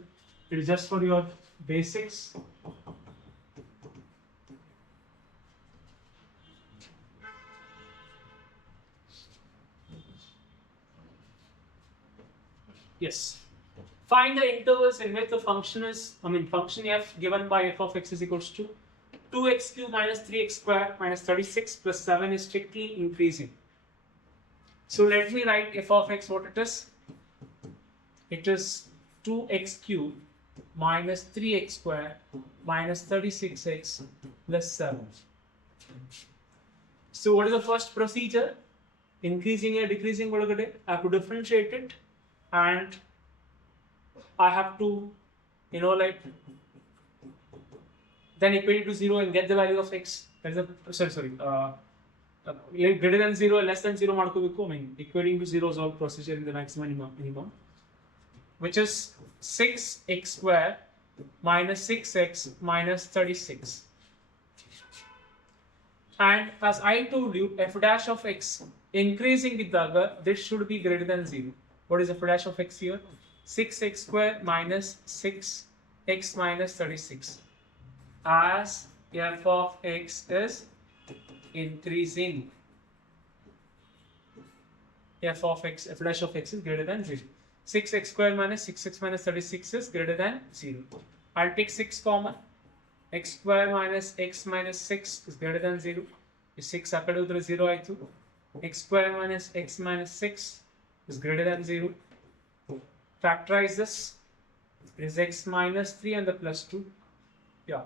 It is just for your basics. Yes. Find the intervals in which the function is, function f given by f of x is equals to 2x cubed minus 3x squared minus 36 plus 7 is strictly increasing. So let me write f of x what it is. It is 2x cubed minus 3x square minus 36x plus 7. So what is the first procedure? Increasing or decreasing, I have to differentiate it, and I have to, like, then equate it to 0 and get the value of x. That is greater than 0, less than 0, equating to 0 is all procedure in the maximum minimum, which is 6x square minus 6x minus 36. And as I told you, f dash of x increasing with the this should be greater than 0. What is f dash of x here? 6x square minus 6x minus 36. As f of x is increasing, f dash of x is greater than 0. 6x square minus 6x minus 36 is greater than 0. I'll take 6 common. X square minus x minus 6 is greater than 0. 6 akadu 0 aitu. X square minus x minus 6 is greater than 0. Factorize this. It is x minus 3 and the plus 2. Yeah.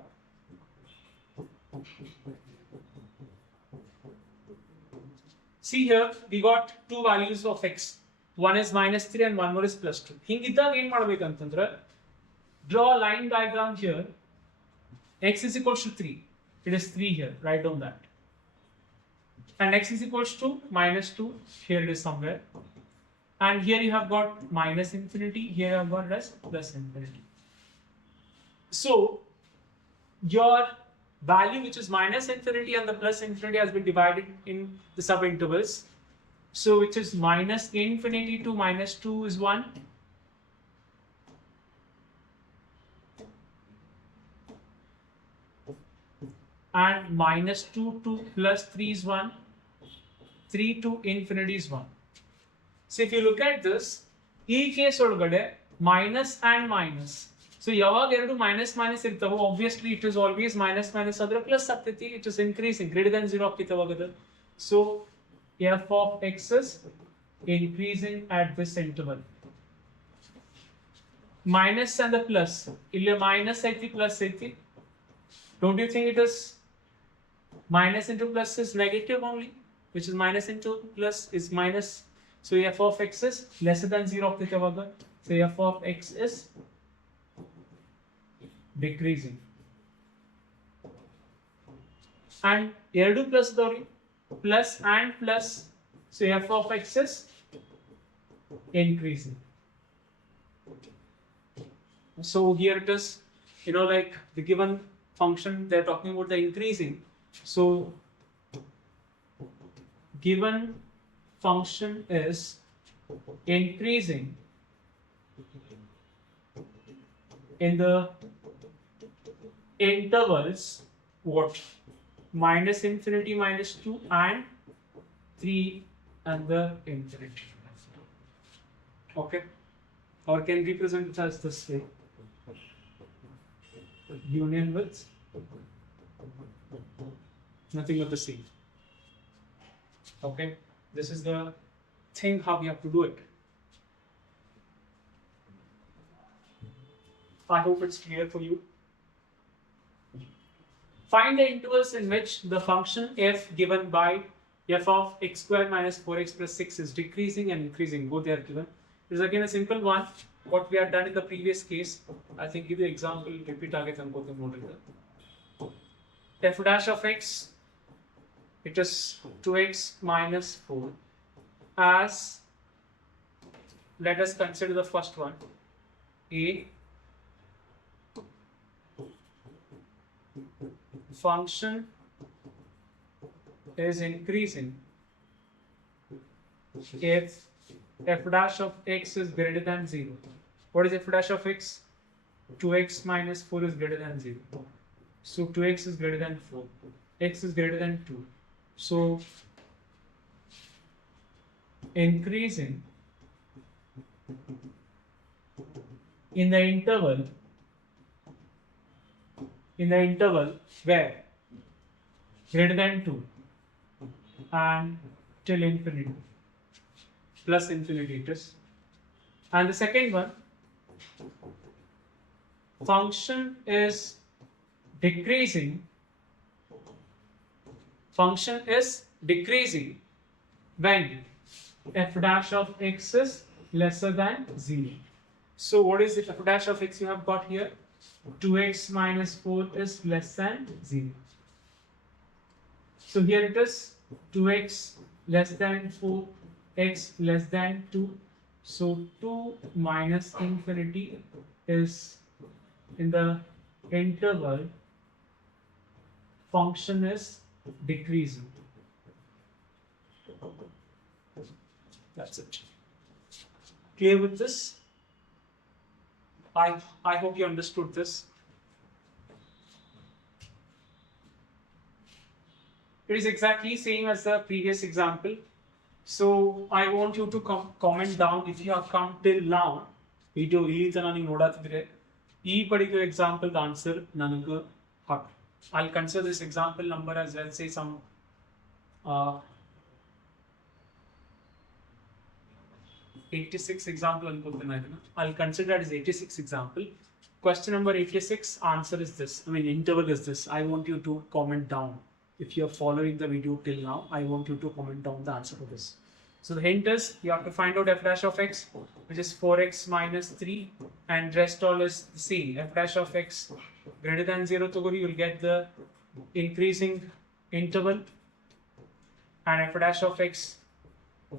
See here, we got two values of x. One is minus 3 and one more is plus 2. Hingiddag ಏನು ಮಾಡಬೇಕಂತಂದ್ರೆ, draw a line diagram here. X is equals to 3. It is 3 here. Write down that. And x is equals to minus 2. Here it is somewhere. And here you have got minus infinity. Here you have got plus infinity. So your value, which is minus infinity and the plus infinity, has been divided in the subintervals. So which is minus infinity to minus 2 is 1. And minus 2 to plus 3 is 1. 3 to infinity is 1. So if you look at this, e case minus and minus. So yaವಾಗ ಎರಡು minus minus ಇರ್ತಾವೋ, obviously it is always minus minus adra plus ಆಗ್ತೈತಿ, it is increasing, greater than 0 ಆಗ್ತೈತಿ ಅವಾಗದು. So f of x is increasing at this interval. Minus and the plus, ಇಲ್ಲಿ minus ಐತಿ plus ಐತಿ. Don't you think it is minus into plus is negative only, which is minus into plus is minus. So f of x is lesser than 0 ಆಗ್ತೈತಿ ಅವಾಗ. So f of x is decreasing. And ಎರಡು plus ದವ್ರಿ, plus and plus. So f of x is increasing. So here it is, like the given function, they're talking about the increasing. So given function is increasing in the intervals what? Minus infinity minus 2 and 3 and the infinity. Okay, or can represent it as this way, union with nothing but the same. Okay, this is the thing how we have to do it. I hope it's clear for you. Find the intervals in which the function f given by f of x square minus 4x plus 6 is decreasing and increasing. Both are given. This is again a simple one. What we have done in the previous case. I think give the example, repeat again. F dash of x, it is 2x minus 4. As, let us consider the first one. A function is increasing if f dash of x is greater than 0. What is f dash of x? 2x minus 4 is greater than 0. So 2x is greater than 4. X is greater than 2. So increasing in the interval where greater than 2 and till infinity, plus infinity it is. And the second one, function is decreasing when f dash of x is lesser than 0. So what is the f dash of x you have got here? 2x minus 4 is less than 0. So here it is 2x less than 4, x less than 2. So 2 minus infinity is in the interval function is decreasing. That's it. Clear with this? I hope you understood this. It is exactly same as the previous example. So I want you to comment down if you have come till now. Video particular example the answer nanagu hak. I'll consider this example number as well, say some 86 example. I'll consider it as 86 example. Question number 86, answer is this. Interval is this. I want you to comment down. If you are following the video till now, I want you to comment down the answer to this. So the hint is you have to find out f dash of x, which is 4x minus 3, and rest all is the same. F dash of x greater than 0 togori, you will get the increasing interval, and f dash of x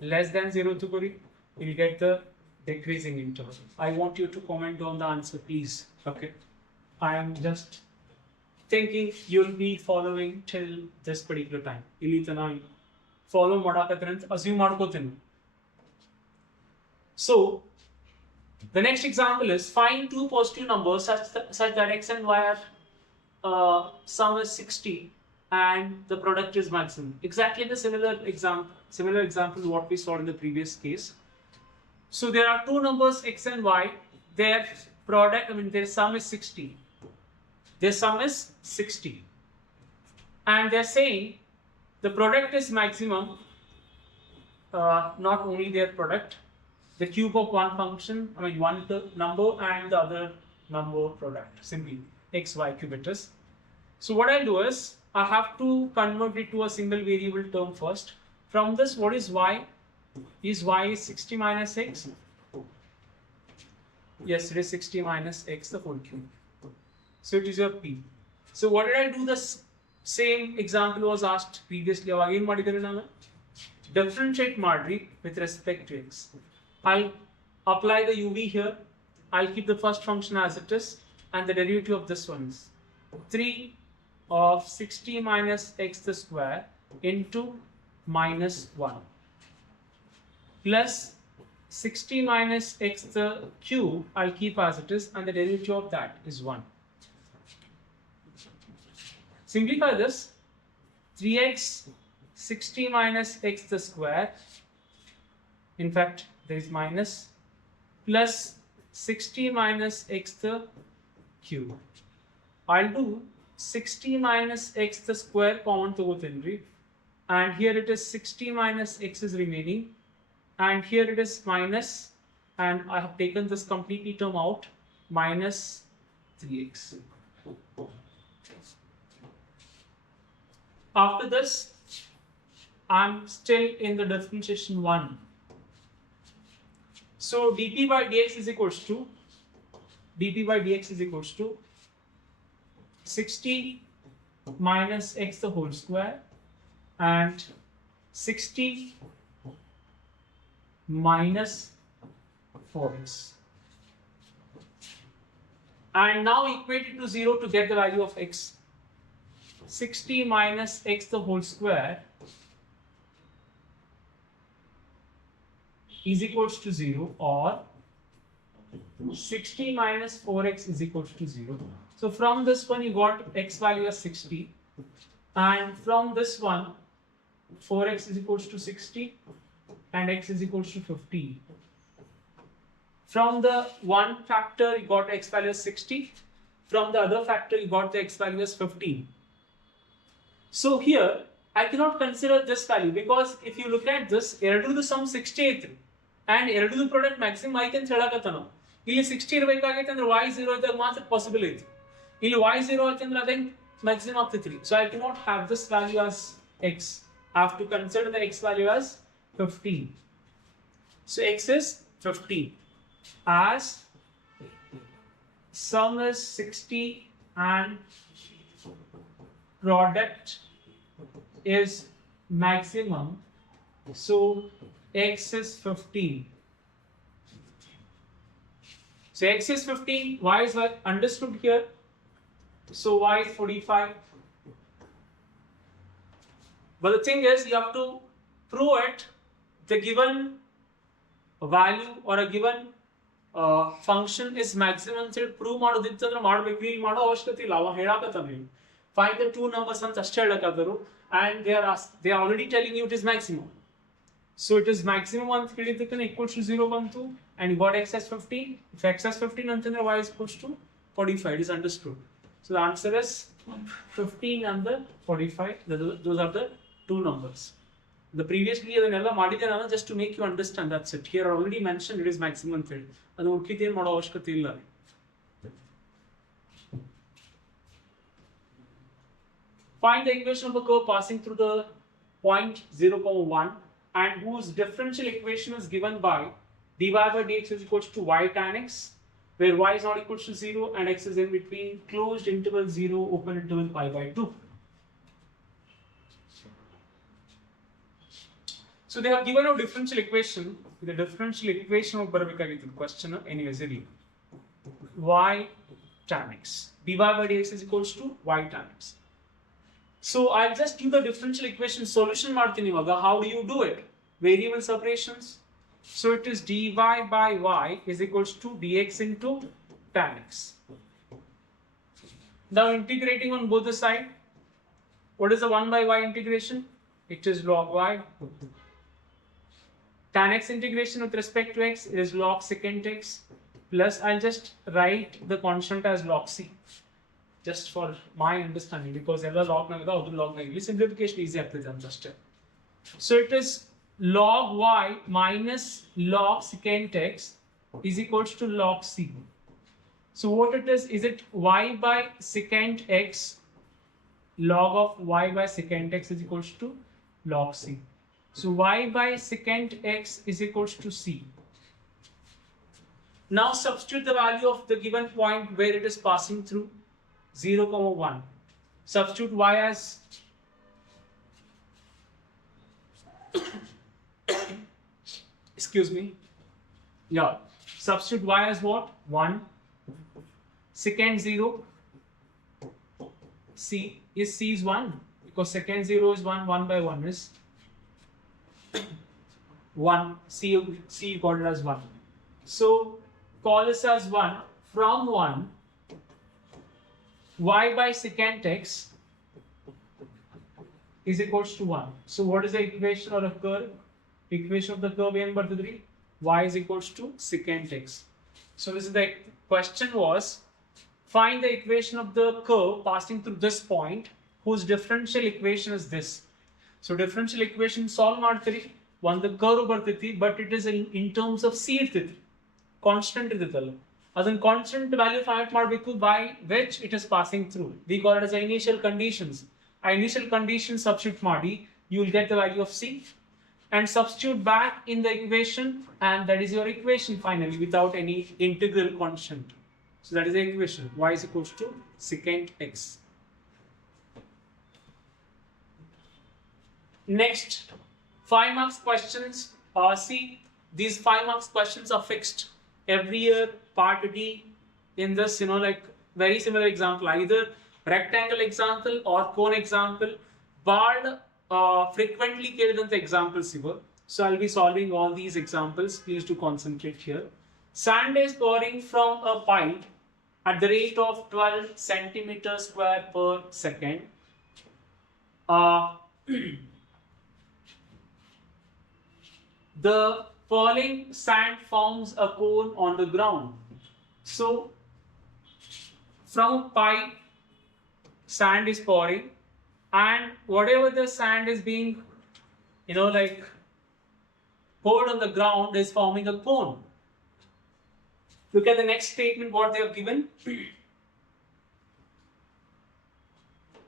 less than 0 togori, you will get the decreasing interval. I want you to comment on the answer, please. Okay. I am just thinking you'll be following till this particular time. Follow assume ಮಾಡ್ಕೋತೀನಿ. So the next example is find two positive numbers such that x and y are sum is 60 and the product is maximum. Exactly the similar example what we saw in the previous case. So there are two numbers x and y. Their product, their sum is 60. Their sum is 60. And they're saying the product is maximum, not only their product, the cube of one function, one number and the other number product, simply x, y cube it is. So what I'll do is, I have to convert it to a single variable term first. From this, what is y? Is y is 60 minus x? Yes, it is 60 minus x the whole cube. So it is your p. So what did I do? The same example was asked previously. Again, differentiate madri with respect to x. I'll apply the uv here. I'll keep the first function as it is, and the derivative of this one is 3 of 60 minus x the square into minus 1 plus 60 minus x the cube. I'll keep as it is, and the derivative of that is 1. Simplify this. 3x 60 minus x the square, in fact there is minus, plus 60 minus x the cube. I'll do 60 minus x the square common to both entry, and here it is 60 minus x is remaining, and here it is minus, and I have taken this completely term out, minus 3x. After this, I'm still in the differentiation 1. So dp by dx is equals to 60 minus x the whole square and 60 minus 4x. And now equate it to 0 to get the value of x. 60 minus x the whole square is equals to 0, or 60 minus 4x is equals to 0. So from this one you got x value as 60, and from this one 4x is equals to 60 and x is equals to 50. From the one factor you got x value as 60, from the other factor you got the x value as 15. So here I cannot consider this value, because if you look at this, eradu the sum 68 and eradu the product maximum I can tell. ಇಲ್ಲಿ 60 ಇರಬೇಕಾಗೈತೆ ಅಂದ್ರೆ y 0 ಇದ್ದಾಗ ಮಾತ್ರ possible ಐತಿ. ಇಲ್ಲಿ y 0 ಐತೆ ಅಂದ್ರೆ ಅದೇ maximum ಆಗ್ತೈತಿ. So I cannot have this value as x. I have to consider the x value as 15. So x is 15 as sum is 60 and product is maximum. So x is 15. So x is 15, y is understood here. So y is 45. But the thing is, you have to prove it. The given value or a given function is maximum ಅಂತ ಹೇಳಿ prove ಮಾಡೋದಿತ್ತಂದ್ರೆ ಮಾಡಬೇಕು. ಇಲ್ಲಿ ಮಾಡೋ ಅವಶ್ಯಕತೆ ಇಲ್ಲ. ಅವ ಹೇಳಕತ್ತಾನೆ find the two numbers ಅಂತ ಅಷ್ಟೇ ಹೇಳಕತ್ತಾರು, and they are already telling you it is maximum. So it is maximum ಅಂತ ಹೇಳಿದ್ದಕ್ಕೆ equals to 0 ಬಂತು, and you got x as 15. If x as 15 ಅಂತಂದ್ರೆ y is equals to 45. It is understood. So the answer is 15 and the 45. Those are the two numbers. The previously ಅದನ್ನೆಲ್ಲ ಮಾಡಿದೆ ನಾನು just to make you understand. That's it. Here already mentioned it is maximum ಅಂತ ಹೇಳಿ. ಅದು ಉಳ್ಕಿದ್ದೇನು ಮಾಡೋ ಅವಶ್ಯಕತೆ ಇಲ್ಲ. Find the equation of a curve passing through the point 0,1 and whose differential equation is given by dy by dx is equals to y tan x, where y is not equal to 0 and x is in between closed interval 0, open interval pi by 2. So they have given a differential equation. The differential equation of the question anyways y tan x, dy by dx is equals to y tan x. So I'll just do the differential equation solution ಮಾಡ್ತೀನಿ ಇವಾಗ. How do you do it? Variable separations. So it is dy by y is equals to dx into tan x. Now integrating on both the side. What is the 1 by y integration? It is log y. Tan x integration with respect to x is log secant x, plus I'll just write the constant as log c. Just for my understanding, because ಎಲ್ಲ log ನಾಗ ಅದು log ನಾಗ ಇಲ್ಲಿ simplification easy ಆಗ್ತದೆ ಅಂತ ಅಷ್ಟೇ. So it is log y minus log secant x is equals to log c. So what it is it y by secant x log of y by secant x is equals to log c. So y by secant x is equals to c. Now substitute the value of the given point where it is passing through 0,1. Substitute y as excuse me. Yeah. Substitute y as what? 1. Secant 0. C is 1 because secant 0 is 1. 1 by 1 is 1. C got it as 1. So call this as 1. From 1. Y by secant x is equals to 1. So what is the equation or a curve? Equation of the curve n by 3. Y is equals to secant x. So this is the question was, find the equation of the curve passing through this point whose differential equation is this. So differential equation solve ಮಾಡ್ತೀರಿ, ಒಂದು curve ಬರ್ತೈತಿ, but it is in terms of c ಇರ್ತೈತಿ, constant ಇರ್ತೈತಲ್ಲ. ಅದನ್ನ constant value find ಮಾಡಬೇಕು by which it is passing through. We call it as initial conditions. A initial condition substitute ಮಾಡಿ, you will get the value of c and substitute back in the equation, and that is your equation finally without any integral constant. So that is the equation. Y is equals to secant x. Next, 5 marks questions. See, these 5 marks questions are fixed every year. Part D in this, like very similar example, either rectangle example or cone example, barred frequently ಕೇಳಿದಂತ examples ಇವೆ. So I'll be solving all these examples. Please do concentrate here. Sand is pouring from a pipe at the rate of 12 centimeters square per second. The falling sand forms a cone on the ground. So from a pipe, sand is pouring, and whatever the sand is being, poured on the ground is forming a cone. Look at the next statement, what they have given.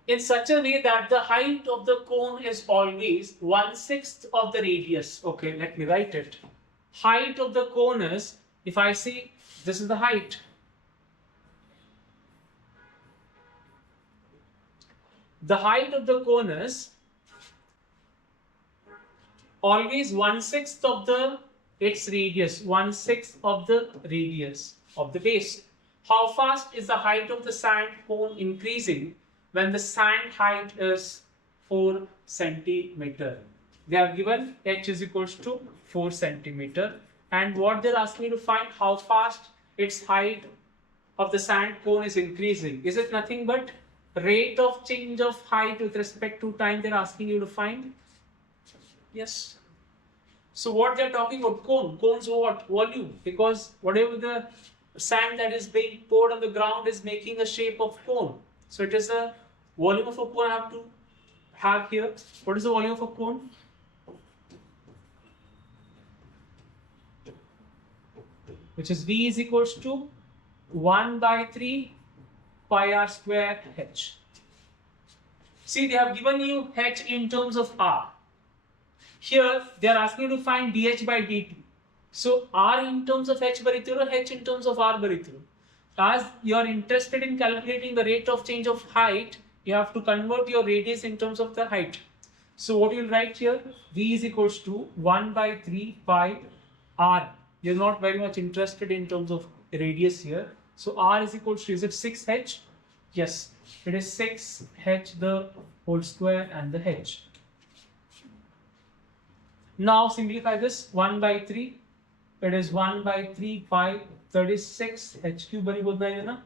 In such a way that the height of the cone is always 1/6 of the radius. Okay, let me write it. Height of the cone is, if I say this is the height, the height of the cone is always 1/6 of the its radius, 1/6 of the radius of the base. How fast is the height of the sand cone increasing when the sand height is 4 centimeter? They are given h is equals to 4 centimeter, and what they're asking you to find how fast its height of the sand cone is increasing. Is it nothing but rate of change of height with respect to time they're asking you to find? Yes. So what they're talking about, cone. Cone's what? Volume. Because whatever the sand that is being poured on the ground is making a shape of cone. So it is a volume of a cone I have to have here. What is the volume of a cone? Which is V is equals to 1/3 pi r square h. See, they have given you h in terms of r. Here they are asking you to find dh by dt. So r in terms of h baritiro, h in terms of r baritiro. As you are interested in calculating the rate of change of height, you have to convert your radius in terms of the height. So what you will write here, V is equals to 1/3 pi r. You're not very much interested in terms of radius here. So r is equals to, is it 6h? Yes, it is 6h the whole square and the h. Now simplify this, 1/3, it is 1/3 pi 36 h cube bani bodna hai na.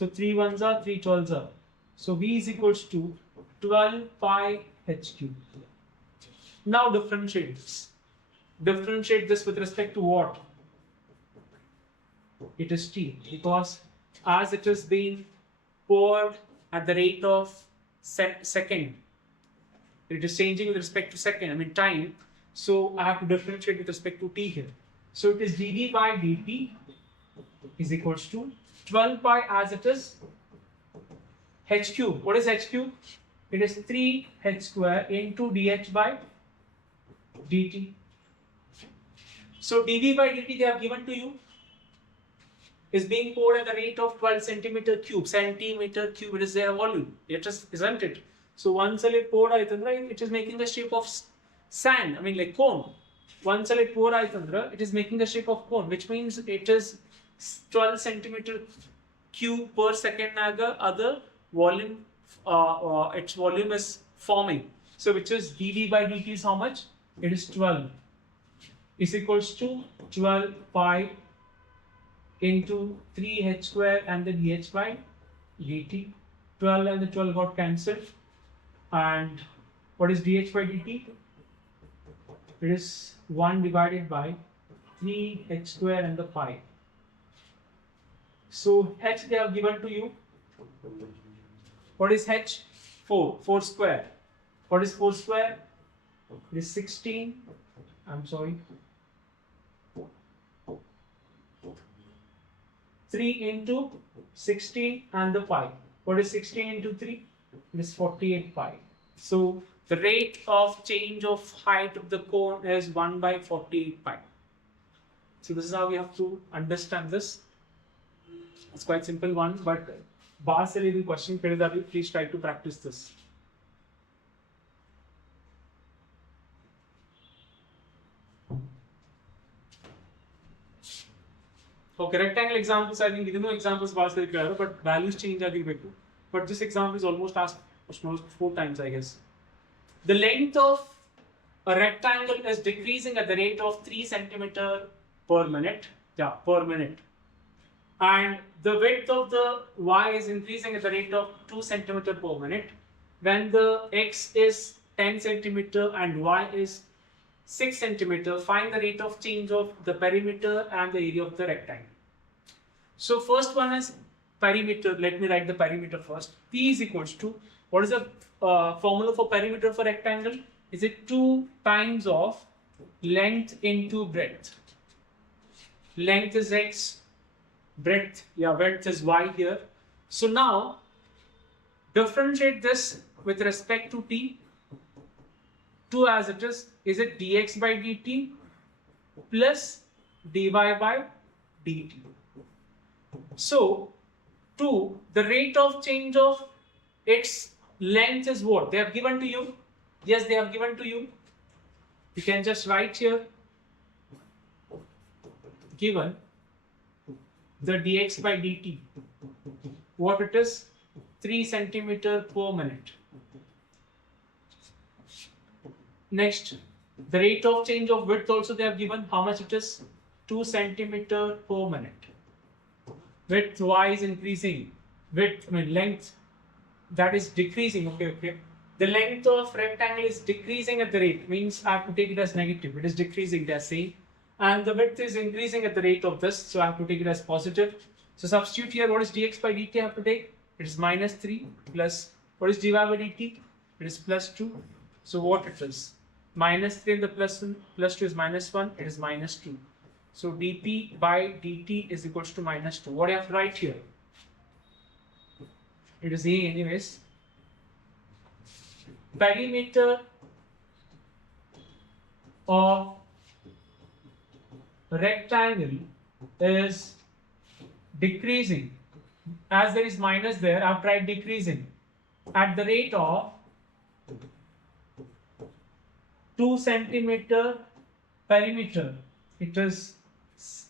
So 3 ones are 3 12s are. So V is equals to 12 pi h cube. Now differentiate this. Differentiate this with respect to what? It is t, because as it is being poured at the rate of second, it is changing with respect to second, I mean time. So I have to differentiate with respect to t here. So it is dv by dt is equals to 12 pi as it is h cube. What is h cube? It is 3h square into dh by dt. So dv by dt they have given to you is being poured at the rate of 12 centimeter cube. Centimeter cube, it is their volume. It is, isn't it? So once it poured, it is making the shape of sand. I mean like cone. Once it poured, it is making the shape of cone, which means it is 12 centimeter cube per second. Other volume, its volume is forming. So which is dv by dt is how much? It is 12. Is equals to 12 pi into 3h square and the dh by dt. 12 and the 12 got cancelled. And what is dh by dt? It is 1 divided by 3h square and the pi. So h they have given to you. What is h? 4. 4 square. What is 4 square? It is 16. I'm sorry. 3 into 16 and the pi. What is 16 into 3? It is 48 pi. So the rate of change of height of the cone is 1/48 pi. So this is how we have to understand this. It's quite simple one, but बाहर से यदि question करे तो please try to practice this. Okay, rectangle examples, I think no examples but values change but this example is almost asked almost 4 times, I guess. The length of a rectangle is decreasing at the rate of 3 centimeter per minute. Yeah, per minute. And the width of the y is increasing at the rate of 2 centimeter per minute. When the x is 10 centimeter and y is 6 centimeter, find the rate of change of the perimeter and the area of the rectangle. So first one is perimeter. Let me write the perimeter first. P is equals to, what is the formula for perimeter for rectangle? Is it 2 times of length into breadth? Length is x, Breadth, yeah, width is y here. So now differentiate this with respect to t. 2 as it is it dx by dt plus dy by dt. So 2, the rate of change of its length is what? They have given to you. Yes, they have given to you. You can just write here, given the dx by dt, what it is? 3 centimeter per minute. Next, the rate of change of width also they have given. How much it is? 2 centimeter per minute. Width y is increasing. Width, length, that is decreasing. Okay. The length of rectangle is decreasing at the rate. Means I have to take it as negative. It is decreasing, they are saying. And the width is increasing at the rate of this. So I have to take it as positive. So substitute here. What is dx by dt I have to take? It is minus 3 plus, what is dy by dt? It is plus 2. So what it is? Minus 3 and the plus 2 is minus 1. It is minus 2. So dp by dt is equals to minus 2. What do I have to write here? It is A anyways. Perimeter of rectangle is decreasing. As there is minus there, I have tried decreasing at the rate of 2 centimeter perimeter. It is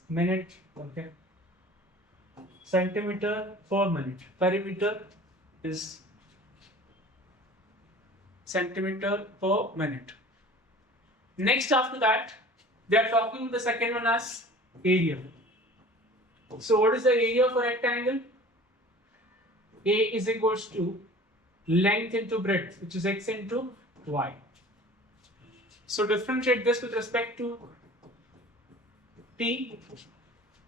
minute, okay. Centimeter per minute. Perimeter is centimeter per minute. Next, after that, they are talking the second one as area. So what is the area of a rectangle? A is equals to length into breadth, which is x into y. So differentiate this with respect to t.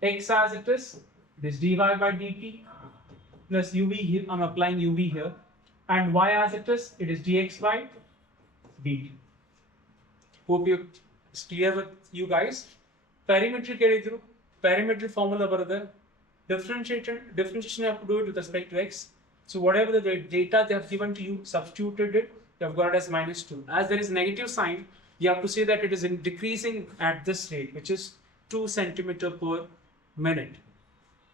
X as it is dy by dt plus uv here. I'm applying uv here. And y as it is dx by dt. Hope it's clear with you guys. Perimetric formula barada. Differentiation you have to do it with respect to x. So whatever the data they have given to you, substituted it, you have got it as minus 2. As there is negative sign, you have to say that it is decreasing at this rate, which is 2 centimeter per minute.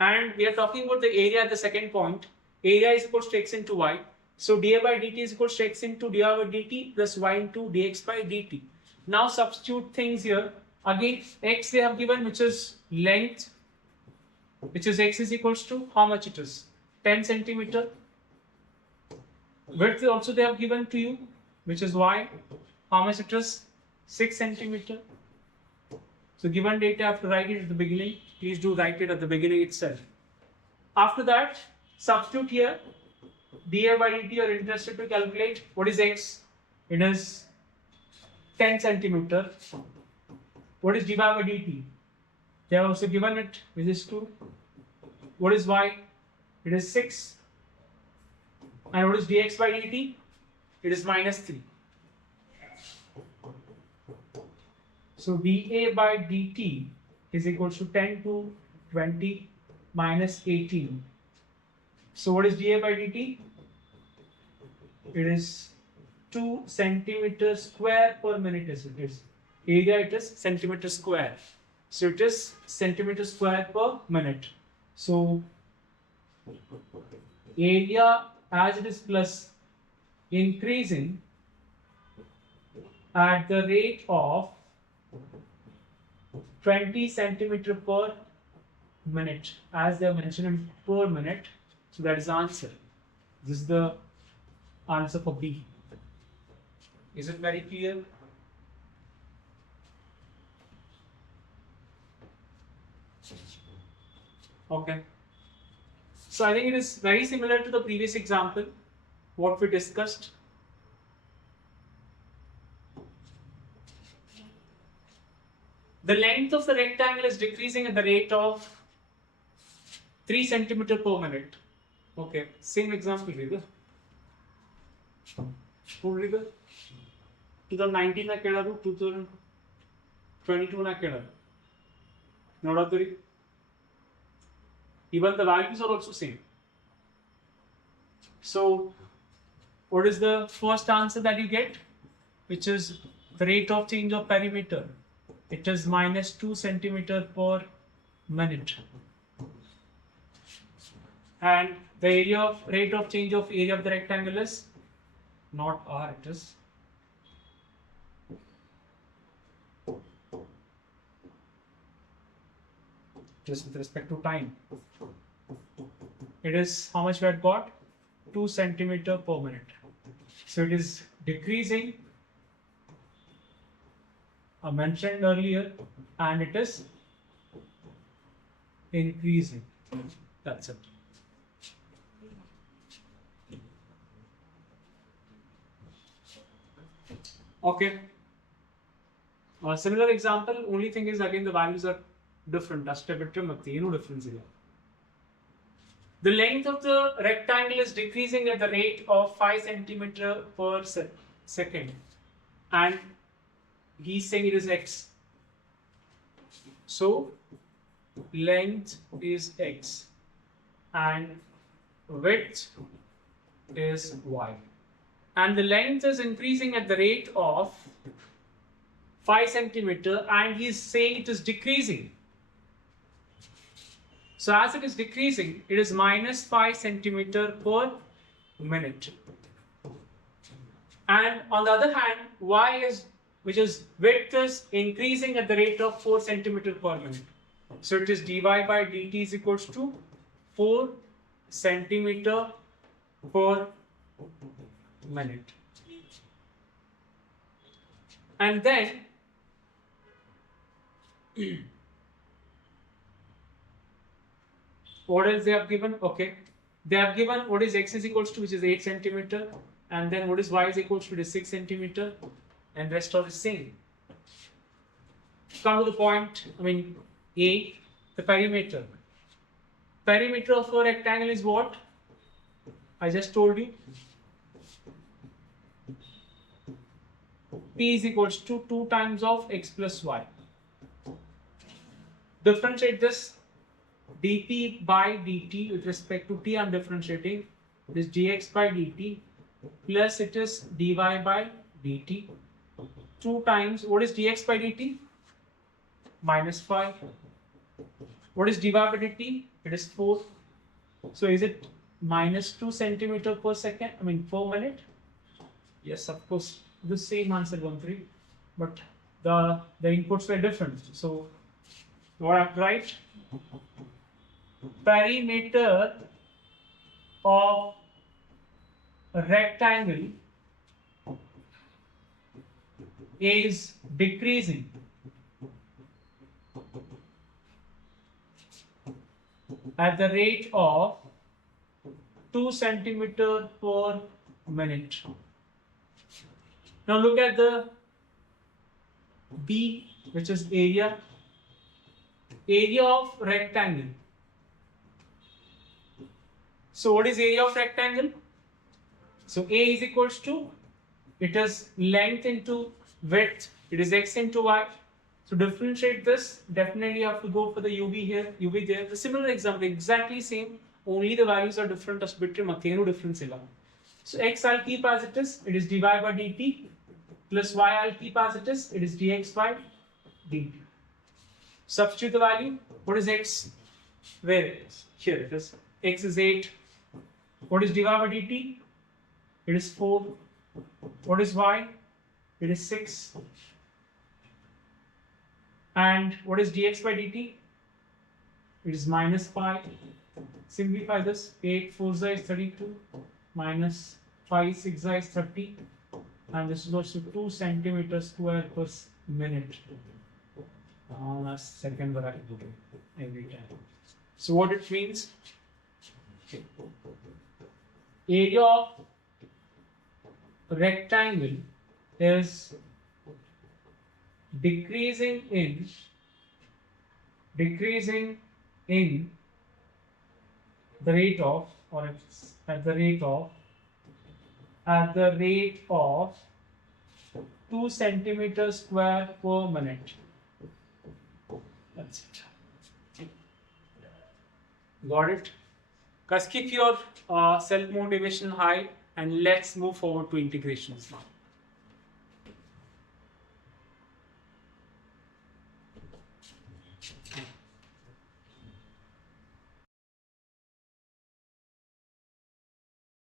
And we are talking about the area at the second point. Area is equals to x into y. So dA by dt is equals to x into dy by dt plus y into dx by dt. Now substitute things here. Again, x they have given, which is length, which is x is equals to how much it is? 10 centimeter. Width also they have given to you, which is y. How much it is? 6 centimeter. So given data, I have to write it at the beginning. Please do write it at the beginning itself. After that, substitute here. dA by dt, you are interested to calculate. What is x? It is 10 centimeter. What is dy by dt? They have also given it, which is 2. What is y? It is 6. And what is dx by dt? It is minus 3. So dA by dt is equal to 10 to 20 minus 18. So what is dA by dt? It is 2 centimeter square per minute. It is area, it is centimeter square. So it is centimeter square per minute. So area as it is plus increasing at the rate of 20 centimeter per minute, as they have mentioned in per minute. So that is the answer. This is the answer for B. Is it very clear? Okay. So I think it is very similar to the previous example, what we discussed. The length of the rectangle is decreasing at the rate of 3 centimeter per minute. Okay, same example. 2019 na kelaru, 2022 na kelaru. Nodaduri. Even the values are also same. So what is the first answer that you get? Which is the rate of change of perimeter. It is minus 2 centimeter per minute. And the rate of change of area of the rectangle is not R, it is just with respect to time. It is how much we had got? 2 centimeter per minute. So it is decreasing, I mentioned earlier, and it is increasing. That's it. Okay. A similar example, only thing is again the values are different. No difference here. The length of the rectangle is decreasing at the rate of 5 centimeter per second, and he's saying it is x. So length is x and width is y, and the length is increasing at the rate of 5 centimeter, and he's saying it is decreasing. So as it is decreasing, it is minus 5 centimeter per minute. And on the other hand, y is, which is width, is increasing at the rate of 4 centimeter per minute. So it is dy by dt is equals to 4 centimeter per minute. And then what else they have given? Okay, they have given what is x is equals to, which is 8 centimeter, and then what is y is equals to, it is 6 centimeter, and rest are the same. Come to the point. I mean, A, the perimeter. Perimeter of a rectangle is what? I just told you. P is equals to 2 times of x plus y. Differentiate this. dp by dt with respect to t, I am differentiating. It is dx by dt plus it is dy by dt. 2 times, what is dx by dt? Minus 5. What is dy by dt? It is 4. So is it minus 2 centimeter per second? I mean per minute? Yes, of course. The same answer 1, 3. But the inputs were different. So what I have to write? Perimeter of a rectangle is decreasing at the rate of 2 centimeter per minute. Now look at the B, which is area of rectangle. So what is area of rectangle? So A is equals to, it is length into width, it is x into y. So differentiate this, definitely you have to go for the UV here, UV there. The similar example, exactly same, only the values are different. As bitte no difference illa. So x I'll keep as it is dy by dt, plus y I'll keep as it is dx by dt. Substitute the value. What is x? Where it is? Here it is. X is 8. What is dy by dt? It is 4. What is y? It is 6. And what is dx by dt? It is minus 5. Simplify this. 8 4 is 32. Minus 5 6 is 30. And this is also 2 centimeter square per minute. Second variable every time. So what it means? Area of rectangle is decreasing in the rate of, or it's at the rate of 2 centimeters square per minute. That's it. Got it? Guys, keep your self-motivation high and let's move forward to integrations now.